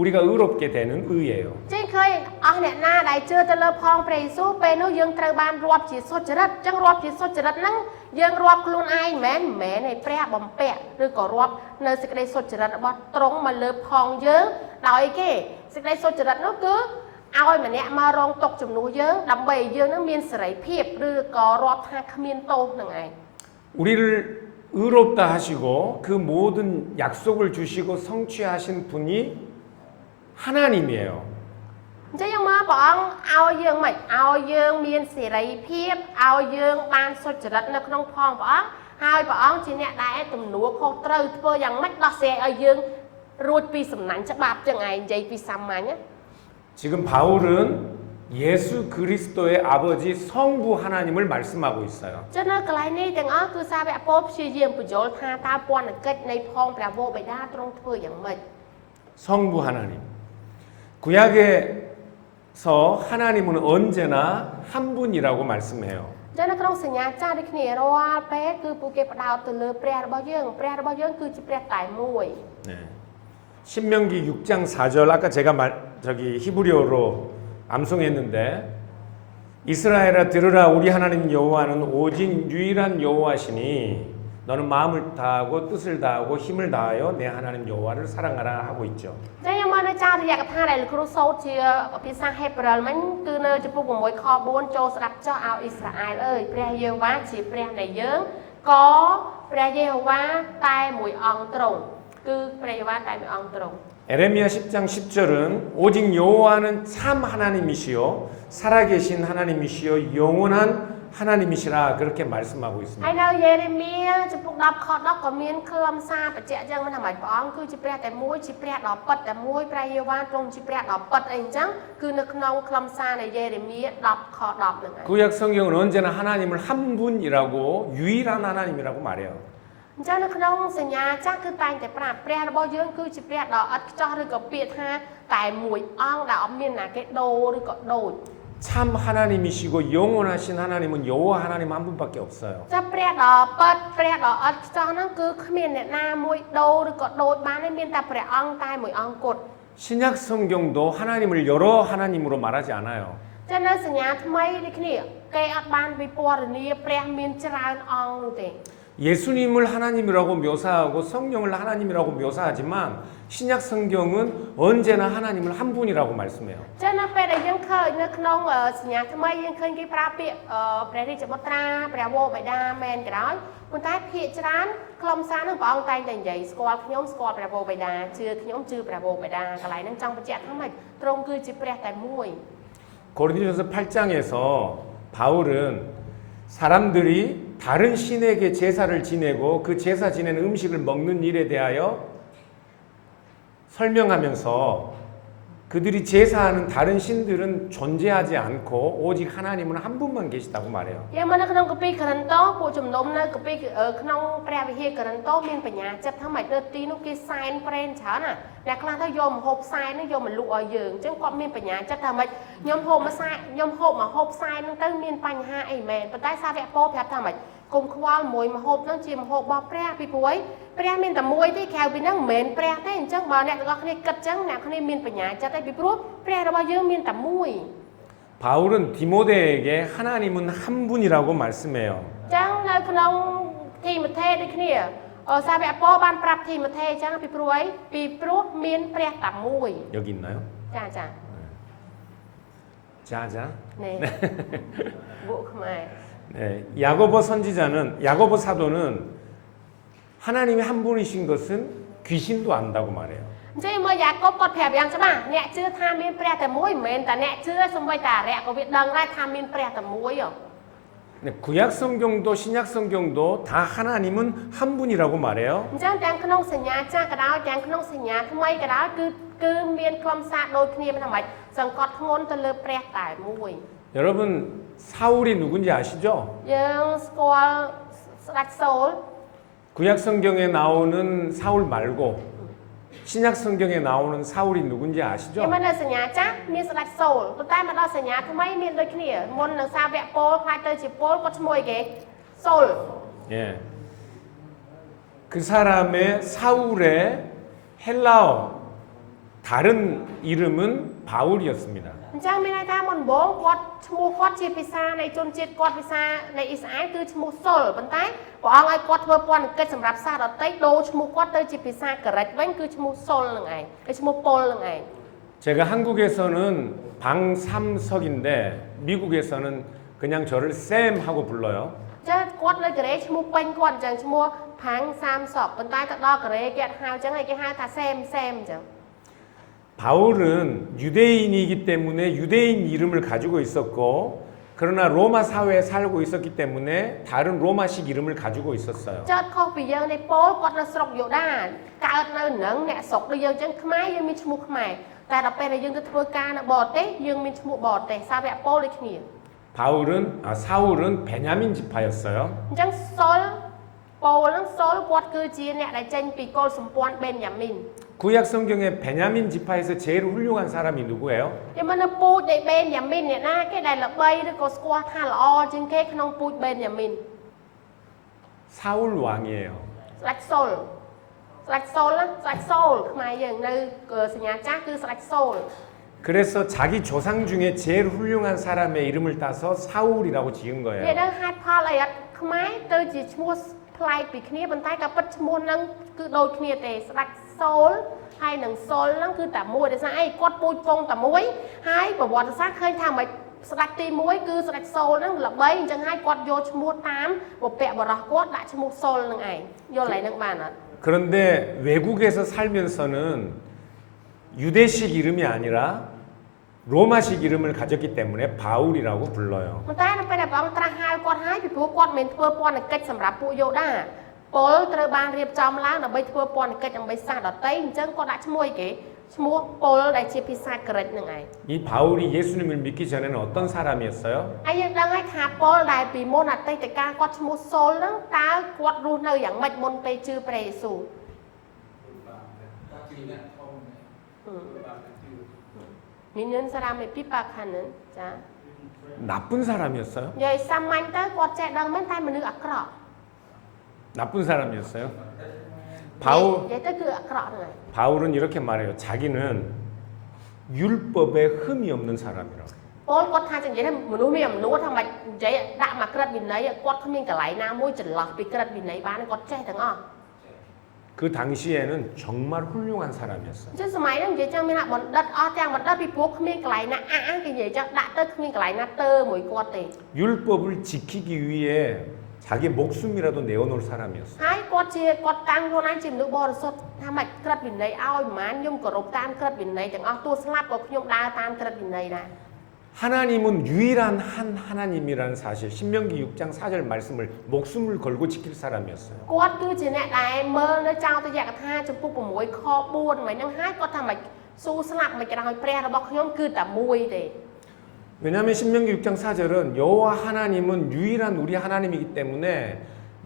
우리가 의롭게 되는 의예요. ចេះឃើញអស់អ្នកណាដែលជឿទៅលើផងព្រះយេស៊ូវពេលនោះយើងត្រូវបានរាប់ជាសុចរិតអញ្ចឹងរាប់ជាសុចរិតហ្នឹងយើងរាប់ខ្លួនឯងមិនមែនឯព្រះបំពាក់ឬក៏រាប់នៅសេចក្តីសុចរិតរបស់ទ្រង់មកលើផងយើងដោយគេសេចក្តីសុចរិតនោះគឺឲ្យម្នាក់មករងទុកជំនួសយើងដើម្បីឲ្យយើងនឹងមានសេរីភាពឬក៏រាប់ថាគ្មានទោសនឹងឯង 우리를 의롭다 하시고 그 모든 약속을 주시고 성취하신 분이 하나님이에요. អញ្ចឹងយើងមកព្រះអង្គឲ្យយើងមិនឲ្យយើងមានសេរីភាពឲ្យយើងបានសុចរិតនៅក្នុងផងព្រះអង្គហើយព្រះអង្គជាអ្នកដែលទំនួលខុសត្រូវធ្វើយ៉ាងម៉េចដោះស្រាយឲ្យយើងរួចពីសំណាញ់ច្បាប់ចឹងឯងនិយាយពីសាមញ្ញ 지금 바울은 예수 그리스도의 아버지 성부 하나님을 말씀하고 있어요. ចឹងនៅកន្លែងនេះទាំងអស់គឺសាវកពោលព្យាយាមបញ្យល់ថាតើពន្ធកិច្ចនៃផងព្រះវរបិតាទ្រង់ធ្វើយ៉ាងម៉េច 성부 하나님. 구약에서 하나님은 언제나 한 분이라고 말씀해요. ចឹងនៅក្នុងសញ្ញាចាស់ដូចគ្នារាល់ពេលគឺពួកគេផ្ដោតទៅលើព្រះរបស់យើងគឺជាព្រះតែមួយ 네. 신명기 6장 4절 아까 제가 히브리어로 암송했는데 이스라엘아 들으라 우리 하나님 여호와는 오직 유일한 여호와시니 너는 마음을 다하고 뜻을 다하고 힘을 다하여 내 하나님 여호와를 사랑하라 하고 있죠. ចឹងយើងមកនៅចារយកថាដែលលោកគ្រូសូត្រជាភាសាហេប្រឺលមិញគឺនៅចំពោះ6ខ4ចូលស្ដាប់ចោះឲ្យអ៊ីស្រាអែលអើយព្រះយេហូវ៉ាជាព្រះនៃយើងក៏ព្រះយេហូវ៉ាតែមួយអង្គទ្រង់គឺព្រះយេហូវ៉ាតែមួយអង្គទ្រង់ 에레미야 10장 10절은 오직 여호와는 참 하나님이시요 살아계신 하나님이시요 영원한 하나님이시라 그렇게 말씀하고 ហើយ 있습니다. នៅយេរេមៀចំពោះ10ខ10ក៏មានខ្លឹមសារបញ្ជាក់យ៉ាងមិនថាម៉េចព្រះអង្គគឺជាព្រះតែមួយជាព្រះដ៏ពិតតែមួយព្រះយេហូវ៉ាទ្រង់ជាព្រះដ៏ពិតអីអញ្ចឹងគឺនៅក្នុងខ្លឹមសារនៃយេរេមៀ10ខ10ហ្នឹងឯង 구약 성경은 언제나 하나님을 한 분이라고 유일한 하나님이라고 말해요. អញ្ចឹងនៅក្នុងសញ្ញាចាស់គឺតែងតែប្រាប់ព្រះរបស់យើងគឺជាព្រះដ៏ឥតខ្ចោះឬក៏ពាក្យថាតែមួយអង្គដែលអត់មានណាគេដូរឬក៏ដូច 참 하나님이시고 영원하신 하나님은 여호와 하나님 한 분밖에 없어요. ចាព្រះដ៏ពិតព្រះដ៏ឥតខ្ចោះហ្នឹងគឺគ្មានអ្នកណាមួយដូរឬក៏ដូចបានទេមានតែព្រះអង្គតែមួយអង្គគត់ 신약 성경도 하나님을 여러 하나님으로 말하지 않아요. ចឹងនៅសញ្ញាថ្មីដូចគ្នាគេអត់បានវិពណ៌នាព្រះមានច្រើនអង្គនោះទេ 예수님을 하나님이라고 묘사하고 성령을 하나님이라고 묘사하지만 신약 성경은 언제나 하나님을 한 분이라고 말씀해요. ចឹងនៅពេលដែលយើងឃើញនៅក្នុងសញ្ញាថ្មីយើងឃើញគេប្រើពាក្យព្រះរាជបុត្រាព្រះវរបិតាមែនក៏ដោយប៉ុន្តែភាគច្រើនខ្លឹមសារនឹងព្រះអង្គតែងតែនិយាយស្គាល់ខ្ញុំស្គាល់ព្រះវរបិតាជឿខ្ញុំជឿព្រះវរបិតាកន្លែងហ្នឹងចង់បញ្ជាក់ថាម៉េចទ្រង់គឺជាព្រះតែមួយ 고린도전서 8장에서 바울은 사람들이 다른 신에게 제사를 지내고 그 제사 지내는 음식을 먹는 일에 대하여 설명하면서 그들이 제사하는 다른 신들은 존재하지 않고 오직 하나님은 한 분만 계시다고 말해요. យើងមកនៅក្នុងកាពីករិនតូពួកជំនុំនៅកាពីក្នុងព្រះវិហារករិនតូមានបញ្ញាចិត្តថាម៉េចនៅទីនោះគេសែនព្រេនច្រើនណាអ្នកខ្លះទៅយកម្ហូបសែនហ្នឹងយកមកលក់ឲ្យយើងអញ្ចឹងគាត់មានបញ្ញាចិត្តថាម៉េចខ្ញុំហូបមកសែនខ្ញុំហូបមកហូបសែនហ្នឹងទៅមានបញ្ហាអីមែនប៉ុន្តែសាវកពោប្រាប់ថាម៉េចគុំខ្វល់មួយម្ហូបហ្នឹងជាម្ហូបរបស់ព្រះពីព្រោះព្រះមានតែមួយទេក្រៅពីហ្នឹងមិនមែនព្រះទេអញ្ចឹងបើអ្នកទាំងអស់គ្នាគិតអញ្ចឹងអ្នកគ្នាមានបញ្ញាចិត្តទេពីព្រោះព្រះរបស់យើងមានតែមួយ 바울은 디모데에게 하나님은 한 분이라고 말씀해요. អញ្ចឹងនៅក្នុងទីម៉ូថេដូចគ្នាសាវកពោបានប្រាប់ទីម៉ូថេអញ្ចឹងពីព្រោះអីពីព្រោះមានព្រះតែមួយ 여기 있나요? ចាចា 자자. នេះពួកខ្មែរ 네, 야고보 선지자는 야고보 사도는 하나님이 한 분이신 것은 귀신도 안다고 말해요. អញ្ចឹងមើលយ៉ាកុបគាត់ប្រាប់យ៉ាងច្បាស់អ្នកជឿថាមានព្រះតែមួយមិនមែនតែអ្នកជឿសូម្បីតែអរិយក៏វាដឹងដែរថាមានព្រះតែមួយ 네, 구약 성경도 신약 성경도 다 하나님은 한 분이라고 말해요. អញ្ចឹងទាំងក្នុងសញ្ញាចាស់ក៏ដោយទាំងក្នុងសញ្ញាថ្មីក៏ដោយគឺមានខ្លឹមសារដូចគ្នាមិនថាម៉េចសង្កត់ធ្ងន់ទៅលើព្រះតែមួយ 여러분 사울이 누군지 아시죠? យើងស្គាល់ស្ដេចសូល 구약 성경에 나오는 사울 말고 신약 성경에 나오는 사울이 누군지 아시죠? ខ្ញុំមិននៅសញ្ញាចាស់មានស្ដេចសូលប៉ុន្តែមកដល់សញ្ញាថ្មីមានដូចគ្នាមុននឹងសាវកពោលខ្លាចទៅជាពោលគាត់ឈ្មោះអីគេសូល 예. 그 사람의 사울의 헬라어 다른 이름은 바울이었습니다. អញ្ចឹងមានន័យថាមុនដំបូងគាត់ឈ្មោះគាត់ជាភាសានៃជនជាតិគាត់ភាសានៃអ៊ីស្រាអែលគឺឈ្មោះសូលប៉ុន្តែព្រះអង្គឲ្យគាត់ធ្វើពន្ធកិច្ចសម្រាប់សាសដតីដូរឈ្មោះគាត់ទៅជាភាសាក្រិចវិញគឺឈ្មោះសូលនឹងឯងគឺឈ្មោះប៉ុលនឹងឯង 제가 한국에서는 방삼석인데 미국에서는 그냥 저를 쌤 하고 불러요. ចឹងគាត់នៅកូរ៉េឈ្មោះពេញគាត់អញ្ចឹងឈ្មោះផាំង30ប៉ុន្តែទៅដល់កូរ៉េគេអត់ហៅអញ្ចឹងឯងគេហៅថាសែមអញ្ចឹង 바울은 유대인이기 때문에 유대인 이름을 가지고 있었고 그러나 로마 사회에 살고 있었기 때문에 다른 로마식 이름을 가지고 있었어요. ចើតខុសពីយើងនៃពោលគាត់នៅស្រុកយូដាកើតនៅនឹងអ្នកស្រុកដូចយើងអញ្ចឹងខ្មែរយើងមានឈ្មោះខ្មែរតែដល់ពេលដែលយើងទៅធ្វើការនៅបរទេសយើងមានឈ្មោះបរទេសសាវកពោលដូចគ្នា 사울은 베냐민 지파였어요. អញ្ចឹងសូលពោលហ្នឹងសូលគាត់គឺជាអ្នកដែលចេញពីកុលសម្ព័ន្ធបេនយ៉ាមីន 구약 성경에 베냐민 지파에서 제일 훌륭한 사람이 누구예요? ខ្ញុំមិននៅពូជនៃបេនយ៉ាមីនអ្នកណាគេដែលល្បីឬក៏ស្គាល់ថាល្អជាងគេក្នុងពូជបេនយ៉ាមីន 사울 왕이에요. ស្ដេចសូលខ្មែរយើងនៅសញ្ញាចាស់គឺស្ដេចសូល 그래서 자기 조상 중에 제일 훌륭한 사람의 이름을 따서 사울이라고 지은 និយាយ 거예요. ដល់ហេតុផលអីអត់ខ្មែរទៅជាឈ្មោះប្លែកពីគ្នាប៉ុន្តែក៏ពិតឈ្មោះហ្នឹងគឺដូចគ្នាទេស្ដេចសូលហើយនឹងសូលហ្នឹងគឺតែមួយដោយសារអីគាត់ពូជពងតែមួយហើយប្រវត្តិសាស្ត្រឃើញថាមិនស្ដេចទី1គឺស្ដេចសូលហ្នឹងល្បីអញ្ចឹងហើយគាត់យកឈ្មោះតាមពពកបរោះគាត់ដាក់ឈ្មោះសូលហ្នឹងឯងយល់ហើយហ្នឹងបានអត់ 그런데 외국에서 살면서는 유대식 이름이 아니라 로마식 이름을 가졌기 때문에 바울이라고 불러요. ប៉ុន្តែនៅពេលដែលព្រះអង្គត្រាស់ហៅគាត់ហើយពីព្រោះគាត់មិនធ្វើពន្ធកិច្ចសម្រាប់ពួកយូដាពលត្រូវបានរៀបចំឡើងដើម្បីធ្វើពន្ធកិច្ចដើម្បីសាសដតីអញ្ចឹងគាត់ដាក់ឈ្មោះអីគេឈ្មោះពលដែលជាភាសាក្រិចហ្នឹងឯង 이 바울이 예수님을 믿기 전에는 어떤 사람이었어요? ហើយយើងដឹងហើយថាពលដែលពីមុនអតីតកាលគាត់ឈ្មោះសូលហ្នឹងតើគាត់រស់នៅយ៉ាងម៉េចមុនពេលជឿព្រះយេស៊ូវ មាននសារាមេពីប៉ាខានហ្នឹងចា 나쁜 사람이었어요? និយាយសាមញ្ញទៅគាត់ចេះដឹងមែនតែមនុស្សអាក្រក់ 나쁜 사람이었어요? និយា 바울 យទៅគឺអាក្រក់ហ្នឹងឯង 바울은 이렇게 말해요. 자기는 율법에 흠이 없는 사람이라고. ពលគាត់ថាចឹងនិយាយថាមនុស្សមានអំណួរថាមិននិយាយដាក់មកក្រិតវិន័យគាត់គ្មានកន្លែងណាមួយចន្លោះពីក្រិតវិន័យបានគាត់ចេះទាំងអស់ 그 당시에는 정말 훌륭한 사람이었어요. ចឹងសម័យហ្នឹងនិយាយចឹងមានថាបណ្ឌិតអស់ទាំងបណ្ឌិតពីព្រោះគ្មានកន្លែងណាអាគេនិយាយចឹងដាក់ទៅគ្មានកន្លែងណាទើមួយគាត់ទេ 율법을 지키기 위해 자기 목숨이라도 내어놓을 사람이었어요. ហើយគាត់តាំងខ្លួនឯងជាមនុស្សបរិសុទ្ធថាមិនក្រិតវិន័យឲ្យប្រហែលខ្ញុំគោរពតាមក្រិតវិន័យទាំងអស់ទោះស្លាប់ក៏ខ្ញុំដើរតាមក្រិតវិន័យដែរ 하나님은 유일한 한 하나님이라는 사실 신명기 6장 4절 말씀을 목숨을 걸고 지킬 사람이었어요. គាត់គឺជាអ្នកដែលមើលនៅចោទយកថាចំពុក6ខ4មិនហ្នឹងហើយគាត់ថាមិនស៊ូស្លាប់មិនក្រោយព្រះរបស់ខ្ញុំគឺតែមួយទេ 왜냐하면 신명기 6장 4절은 여호와 하나님은 유일한 우리 하나님이기 때문에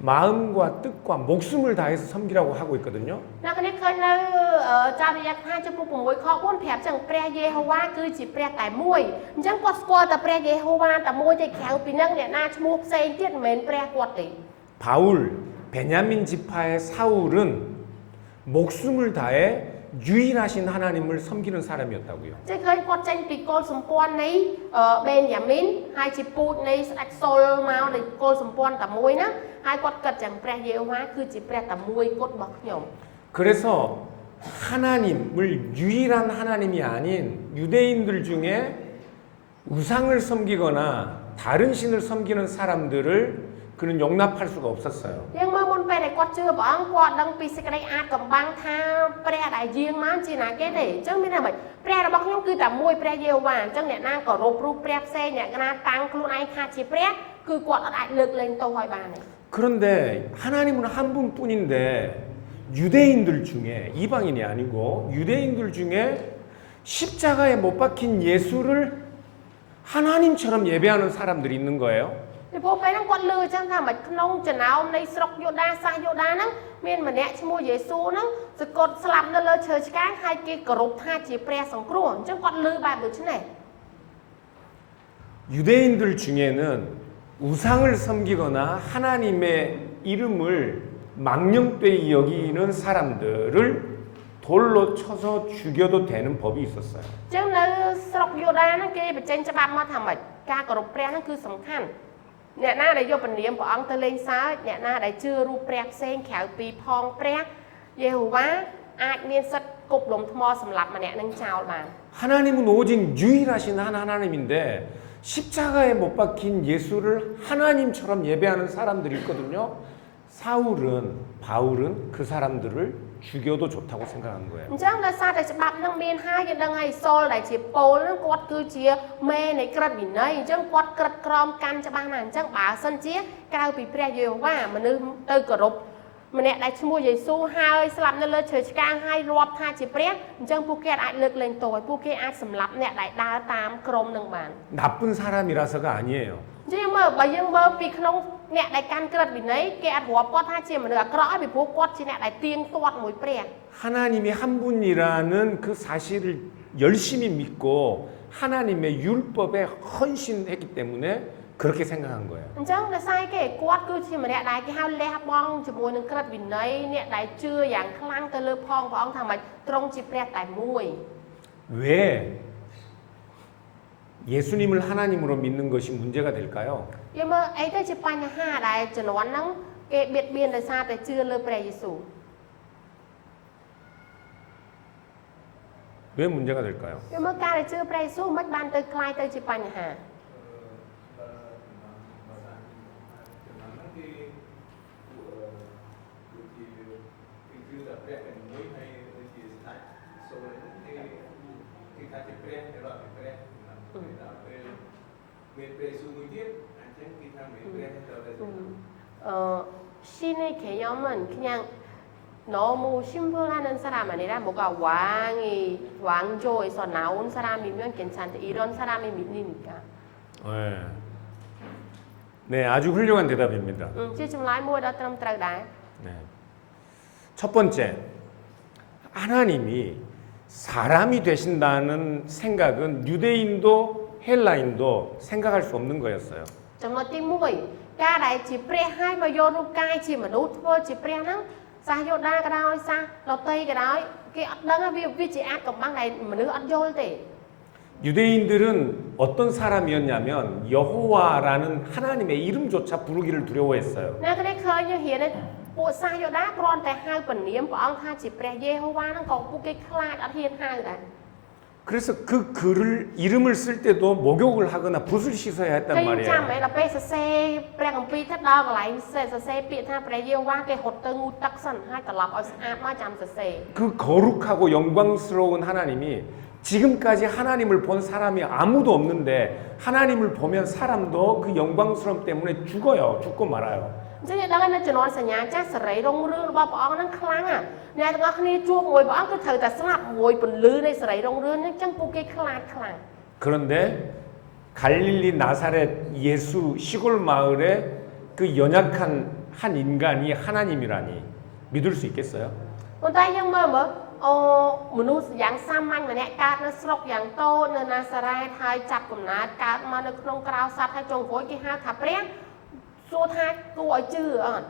마음과 뜻과 목숨을 다해서 섬기라고 하고 있거든요. អ្នកគ្នាឃើញនៅចោទយកថាចំពុក6ខ4ប្រាប់ចឹងព្រះយេហូវ៉ាគឺជាព្រះតែមួយអញ្ចឹងគាត់ស្គាល់តែព្រះយេហូវ៉ាតែមួយទេក្រៅពីហ្នឹងអ្នកណាឈ្មោះផ្សេងទៀតមិនមែនព្រះគាត់ទេ 바울 베냐민 지파의 사울은 목숨을 다해 유일하신 하나님을 섬기는 사람이었다고요. ចឹងឃើញគាត់ចេញពីកុលសម្ព័ន្ធនៃបេនយ៉ាមីនហើយជាពូជនៃស្ដេចសូលមកនៃកុលសម្ព័ន្ធតែមួយណាហើយគាត់គិតចឹងព្រះយេហូវ៉ាគឺជាព្រះតែមួយគត់របស់ខ្ញុំ 그래서 하나님을 유일한 하나님이 아닌 유대인들 중에 우상을 섬기거나 다른 신을 섬기는 사람들을 그는 용납할 수가 없었어요. យើងមើលមុនពេលដែលគាត់ជឿព្រះអង្គគាត់ដឹងពីសេចក្តីអាចកំបាំងថាព្រះដែលយាងមកជាណាគេទេអញ្ចឹងមានតែមិនព្រះរបស់ខ្ញុំគឺតែមួយព្រះយេហូវ៉ាអញ្ចឹងអ្នកណាក៏រົບរូបព្រះផ្សេងអ្នកណាតាំងខ្លួនឯងថាជាព្រះគឺគាត់អត់អាចលើកលែងទោសឲ្យបានទេ 그런데 하나님은 한 분뿐인데 유대인들 중에 이방인이 아니고 유대인들 중에 십자가에 못 박힌 예수를 하나님처럼 예배하는 사람들이 있는 거예요. ពីព្រោះពេលហ្នឹងគាត់លឺអញ្ចឹងថាមិនក្នុងចំណោមនៃស្រុកយូដាសាសយូដាហ្នឹងមានម្នាក់ឈ្មោះយេស៊ូហ្នឹងសកត់ស្លាប់នៅលើឈើឆ្កាងហើយគេគោរពថាជាព្រះសង្គ្រោះអញ្ចឹងគាត់លឺបែបដូចនេះ 유대인들 중에는 우상을 섬기거나 하나님의 이름을 망령되이 여기는 사람들을 돌로 쳐서 죽여도 되는 법이 있었어요. អញ្ចឹងនៅស្រុកយូដាហ្នឹងគេបញ្ចេញច្បាប់មកថាម៉េចការគោរពព្រះហ្នឹងគឺសំខាន់អ្នកណាដែលយកពនាមព្រះអង្គទៅលេងសើចអ្នកណាដែលជឿរូបព្រះផ្សេងក្រៅពីផងព្រះយេហូវ៉ាអាចមានសិទ្ធិគប់លំថ្មសម្លាប់ម្នាក់នឹងចោលបាន 하나님은 오직 유일하신 한 하나님인데 십자가에 못 박힌 예수를 하나님처럼 예배하는 사람들이 있거든요. 사울은 바울은 그 사람들을 죽여도 좋다고 생각한 거예요. អញ្ចឹងដោយសារតែច្បាប់នឹងមានហើយយើងដឹងហើយសូលដែលជាពោលនឹងគាត់គឺជាមេនៃក្រឹតវិន័យអញ្ចឹងគាត់ក្រឹតក្រមកាន់ច្បាស់ណាស់អញ្ចឹងបើសិនជាក្រៅពីព្រះយេហូវ៉ាមនុស្សទៅគោរពម្នាក់ដែលឈ្មោះយេស៊ូហើយស្លាប់នៅលើឈើឆ្កាងហើយរាប់ថាជាព្រះអញ្ចឹងពួកគេអាចលើកលែងទោសពួកគេអាចសម្លាប់អ្នកដែលដើរតាមក្រមនឹងបាន 나쁜 사람이라서가 아니에요. អញ្ចឹងមើលបើយើងមើលពីក្នុងអ្នកដែលកាន់ក្រឹតវិន័យគេអាចរាប់គាត់ថាជាមនុស្សអាក្រក់ហើយពីព្រោះគាត់ជាអ្នកដែលទៀងទាត់មួយព្រះ 하나님이 한 분이라는 그 사실을 열심히 믿고 하나님의 율법에 헌신했기 때문에 그렇게 생각한 거예요. អញ្ចឹងដោយសារគេគាត់គឺជាម្នាក់ដែលគេហៅលះបង់ជាមួយនឹងក្រឹតវិន័យអ្នកដែលជឿយ៉ាងខ្លាំងទៅលើផងព្រះអង្គថាម៉េចទ្រង់ជាព្រះតែមួយ 왜 예수님을 하나님으로 믿는 것이 문제가 될까요? យើងមើលអីទៅជាបញ្ហាដែលជំនាន់ហ្នឹងគេបៀតបៀនដោយសារតែជឿលើព្រះយេស៊ូវ 왜 문제가 될까요? យើងមើលការដែលជឿព្រះយេស៊ូវមិនបានទៅคล้ายទៅជាបញ្ហា 신의 개념은 그냥 너무 심플하는 사람 아니라 뭐가 왕조에서 나온 사람이면 괜찮다. 이런 사람이 믿으니까. 네, 아주 훌륭한 대답입니다. 지금 lại mua đó trong trời đại. 네. 첫 번째, 하나님이 사람이 되신다는 생각은 유대인도 헬라인도 생각할 수 없는 거였어요.ចំណុចទី1ការដែលជាព្រះហើយមកយករូបកាយជាមនុស្សធ្វើជាព្រះហ្នឹងសាសយូដាក៏ដោយសាសដតីក៏ដោយគេអត់ដឹងវាជាអាចកំបាំងដែលមនុស្សអត់យល់ទេ 유대인들은 어떤 사람이었냐면 여호와라는 하나님의 이름조차 부르기를 두려워했어요. អ្នកគ្នាឃើញយើងរៀនពួកសាសយូដាគ្រាន់តែហៅពនាមព្រះអង្គថាជាព្រះយេហូវ៉ាហ្នឹងក៏ពួកគេខ្លាចអត់ហ៊ានហៅដែរ 그래서 그 글을 이름을 쓸 때도 목욕을 하거나 붓을 씻어야 했단 ចាំ 말이에요. ដល់ពេលសរសេរព្រះគម្ពីរទៅដល់កន្លែងសរសេរពាក្យថាព្រះយេហូវ៉ាគេហត់ទៅងូតទឹកសិនហើយត្រឡប់ឲ្យស្អាតមកចាំសរសេរ 그 거룩하고 영광스러운 하나님이 지금까지 하나님을 본 사람이 아무도 없는데 하나님을 보면 사람도 그 영광스러움 때문에 죽어요. 죽고 말아요. អញ្ចឹងយើងដឹងនៅជំនាន់សញ្ញាចាស់សេរីរុងរឿងរបស់ព្រះអង្គហ្នឹងខ្លាំងណាស់អ្នកទាំងអស់គ្នាជួបមួយព្រះអង្គគឺត្រូវតែស្លាប់មួយពន្លឺនៃសេរីរុងរឿងអញ្ចឹងពួកគេខ្លាចខ្លាំង 그런데 갈릴리 나사렛 예수 시골 마을에 그 연약한 한 인간이 하나님이라니 믿을 수 있겠어요? ប៉ុន្តែយើងមើលមនុស្សយ៉ាងសាមញ្ញម្នាក់កើតនៅស្រុកយ៉ាងតូចនៅណាសារ៉េតហើយចាប់កំណើតកើតមកនៅក្នុងក្រៅសត្វហើយចុងក្រោយគេហៅថាព្រះសួរថាគួរឲ្យជឿអត់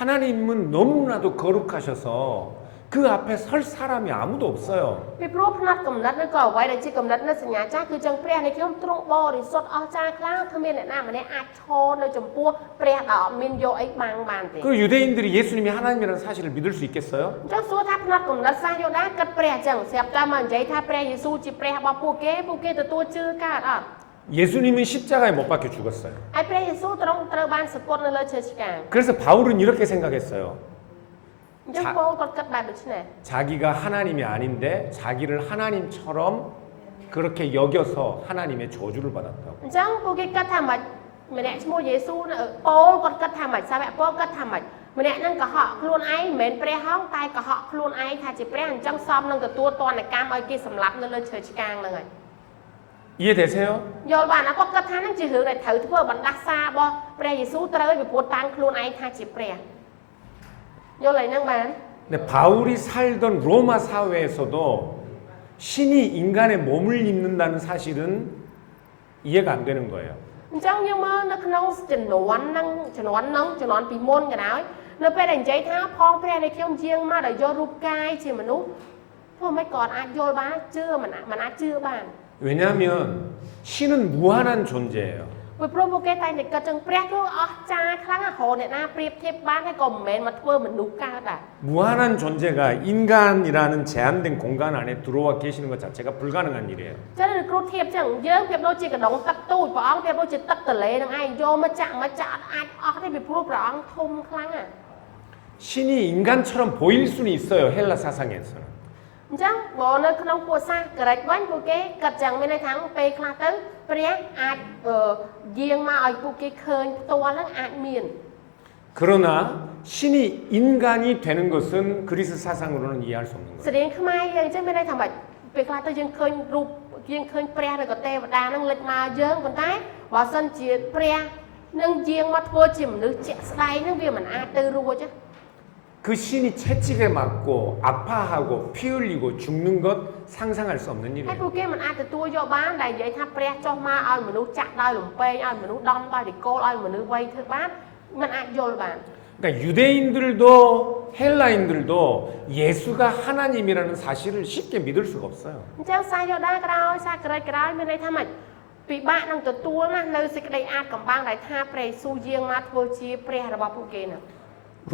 하나님은 너무나도 거룩하셔서 그 앞에 설 사람이 아무도 없어요. ពីព្រោះផ្នែកកំណត់ឬក៏អ្វីដែលជាកំណត់នៅសញ្ញាចាស់គឺចឹងព្រះនៃខ្ញុំទ្រង់បរិសុទ្ធអស្ចារ្យខ្លាំងគ្មានអ្នកណាម្នាក់អាចឈរនៅចំពោះព្រះដែលអត់មានយកអីបាំងបានទេ 그 유대인들이 예수님이 하나님이라는 사실을 믿을 수 있겠어요? អញ្ចឹងសួរថាផ្នែកកំណត់សាសយូដាគិតព្រះអញ្ចឹងស្រាប់តែមកនិយាយថាព្រះយេស៊ូវជាព្រះរបស់ពួកគេទទួលជឿកើតអត់ 예수님은 십자가에 못 박혀 죽었어요. ហើយព្រះយេស៊ូវទ្រង់ត្រូវបានសគត់នៅលើឈើឆ្កាង 그래서 바울은 이렇게 생각했어요. អញ្ចឹងពោលគាត់គិតបែបដូចនេះ 자기가 하나님이 아닌데 자기를 하나님처럼 그렇게 여겨서 하나님의 저주를 받았다고. អញ្ចឹងពួកគេគិតថាម៉េចម្នាក់ឈ្មោះយេស៊ូវពោលគាត់គិតថាម៉េចសាវកពោលគិតថាម៉េចម្នាក់ហ្នឹងកុហកខ្លួនឯងមិនមែនព្រះហងតែកុហកខ្លួនឯងថាជាព្រះអញ្ចឹងសមនឹងទទួលទណ្ឌកម្មឲ្យគេសម្លាប់នៅលើឈើឆ្កាងហ្នឹងហើយ 이해되세요? យល់បានអត់គាត់គិតថាហ្នឹងជារឿងដែលត្រូវធ្វើបណ្ដាសារបស់ព្រះយេស៊ូវត្រូវពីព្រោះតាំងខ្លួនឯងថាជាព្រះយល់ហើយហ្នឹងបាន 근데 바울이 살던 로마 사회에서도 신이 인간의 몸을 입는다는 사실은 이해가 안 되는 거예요. អញ្ចឹងយើងមើលនៅក្នុងចំនួនហ្នឹងពីមុនក៏ដោយនៅពេលដែលនិយាយថាផងព្រះនៃខ្ញុំជាងមកដែលយករូបកាយជាមនុស្សធ្វើមិនក៏អាចយល់បានជឿមិនអាចជឿបាន 왜냐하면 신은 무한한 존재예요. ពីព្រោះពួកគេតែតែគិតចឹងព្រះគឺអស្ចារ្យខ្លាំងណាស់រហូតអ្នកណាប្រៀបធៀបបានហើយក៏មិនមែនមកធ្វើមនុស្សកើតដែរ 무한한 존재가 인간이라는 제한된 공간 안에 들어와 계시는 것 자체가 불가능한 일이에요. ចឹងគ្រូធៀបចឹងយើងប្រៀបដូចជាកណ្ដុងទឹកទូចព្រះអង្គប្រៀបដូចជាទឹកទន្លេនឹងឯងយកមកចាក់អាចអស់ទេពីព្រោះព្រះអង្គធំខ្លាំងណាស់ 신이 인간처럼 보일 수는 있어요. 헬라 사상에서는. អញ្ចឹងបើនៅក្នុងពួកសាសក្រិចវិញពួកគេគិតចឹងមានន័យថាពេលខ្លះទៅព្រះអាចយាងមកឲ្យពួកគេឃើញផ្ទាល់ហ្នឹងអាចមាន 그러나 신이 인간이 되는 것은 그리스 사상으로는 이해할 수 없는 ស្ 거예요. រៀងខ្មែរយើងចឹងមានន័យថាម៉េចពេលខ្លះទៅយើងឃើញរូបយើងឃើញព្រះឬក៏ទេវតាហ្នឹងលេចមកយើងប៉ុន្តែបើសិនជាព្រះនឹងយាងមកធ្វើជាមនុស្សជាក់ស្ដែងហ្នឹងវាមិនអាចទៅរួចទេ 그 신이 채찍에 맞고 아파하고 피 흘리고 죽는 것 상상할 수 없는 ហើយ 일이에요. ពួកគេមិនអាចទទួលយកបានដែលនិយាយថាព្រះចុះមកឲ្យមនុស្សចាក់ដោយលំពេងឲ្យមនុស្សដំដោយតកូលឲ្យមនុស្សវ័យធ្វើបានមិនអាចយល់បាន 그러니까 유대인들도 헬라인들도 예수가 하나님이라는 사실을 쉽게 믿을 수가 없어요. អញ្ចឹងសាយូដាក្រោយសាក្រិចក្រោយមានន័យថាម៉េចពិបាកនឹងទទួលណានៅសេចក្តីអាចកំបាំងដែលថាព្រះយេស៊ូវយាងមកធ្វើជាព្រះរបស់ពួកគេហ្នឹង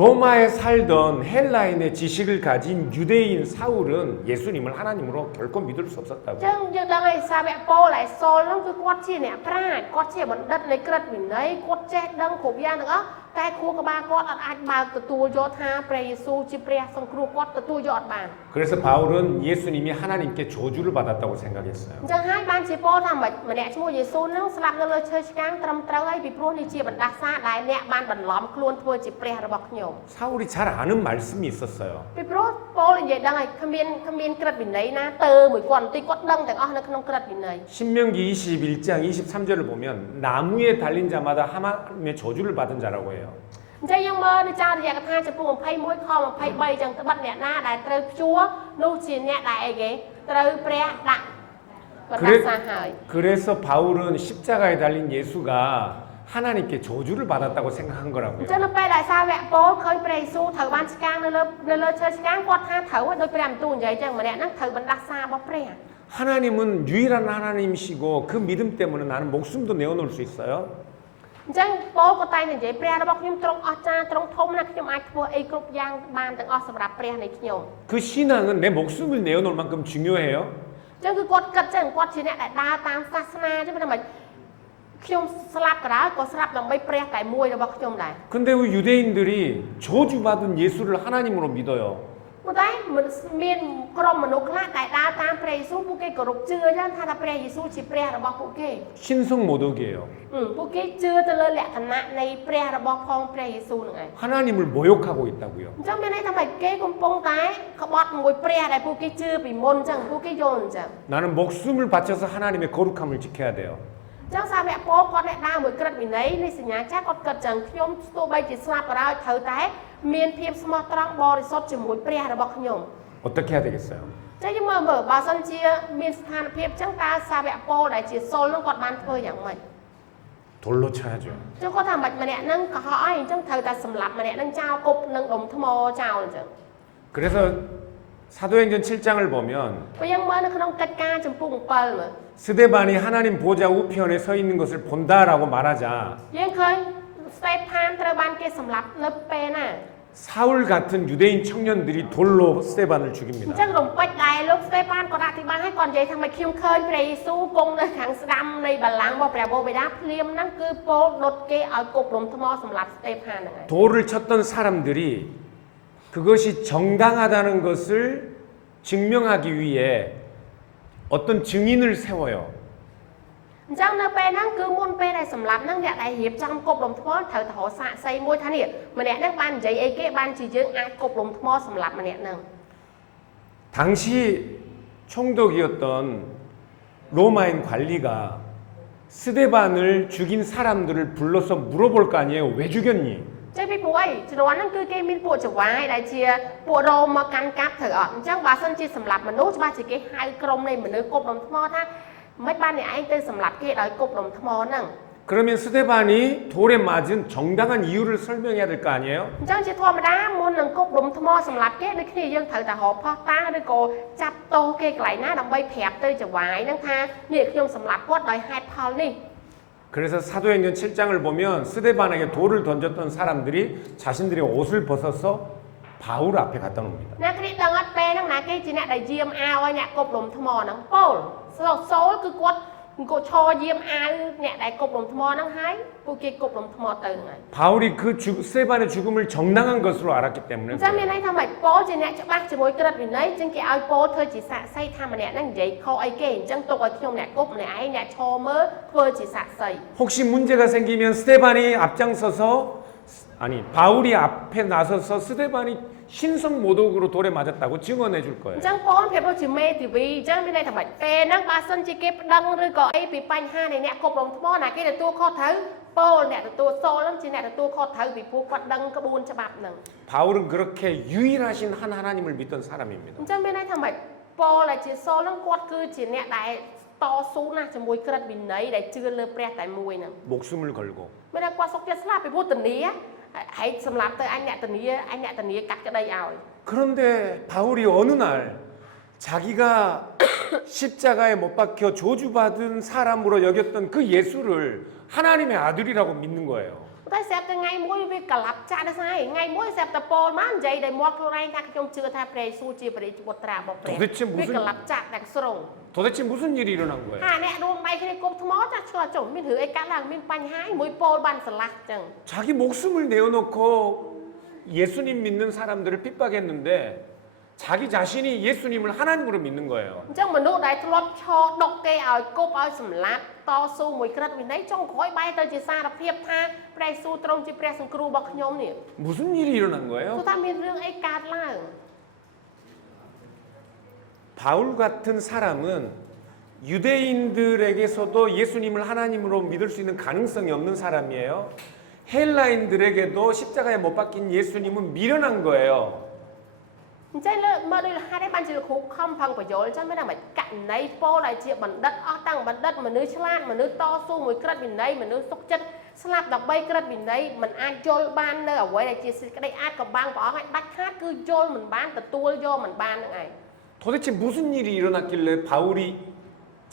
로마에 살던 헬라인의 지식을 가진 유대인 사울은 예수님을 하나님으로 결코 믿을 수 អ 없었다고. ញ្ចឹងយើងដឹងហើយសាវកប៉ូលដែលសូលហ្នឹងគឺគាត់ជាអ្នកប្រាជ្ញគាត់ជាបណ្ឌិតនៃក្រឹតវិន័យគាត់ចេះដឹងគ្រប់យ៉ាងទាំងអស់តែខួរក្បាលគាត់អត់អាចបើកទទួលយកថាព្រះយេស៊ូវជាព្រះសង្គ្រោះគាត់ទទួលយកអត់បាន 그래서 바울은 예수님이 하나님께 저주를 받았다고 생각했어요. អញ្ចឹងហើយបានជាពោលថាម្នាក់ឈ្មោះយេស៊ូវហ្នឹងស្លាប់នៅលើឈើឆ្កាងត្រឹមត្រូវហើយពីព្រោះនេះជាបណ្ដាសាដែលអ្នកបានបន្លំខ្លួនធ្វើជាព្រះរបស់ខ្ញុំ 사울이 잘 아는 말씀이 있었어요. ពីព្រោះពោលនិយាយដឹងហើយគ្មានក្រឹតវិន័យណាទៅមួយគាត់បន្តិចគាត់ដឹងទាំងអស់នៅក្នុងក្រឹតវិន័យ 신명기 21장 23절을 보면 나무에 달린 자마다 하나님의 저주를 받은 자라고 해요. អញ្ចឹងយើងមើលនៅចោលរយៈកថាចំពោះ21ខ23អញ្ចឹងត្បិតអ្នកណាដែលត្រូវព្យួរនោះជាអ្នកដែលអីគេត្រូវព្រះដាក់បណ្ដាសាហើយ 그래서 바울은 십자가에 달린 예수가 하나님께 저주를 받았다고 생각한 អញ្ 거라고요. ចឹងនៅពេលដែលសាវកពោលឃើញព្រះយេស៊ូវត្រូវបានឆ្កាងនៅលើឈើឆ្កាងគាត់ថាត្រូវដោយព្រះបន្ទូលនិយាយអញ្ចឹងម្នាក់ហ្នឹងត្រូវបណ្ដាសារបស់ព្រះ 하나님은 유일한 하나님이시고 그 믿음 때문에 나는 목숨도 내어놓을 수 있어요. អញ្ចឹងពោលក៏តែនិយាយព្រះរបស់ខ្ញុំទ្រង់អស្ចារ្យទ្រង់ធំណាស់ខ្ញុំអាចធ្វើអីគ្រប់យ៉ាងបានទាំងអស់សម្រាប់ព្រះនៃខ្ញុំ 그 신앙은 내 목숨을 내어놓을 만큼 중요해요. អញ្ចឹងគឺគាត់គិតចឹងគាត់ជាអ្នកដែលដើរតាមសាសនាអញ្ចឹងមិនថាខ្ញុំស្លាប់ក៏ដោយក៏ស្លាប់ដើម្បីព្រះតែមួយរបស់ខ្ញុំដែរ 근데 왜 유대인들이 저주받은 예수를 하나님으로 믿어요? ប៉ុន្តែមានក្រុមមនុស្សខ្លះដែលដើរតាមព្រះយេស៊ូវពួកគេគោរពជឿចឹងថាព្រះយេស៊ូវជាព្រះរបស់ពួកគេ 신성 모독이에요. ពួកគេជឿទៅលើលក្ខណៈនៃព្រះរបស់ផងព្រះយេស៊ូវហ្នឹងឯង 하나님을 모욕하고 있다고요. អញ្ចឹងមានន័យថាម៉េចគេកំពុងតែក្បត់មួយព្រះដែលពួកគេជឿពីមុនអញ្ចឹងពួកគេយល់អញ្ចឹង 나는 목숨을 바쳐서 하나님의 거룩함을 지켜야 돼요. អញ្ចឹងសាវកពោលគាត់អ្នកដើរមួយក្រឹតវិន័យនៃសញ្ញាចាស់គាត់គិតចឹងខ្ញុំទោះបីជាស្លាប់ក៏ដោយត្រូវតែមានភាពស្មោះត្រង់បរិសុទ្ធជាមួយព្រះរបស់ខ្ញុំ 어떻게 해야 되겠어요? ចឹងយើងមើលបើសិនជាមានស្ថានភាពចឹងតើសាវកពោលដែលជាសូលហ្នឹងគាត់បានធ្វើយ៉ាងម៉េច 돌로 쳐야죠. ចឹងគាត់ថាម្នាក់ហ្នឹងកុហកអីអញ្ចឹងត្រូវតែសម្លាប់ម្នាក់ហ្នឹងចោលគប់នឹងដុំថ្មចោលអញ្ចឹង 그래서 사도행전 7장을 보면 បើយើងមើលនៅក្នុងកិច្ចការចំពោះ7មើល 스데반이 하나님 보좌 우편에 서 있는 것을 본다라고 말하자 យើងឃើញស្តេផានត្រូវបានគេសម្លាប់នៅពេលណា 사울 같은 유대인 청년들이 돌로 스데반을 អញ្ 죽입니다. ចឹងរំពេចដែលលោកស្តេផានគាត់អធិប្បាយឲ្យគាត់និយាយថាមិនខ្ញុំឃើញព្រះយេស៊ូវគង់នៅខាងស្ដាំនៃបល្ល័ង្ករបស់ព្រះបិតាភ្លាមហ្នឹងគឺពោលដុតគេឲ្យគប់ដុំថ្មសម្លាប់ស្តេផានហ្នឹងឯង 돌을 쳤던 사람들이 그것이 정당하다는 것을 증명하기 위해 어떤 증인을 세워요. អញ្ចឹងនៅពេលហ្នឹងគឺមុនពេលដែលសម្លាប់ហ្នឹងអ្នកដែលរៀបចំគប់ដុំថ្មត្រូវទៅរកសាកសីមួយថានេះម្នាក់ហ្នឹងបាននិយាយអីគេបានជាយើងអាចគប់ដុំថ្មសម្លាប់ម្នាក់ហ្នឹង 당시 총독이었던 로마인 관리가 스데반을 죽인 사람들을 불러서 물어볼 거 아니에요. 왜 죽였니? ចឹងពីពួកអីជំនាន់ហ្នឹងគឺគេមានពួកចវាយដែលជាពួករោមមកកាន់កាប់ធ្វើអត់អញ្ចឹងបើសិនជាសម្លាប់មនុស្សច្បាស់ជាគេហៅក្រុមនៃមនុស្សគប់ដុំថ្មថាមិនបានអ្នកឯងទៅសម្លាប់គេដោយគប់ដុំថ្មហ្នឹង 그러면 스데반이 돌에 맞은 정당한 이유를 설명해야 될 거 아니에요? អញ្ចឹងជាធម្មតាមុននឹងគប់ដុំថ្មសម្លាប់គេដូចគ្នាយើងត្រូវតែរកផោះតាងឬក៏ចាប់តោគេកន្លែងណាដើម្បីប្រាប់ទៅចវាយហ្នឹងថានេះខ្ញុំសម្លាប់គាត់ដោយហេតុផលនេះ 그래서 사도행전 7장을 보면 스데반에게 돌을 던졌던 사람들이 자신들의 옷을 벗어서 바울 앞에 갖다 놉니다. អ្នកគ្រីដឹងអត់ពេលហ្នឹងណាគេជាអ្នកដែលយាមអាវឲ្យអ្នកគប់ដុំថ្មហ្នឹងពោលសូលគឺគាត់ឈរយាមអាវអ្នកដែលគប់ដុំថ្មហ្នឹងហើយពួកគេគប់ដុំថ្មទៅហ្នឹងហើយ 바울이 그 스데반의 죽음을 정당한 것으로 알았기 អ 때문에 ញ្ចឹងមានន័យថាម៉េចពោលជាអ្នកច្បាស់ជាមួយក្រឹតវិន័យអញ្ចឹងគេឲ្យពោលធ្វើជាសាក្សីថាម្នាក់ហ្នឹងនិយាយខុសអីគេអញ្ចឹងទុកឲ្យខ្ញុំអ្នកគប់ម្នាក់ឯងអ្នកឈរមើលធ្វើជាសាក្សី 혹시 문제가 생기면 스데반이 앞장서서 아니 바울이 앞에 나서서 스데반이 신성 모독으로 돌에 맞았다고 증언해 줄 អ 거예요. ញ្ចឹងពោលប្រៀបដូចជាមេធាវីអញ្ចឹងមានន័យថាម៉េចពេលហ្នឹងបើសិនជាគេប្តឹងឬក៏អីពីបញ្ហានៃអ្នកគប់ដុំថ្មណាគេទទួលខុសត្រូវពោលអ្នកទទួលសូលហ្នឹងជាអ្នកទទួលខុសត្រូវពីព្រោះគាត់ដឹងក្បួនច្បាប់ហ្នឹង 바울은 그렇게 유일하신 한 하나님을 믿던 사람입니다. អញ្ចឹងមានន័យថាម៉េចពោលដែលជាសូលហ្នឹងគាត់គឺជាអ្នកដែលតស៊ូណាស់ជាមួយក្រឹតវិន័យដែលជឿលើព្រះតែមួយហ្នឹង 목숨을 걸고 មានតែគាត់សុខចិត្តស្លាប់ពីព្រោះធានាហើយសម្រាប់ទៅអញអ្នកធានាកាត់ក្តីឲ្យ 그런데 바울이 어느 날 자기가 십자가에 못 박혀 저주받은 사람으로 여겼던 그 예수를 하나님의 아들이라고 믿는 거예요. តែស្រាប់តែថ្ងៃមួយវាក្លាប់ចាក់ដល់ស្អីថ្ងៃមួយស្រាប់តែពោលមកនិយាយដែលមាត់ខ្លួនឯងថាខ្ញុំជឿថាព្រះយេស៊ូវជាព្រះរាជបុត្រារបស់ព្រះ 도대체 វាក្លាប់ចាក់ទាំងស្រុង 도대체 무슨 일이 일어난 거예요? ហើយអ្នករួមដៃគ្នាគប់ថ្មចាឆ្លោះចុះមានរឿងអីកើតឡើងមានបញ្ហាមួយពោលបានស្រឡះចឹង 자기 목숨을 내어놓고 예수님 믿는 사람들을 핍박했는데 자기 자신이 예수님을 하나님으로 믿는 거예요. អញ្ចឹងមនុស្សដែលធ្លាប់ឈរដុកគេឲ្យគប់ឲ្យសម្លាប់តស៊ូមួយក្រឹតវិន័យចុងក្រោយបែរទៅជាសារភាពថាព្រះយេស៊ូវទ្រង់ជាព្រះសង្គ្រោះរបស់ខ្ញុំនេះ 무슨 일이 일어난 គឺ 거예요? ថាមានរឿងអីកើតឡើង 바울 같은 사람은 유대인들에게서도 예수님을 하나님으로 믿을 수 있는 가능성이 없는 사람이에요. 헬라인들에게도 십자가에 못 박힌 예수님은 미련한 거예요. អញ្ចឹងលើមើលដូចហេតុឯបានជាលោកគ្រូខំផឹងបញ្យល់ចឹងមានតែមិនកណីពោលដែលជាបណ្ឌិតអស់តាំងបណ្ឌិតមនុស្សឆ្លាតមនុស្សតស៊ូមួយក្រឹតវិន័យមនុស្សសុខចិត្តស្លាប់ដើម្បីក្រឹតវិន័យមិនអាចយល់បាននៅអ្វីដែលជាសេចក្តីអាចកំបាំងព្រះអង្គឲ្យដាច់ខាតគឺយល់មិនបានទទួលយកមិនបាននឹងឯង 도대체 무슨 일이 일어났길래 바울이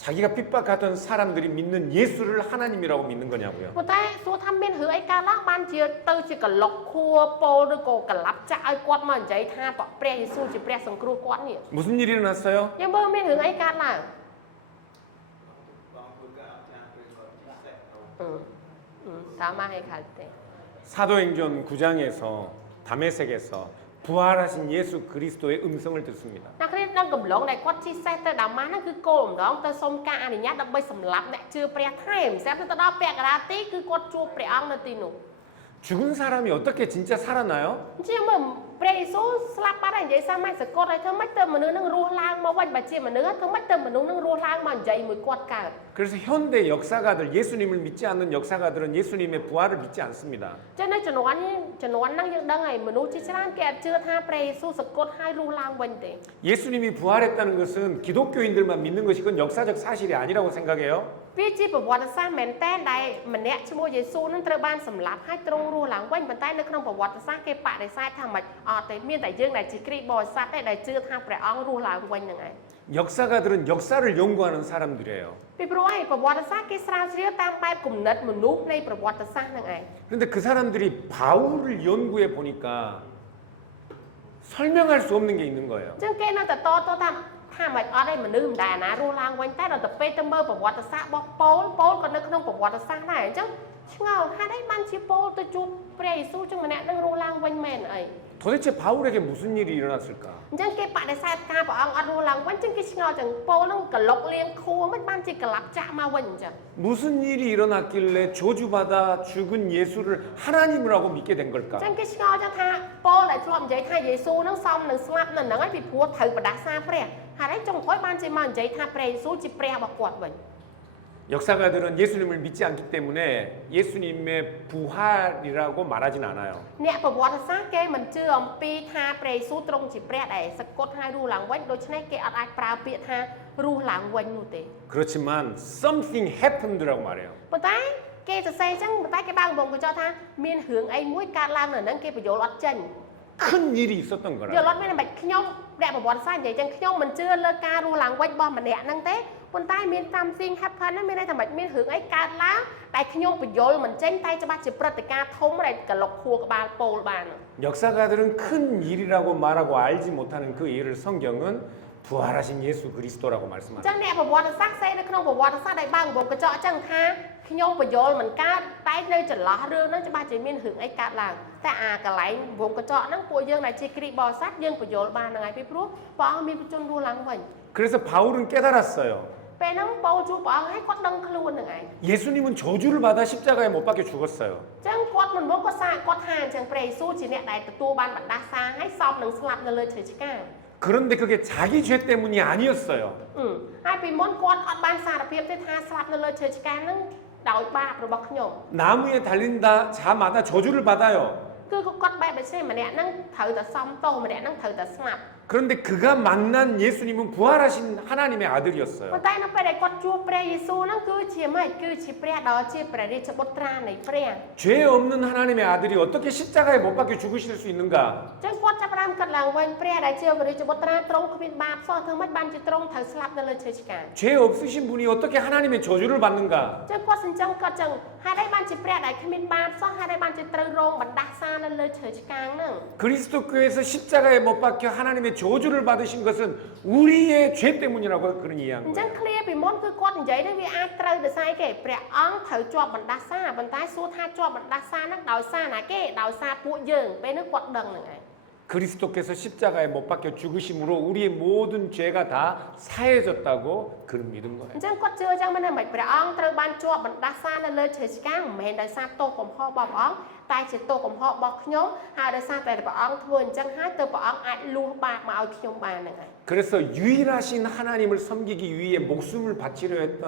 자기가 핍박하던 사람들이 믿는 예수를 하나님이라고 믿는 거냐고요. ប៉ុន្តែសួរថាមានរឿងអីកើតឡើងបានជាទៅជាកឡុកខួរពោលឬក៏កលាប់ចាក់ឲ្យគាត់មកនិយាយថាព្រះយេស៊ូវជាព្រះសង្គ្រោះគាត់នេះ 무슨 일이 일어났어요? យើងមើលមានរឿងអីកើតឡើងតាមមកឲ្យខាត់ទេ 사도행전 9장에서 다메섹에서 부활하신 예수 그리스도의 음성을 듣습니다. អ្នកគ្នាដឹងកំឡុងដែលគាត់ជិះសេះទៅដាម៉ាស់ហ្នឹងគឺគោលម្ដងទៅសុំការអនុញ្ញាតដើម្បីសម្លាប់អ្នកជឿព្រះថែមស្រាប់ទៅដល់ពាក់កណ្ដាលទីគឺគាត់ជួបព្រះអង្គនៅទីនោះ 죽은 사람이 어떻게 진짜 살아나요? អញ្ចឹងមើលព្រះយេស៊ូវស្លាប់បាត់ហើយនិយាយសាមញ្ញសកលហើយធ្វើម៉េចទៅមនុស្សហ្នឹងរស់ឡើងមកវិញបើជាមនុស្សធ្វើម៉េចទៅមនុស្សហ្នឹងរស់ឡើងមកនិយាយមួយគាត់កើត 그래서 현대 역사가들 예수님을 믿지 않는 역사가들은 예수님의 부활을 믿지 않습니다. ចឹងនៅជំនាន់ហ្នឹងយើងដឹងហើយមនុស្សជាច្រើនគេអត់ជឿថាព្រះយេស៊ូវសកលហើយរស់ឡើងវិញទេ 예수님이 부활했다는 것은 기독교인들만 믿는 것이 그건 역사적 사실이 아니라고 생각해요. វាជាប្រវត្តិសាស្ត្រមែនតើដែលម្នាក់ឈ្មោះយេស៊ូវនឹងត្រូវបានសម្លាប់ហើយទ្រង់រស់ឡើងវិញប៉ុន្តែនៅក្នុងប្រវត្តិសាស្ត្រគេបដិសេធថាមិនអត់ទេមានតែយើងដែលជាគ្រីស្ទបរិស័ទទេដែលជឿថាព្រះអង្គរស់ឡើងវិញហ្នឹងឯង 역사가들은 역사를 연구하는 사람들이에요. ពីព្រោះឯងប្រវត្តិសាស្ត្រគេស្រាវជ្រាវតាមបែបគំនិតមនុស្សនៃប្រវត្តិសាស្ត្រហ្នឹងឯង 그런데 그 사람들이 바울을 연구해 보니까 설명할 수 없는 게 있는 거예요. អញ្ចឹងគេនៅតែតថាមិនអត់ទេមនុស្សមិនដែលណារស់ឡើងវិញតែដល់ទៅពេលទៅមើលប្រវត្តិសាស្ត្ររបស់ប៉ូលក៏នៅក្នុងប្រវត្តិសាស្ត្រដែរអញ្ចឹងឆ្ងល់ហេតុអីបានជាប៉ូលទៅជួបព្រះយេស៊ូវចឹងម្នាក់នឹងរស់ឡើងវិញមែនអី 도대체 바울에게 무슨 일이 일어났을까? អញ្ចឹងគេបដិសេធការព្រះអង្គអត់រស់ឡើងវិញអញ្ចឹងគេឆ្ងល់ទាំងពោលហ្នឹងក្លុកលៀងខួរមិនបានជាក្លាប់ចាក់មកវិញអញ្ចឹង 무슨 일이 일어났길래 저주받아 죽은 예수를 하나님이라고 믿게 된 អញ្ 걸까? ចឹងគេឆ្ងល់ចឹងថាពោលដែលធ្លាប់និយាយថាយេស៊ូហ្នឹងសមនឹងស្លាប់នៅហ្នឹងហើយពីព្រោះត្រូវបដាសាព្រះហើយចុងក្រោយបានជាមកនិយាយថាព្រះយេស៊ូជាព្រះរបស់គាត់វិញ 역사가들은 예수님을 믿지 않기 때문에 예수님의 부활이라고 말하진 않아요. អ្នកប្រវត្តិសាស្ត្រគេមិនជឿអំពីថាព្រះយេស៊ូទ្រង់ជាព្រះដែលសគត់ហើយរស់ឡើងវិញដូច្នេះគេអត់អាចប្រើពាក្យថារស់ឡើងវិញនោះទេ 그렇지만 something happened라고 말해요. ប៉ុន្តែគេសរសេរចឹងប៉ុន្តែគេបើកវងកញ្ចក់ថាមានរឿងអីមួយកើតឡើងនៅហ្នឹងគេបញ្យល់អត់ចេញ 큰 일이 있었던 យល់ 거라. អត់មានមិនខ្ញុំអ្នកប្រវត្តិសាស្ត្រនិយាយចឹងខ្ញុំមិនជឿលើការរស់ឡើងវិញរបស់ម្នាក់ហ្នឹងទេប៉ុន្តែមាន something happen ហ្នឹងមានន័យថាមិនមានរឿងអីកើតឡើងតែខ្ញុំបញ្យល់មិនចេញតែច្បាស់ជាព្រឹត្តិការណ៍ធំដែលកលុកខួរក្បាលពោលបាន 역사가들은 큰 일이라고 말하고 알지 못하는 그 일을 성경은 부활하신 예수 그리스도라고 ចឹង 말씀합니다. អ្នកប្រវត្តិសាស្ត្រសេនៅក្នុងប្រវត្តិសាស្ត្រដែលបើកវងកញ្ចក់ចឹងថាខ្ញុំបញ្យល់មិនកើតតែនៅចន្លោះរឿងហ្នឹងច្បាស់ជាមានរឿងអីកើតឡើងតែអាកន្លែងវងកញ្ចក់ហ្នឹងពួកយើងដែលជាគ្រីស្ទបរិស័ទយើងបញ្យល់បានហ្នឹងហើយពីព្រោះព្រះអង្គមានបជនរស់ឡើងវិញ 그래서 바울은 깨달았어요. ពេលហ្នឹងពោលជួបព្រះអង្គហើយគាត់ដឹងខ្លួនហ្នឹងឯង 예수님은 저주를 받아 십자가에 못 박혀 죽었어요. ចឹងគាត់មិនមកគាត់គាត់ថាអញ្ចឹងព្រះយេស៊ូវជាអ្នកដែលទទួលបានបណ្ដាសាហើយសពនឹងស្លាប់នៅលើឈើឆ្កាង 그런데 그게 자기 죄 때문이 아니었어요. ហើយពីមុនគាត់អត់បានសារភាពទេថាស្លាប់នៅលើឈើឆ្កាងហ្នឹងដោយបាបរបស់ខ្ញុំ 나무에 달린다 자마다 저주를 받아요. គឺគាត់បែបដូច្នេះម្នាក់ហ្នឹងត្រូវតែសំទោសម្នាក់ហ្នឹងត្រូវតែស្លាប់ 그런데 그가 만난 예수님은 부활하신 하나님의 아들이었어요. ប៉ុន្តែនៅពេលដែលគាត់ជួបព្រះយេស៊ូវហ្នឹងគឺជាម៉េចគឺជាព្រះដ៏ជាព្រះរាជបុត្រានៃព្រះ 죄 없는 하나님의 아들이 어떻게 십자가에 못 박혀 죽으실 수 있는가? ចឹងគាត់ចាប់ផ្ដើមគិតឡើងវិញព្រះដែលជាព្រះរាជបុត្រាទ្រង់គ្មានបាបសោះធ្វើម៉េចបានជាទ្រង់ត្រូវស្លាប់នៅលើឈើឆ្កាង 죄 없으신 분이 어떻게 하나님의 저주를 받는가? ចឹងគាត់សញ្ចឹងគាត់ចឹងហេតុអីបានជាព្រះដែលគ្មានបាបសោះហេតុអីបានជាត្រូវរងបណ្ដាសានៅលើឈើឆ្កាងហ្នឹង 그리스도교에서 십자가에 못 박혀 하나님의 저주를 받으신 것은 우리의 죄 때문이라고 그런 អ 이해한 ញ្ចឹង 거예요. ឃ្លាពីមុនគឺគាត់និយាយនេះវាអាចត្រូវដោយសារគេព្រះអង្គត្រូវជាប់បណ្ដាសាប៉ុន្តែសួរថាជាប់បណ្ដាសាហ្នឹងដោយសារណាគេដោយសារពួកយើងពេលនេះគាត់ដឹងហ្នឹងឯង 그리스도께서 십자가에 못 박혀 죽으심으로 우리의 모든 죄가 다 사해졌다고 그런 믿은 អ 거예요. ញ្ចឹងគាត់ជឿចឹងមែនទេមិនព្រះអង្គត្រូវបានជាប់បណ្ដាសានៅលើឈើឆ្កាងមិនមែនដោយសារទោសកំហុសរបស់ព្រះអង្គតែជាទោសកំហុសរបស់ខ្ញុំហើយដោយសារតែព្រះអង្គធ្វើអញ្ចឹងហើយទើបព្រះអង្គអាចលួសបាបមកឲ្យខ្ញុំបានហ្នឹងឯង 그래서 유일하신 하나님을 섬기기 위해 목숨을 바치려 했던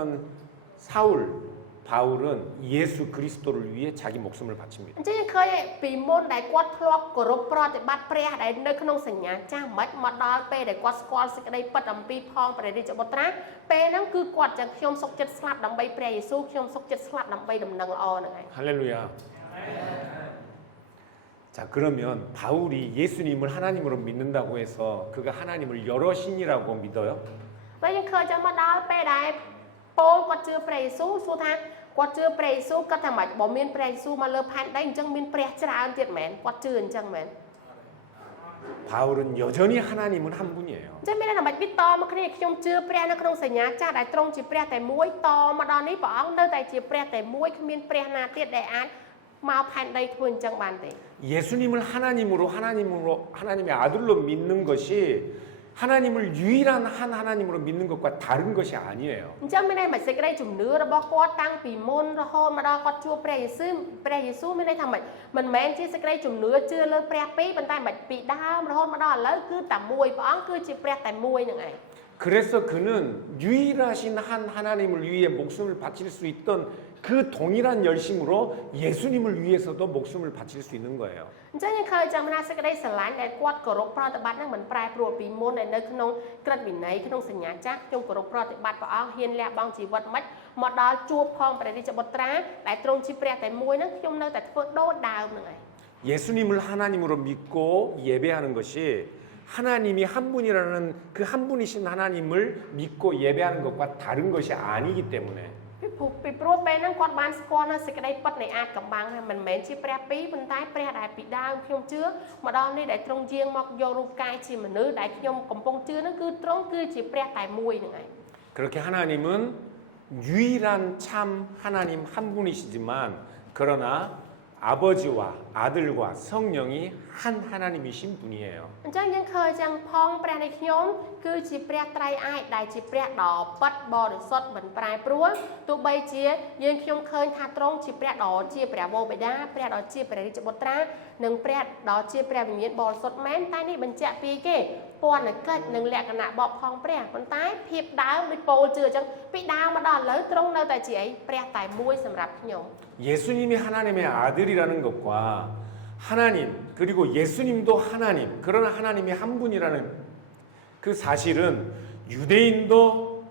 사울, 바울은 예수 그리스도를 위해 자기 목숨을 바칩니다. អញ្ចឹងឃើញពីមុនដែលគាត់ធ្លាប់គោរពប្រតិបត្តិព្រះដែលនៅក្នុងសញ្ញាចាស់មិនមកដល់ពេលដែលគាត់ស្គាល់សេចក្តីពិតអំពីផងព្រះរាជបុត្រាពេលហ្នឹងគឺគាត់ចឹងខ្ញុំសុខចិត្តស្លាប់ដើម្បីព្រះយេស៊ូវខ្ញុំសុខចិត្តស្លាប់ដើម្បីដំណឹងល្អហ្នឹងឯង 할렐루야. 자, 그러면 바울이 예수님을 하나님으로 믿는다고 해서 그가 하나님을 여러 신이라고 믿어요? ហើយយើងឃើញចឹងមកដល់ពេលដែលពោលគាត់ជឿព្រះយេស៊ូវសួរថាគាត់ជឿព្រះយេស៊ូវគាត់ថាម៉េចបើមានព្រះយេស៊ូវមកលើផែនដីអញ្ចឹងមានព្រះច្រើនទៀតមែនគាត់ជឿអញ្ចឹងមែន 바울은 여전히 하나님은 한 분이에요. អញ្ចឹងមានន័យថាម៉េចវាតមកគ្នាខ្ញុំជឿព្រះនៅក្នុងសញ្ញាចាស់ដែលទ្រង់ជាព្រះតែមួយតមកដល់នេះព្រះអង្គនៅតែជាព្រះតែមួយគ្មានព្រះណាទៀតដែលអាចមកផែនដីធ្វើអញ្ចឹងបានទេ 예수님을 하나님의 아들로 믿는 것이 하나님을 유일한 한 하나님으로 믿는 것과 다른 것이 아니에요. អញ្ចឹងមានន័យថាសេចក្តីជំនឿរបស់គាត់តាំងពីមុនរហូតមកដល់គាត់ជួបព្រះយេស៊ូវមានន័យថាម៉េចមិនមែនជាសេចក្តីជំនឿជឿលើព្រះពីរប៉ុន្តែមិនពីដើមរហូតមកដល់ឥឡូវគឺតែមួយព្រះអង្គគឺជាព្រះតែមួយនឹងឯង 그래서 그는 유일하신 한 하나님을 위해 목숨을 바칠 수 있던 그 동일한 열심으로 예수님을 위해서도 목숨을 바칠 수 있는 거예요. អញ្ចឹងយើងឃើញចាំណាសេចក្តីស្រឡាញ់ដែលគាត់គោរពប្រតិបត្តិនឹងមិនប្រែប្រួលពីមុនដែលនៅក្នុងក្រឹតវិន័យក្នុងសញ្ញាចាស់ខ្ញុំគោរពប្រតិបត្តិព្រះអង្គហ៊ានលះបង់ជីវិតមិនមកដល់ជួបផងព្រះរាជបុត្រាដែលទ្រង់ជាព្រះតែមួយហ្នឹងខ្ញុំនៅតែធ្វើដូចដើមហ្នឹងឯង 예수님을 하나님으로 믿고 예배하는 것이 하나님이 한 분이라는 그 한 분이신 하나님을 믿고 예배하는 것과 다른 것이 아니기 때문에 ពីព្រោះពេលហ្នឹងគាត់បានស្គាល់នៅសេចក្តីពិតនៃអាចកំបាំងថាមិនមែនជាព្រះពីរប៉ុន្តែព្រះដែលពីដើមខ្ញុំជឿមកដល់នេះដែលទ្រង់យាងមកយករូបកាយជាមនុស្សដែលខ្ញុំកំពុងជឿហ្នឹងគឺទ្រង់គឺជាព្រះតែមួយហ្នឹងឯង 그렇게 하나님은 유일한 참 하나님 한 분이시지만 그러나 아버지와 아들과 성령이 한 하나님이신 분이에요. អញ្ចឹងយើងឃើញចឹងផងព្រះនៃខ្ញុំគឺជាព្រះត្រៃឯកដែលជាព្រះដ៏ពិតបរិសុទ្ធមិនប្រែប្រួលទោះបីជាយើងខ្ញុំឃើញថាទ្រង់ជាព្រះដ៏ជាព្រះវរបិតាព្រះដ៏ជាព្រះរាជបុត្រានិងព្រះដ៏ជាព្រះវិញ្ញាណបរិសុទ្ធមែនតែនេះបញ្ជាក់ពីគេពន្ធកិច្ចនិងលក្ខណៈបបផងព្រះប៉ុន្តែភាពដើមដូចពោលជឿអញ្ចឹងពីដើមមកដល់ឥឡូវទ្រង់នៅតែជាអីព្រះតែមួយសម្រាប់ខ្ញុំ 예수님이 하나님의 아들이라는 것과 하나님 그리고 예수님도 하나님 그런 하나님이 한 분이라는 그 사실은 유대인도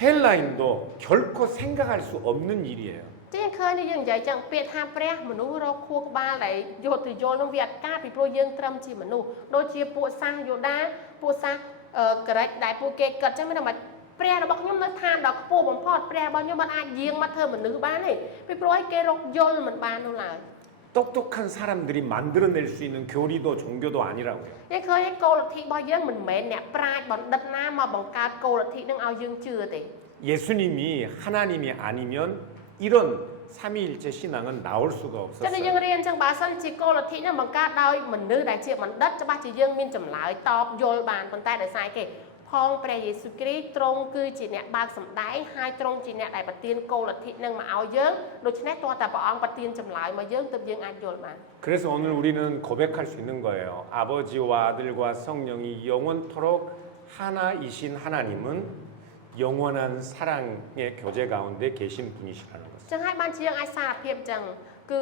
헬라인도 결코 생각할 수 없는 일이에요. ជាឃើញយើងនិយាយចឹងពាក្យថាព្រះមនុស្សរកខួរក្បាលដែលយកទៅយល់នឹងវាអត់ការពីព្រោះយើងត្រឹមជាមនុស្សដូចជាពួកសាសយូដាពួកសាសក្រិចដែលពួកគេគិតចឹងមិនថាព្រះរបស់ខ្ញុំនៅឋានដ៏ខ្ពស់បំផុតព្រះរបស់ខ្ញុំមិនអាចយាងមកធ្វើមនុស្សបានទេពីព្រោះឲ្យគេរកយល់មិនបាននោះឡើយ 똑똑한 사람들이 만들어낼 수 있는 교리도 종교도 아니라고요. យើងឃើញគោលលទ្ធិរបស់យើងមិនមែនអ្នកប្រាជ្ញបណ្ឌិតណាមកបង្កើតគោលលទ្ធិនឹងឲ្យយើងជឿទេ 예수님이 하나님이 아니면 이런 삼위일체 신앙은 나올 수가 ចឹងតែយើង 없었어요. រៀនចឹងបើសិនជាគោលលទ្ធិនឹងបង្កើតដោយមនុស្សដែលជាបណ្ឌិតច្បាស់ជាយើងមានចម្លើយតបយល់បានប៉ុន្តែដោយសារគេផងព្រះយេស៊ូវគ្រីស្ទទ្រង់គឺជាអ្នកបើកសម្ដែងហើយទ្រង់ជាអ្នកដែលប្រទានគោលលទ្ធិនឹងមកឲ្យយើងដូច្នេះតើតែព្រះអង្គប្រទានចម្លើយមកយើងទើបយើងអាចយល់បាន 그래서 오늘 우리는 고백할 수 있는 거예요. 아버지와 아들과 성령이 영원토록 하나이신 하나님은 영원한 사랑의 교제 가운데 계신 분이시라는 것을. ចឹងហើយបានជាយើងអាចសារភាពចឹងគឺ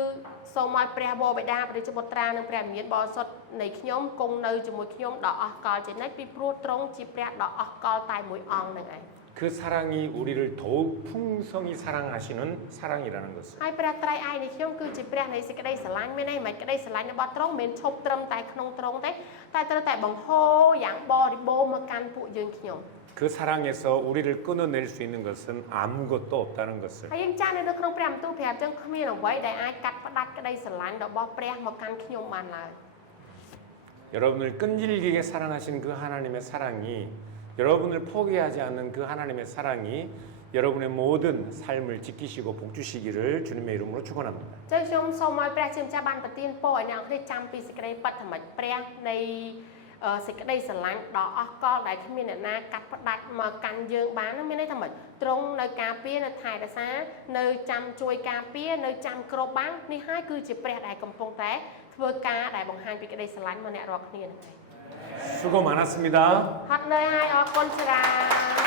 សូមឲ្យព្រះបបិតាព្រះរាជបុត្រានិងព្រះវិញ្ញាណបរិសុទ្ធនៃខ្ញុំគង់នៅជាមួយខ្ញុំដល់អស់កលជានិច្ចពីព្រោះទ្រង់ជាព្រះដ៏អស់កលតែមួយអង្គនឹងឯង 그 사랑이 우리를 더욱 풍성히 사랑하시는 사랑이라는 것을. ហើយព្រះត្រៃឯកនៃខ្ញុំគឺជាព្រះនៃសេចក្តីស្រឡាញ់មានន័យមិនក្តីស្រឡាញ់របស់ទ្រង់មិនឈប់ត្រឹមតែក្នុងទ្រង់ទេតែត្រូវតែបង្ហូរយ៉ាងបរិបូរណ៍មកកាន់ពួកយើងខ្ញុំ 그 사랑에서 우리를 끊어낼 수 있는 것은 아무것도 없다는 것을. ហើយយើងចាស់នៅក្នុងព្រះបន្ទូលប្រាប់ចឹងគ្មានអ្វីដែលអាចកាត់ផ្ដាច់ក្តីស្រឡាញ់របស់ព្រះមកកាន់ខ្ញុំបានឡើយ 여러분을 끈질기게 사랑하신 그 하나님의 사랑이 여러분을 포기하지 않는 그 하나님의 사랑이 여러분의 모든 삶을 지키시고 복주시기를 주님의 이름으로 축원합니다. ចឹងខ្ញុំសូមឲ្យព្រះជាម្ចាស់បានប្រទានពរឲ្យអ្នកនេះចាំពីសេចក្តីបត្តមិត្តព្រះនៃសេចក្តីស្រឡាញ់ដ៏អស់កលដែលគ្មានអ្នកណាកាត់ផ្ដាច់មកកាន់យើងបានមានន័យថាម៉េចទ្រង់នៅការពារនៅថែរក្សានៅចាំជួយការពារនៅចាំគ្របបាំងនេះហើយគឺជាព្រះដែលកំពុងតែធ្វើការដែលបង្ហាញពីក្តីស្រឡាញ់មកអ្នករាល់គ្នាហ្នឹងឯង 수고 많았습니다. ហត់នឿយហើយអរគុណច្រើន